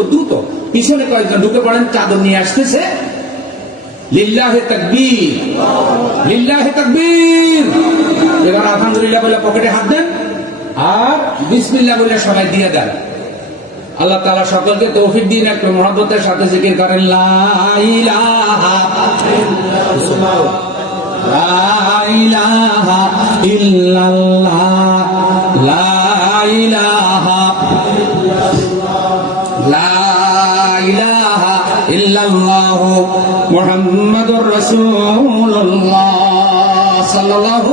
পিছনে কয়েকজন ঢুকে পড়েন, চাদর নিয়ে আসতেছে। লিল্লাহে তাকবীর, লিল্লাহে তাকবীর। এবার আলহামদুলিল্লাহ বলে পকেটে হাত দেন আর বিসমিল্লাহ বলে সবাই দিয়ে দেন। আল্লাহ তাআলা সকলকে তৌফিক দিন, একটু মহব্বতের সাথে জিকির করেন লা ইলাহা ইল্লাল্লাহ, লা ইলাহা ইল্লাল্লাহ, লা ইলাহা ইল্লাল্লাহ মুহাম্মাদুর রাসূলুল্লাহ সাল্লাল্লাহু।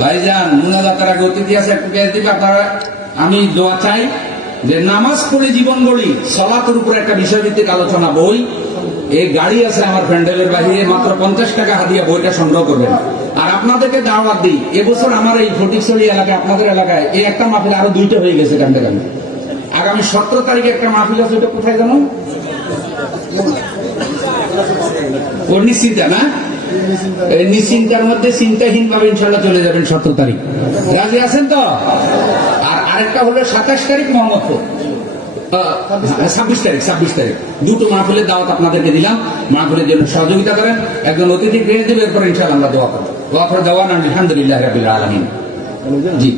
ভাইজান মুনাজাতের গতি আছে, একটু পেশ দিবে আপনারা। আমি দোয়া চাই যে নামাজ পড়ে জীবন গড়ি, সালাতের উপর একটা বিষয়ভিত্তিক আলোচনা বই। এই গাড়ি আছে আমার প্যান্ডেলের বাহিরে, মাত্র 50 টাকা হাদিয়া, বইটা সংগ্রহ করবেন। আর আপনাদেরকে দাওয়াত দিই, এবছর আমার এই ফটিকছড়ি এলাকায়, আপনাদের এলাকায় এই একটা মাহফিল আরো 2টা হয়ে গেছে কান্দে। আগামী 17 তারিখে একটা মাহফিল আছে, ওটা কোথায় জানো? নিশ্চিন্তা না, নিশ্চিন্তার মধ্যে চিন্তাহীন ভাবে ইনশাল্লাহ চলে যাবেন 17 তারিখ। রাজি আছেন তো? আর আরেকটা হলো 27 তারিখ মোহাম্মদপুর, 26 তারিখ। দুটো মাহফিলের দাওয়াত আপনাদেরকে দিলাম। মাহফিলের জন্য সহযোগিতা করেন, একজন অতিথি পেয়ে দেবে, এরপর ইনশাআল্লাহ আমরা দোয়া করবো। দোয়া করে দেওয়া না, আলহামদুলিল্লাহ রাব্বিল আলামিন। জি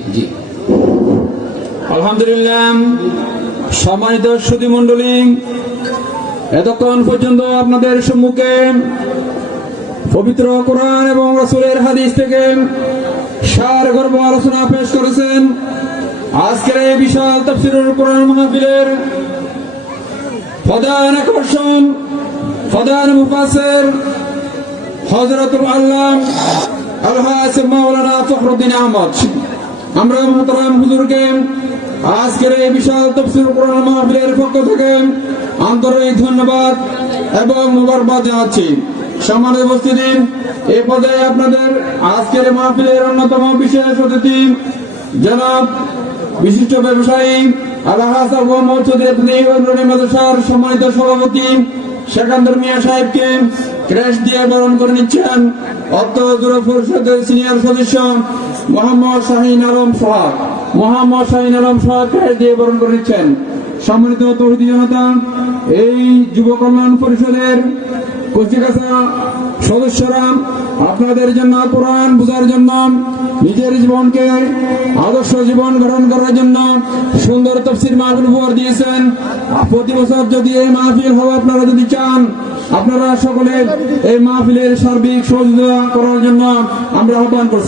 আলহামদুলিল্লাহ। সম্মানিত সুধী মণ্ডলী, এতক্ষণ পর্যন্ত আপনাদের সম্মুখে পবিত্র কোরআন এবং রাসূলের হাদিস থেকে সারগর্ভ আলোচনা পেশ করেছেন। আজকের এই বিশাল তাফসীরুল কোরআন মাহফিলের প্রধান আকর্ষণ, প্রধান মুফাসসির হযরতুল আল্লামা আল-হাফেজ মাওলানা ফখরুদ্দিন আহমদ। আমরা মুহতারাম হুজুরকে আজকের এই বিশাল তাফসীরুল কোরআন মাহফিলের পক্ষ থেকে আন্তরিক ধন্যবাদ এবং মোবারকবাদ জানাচ্ছি। সম্মানিত উপস্থিতি, এই পর্যায়ে আপনাদের আজকের মাহফিলের অন্যতম বিশেষ অতিথি জনাব বিশিষ্ট ব্যবসায়ী আলহাজ আবু মওসুদ মাদ্রাসার সম্মানিত সভাপতি সেকান্দর মিয়া সাহেবকে ক্রেশ দিয়ে বরণ করে নিচ্ছেন অত্র জুড়ে পরিষদের সিনিয়র সদস্য মোহাম্মদ শাহিন আলম সোহাগ। ক্রেশ দিয়ে বরণ করে নিচ্ছেন। সম্মানিত তৌহিদি জনতা, এই যুব কল্যাণ পরিষদের কচিকাছা সদস্যরা আপনাদের জন্য কোরআন বোঝার জন্য, নিজের জীবনকে আদর্শ জীবন গঠন করার জন্য সুন্দর তাফসীর মাহফিল উপহার দিয়েছেন। প্রতি বছর যদি এই মাহফিল হবে, আপনারা যদি চান, আপনারা সকলে এই মাহফিলের সার্বিক সহযোগিতা করার জন্য আমরা আহ্বান করছি।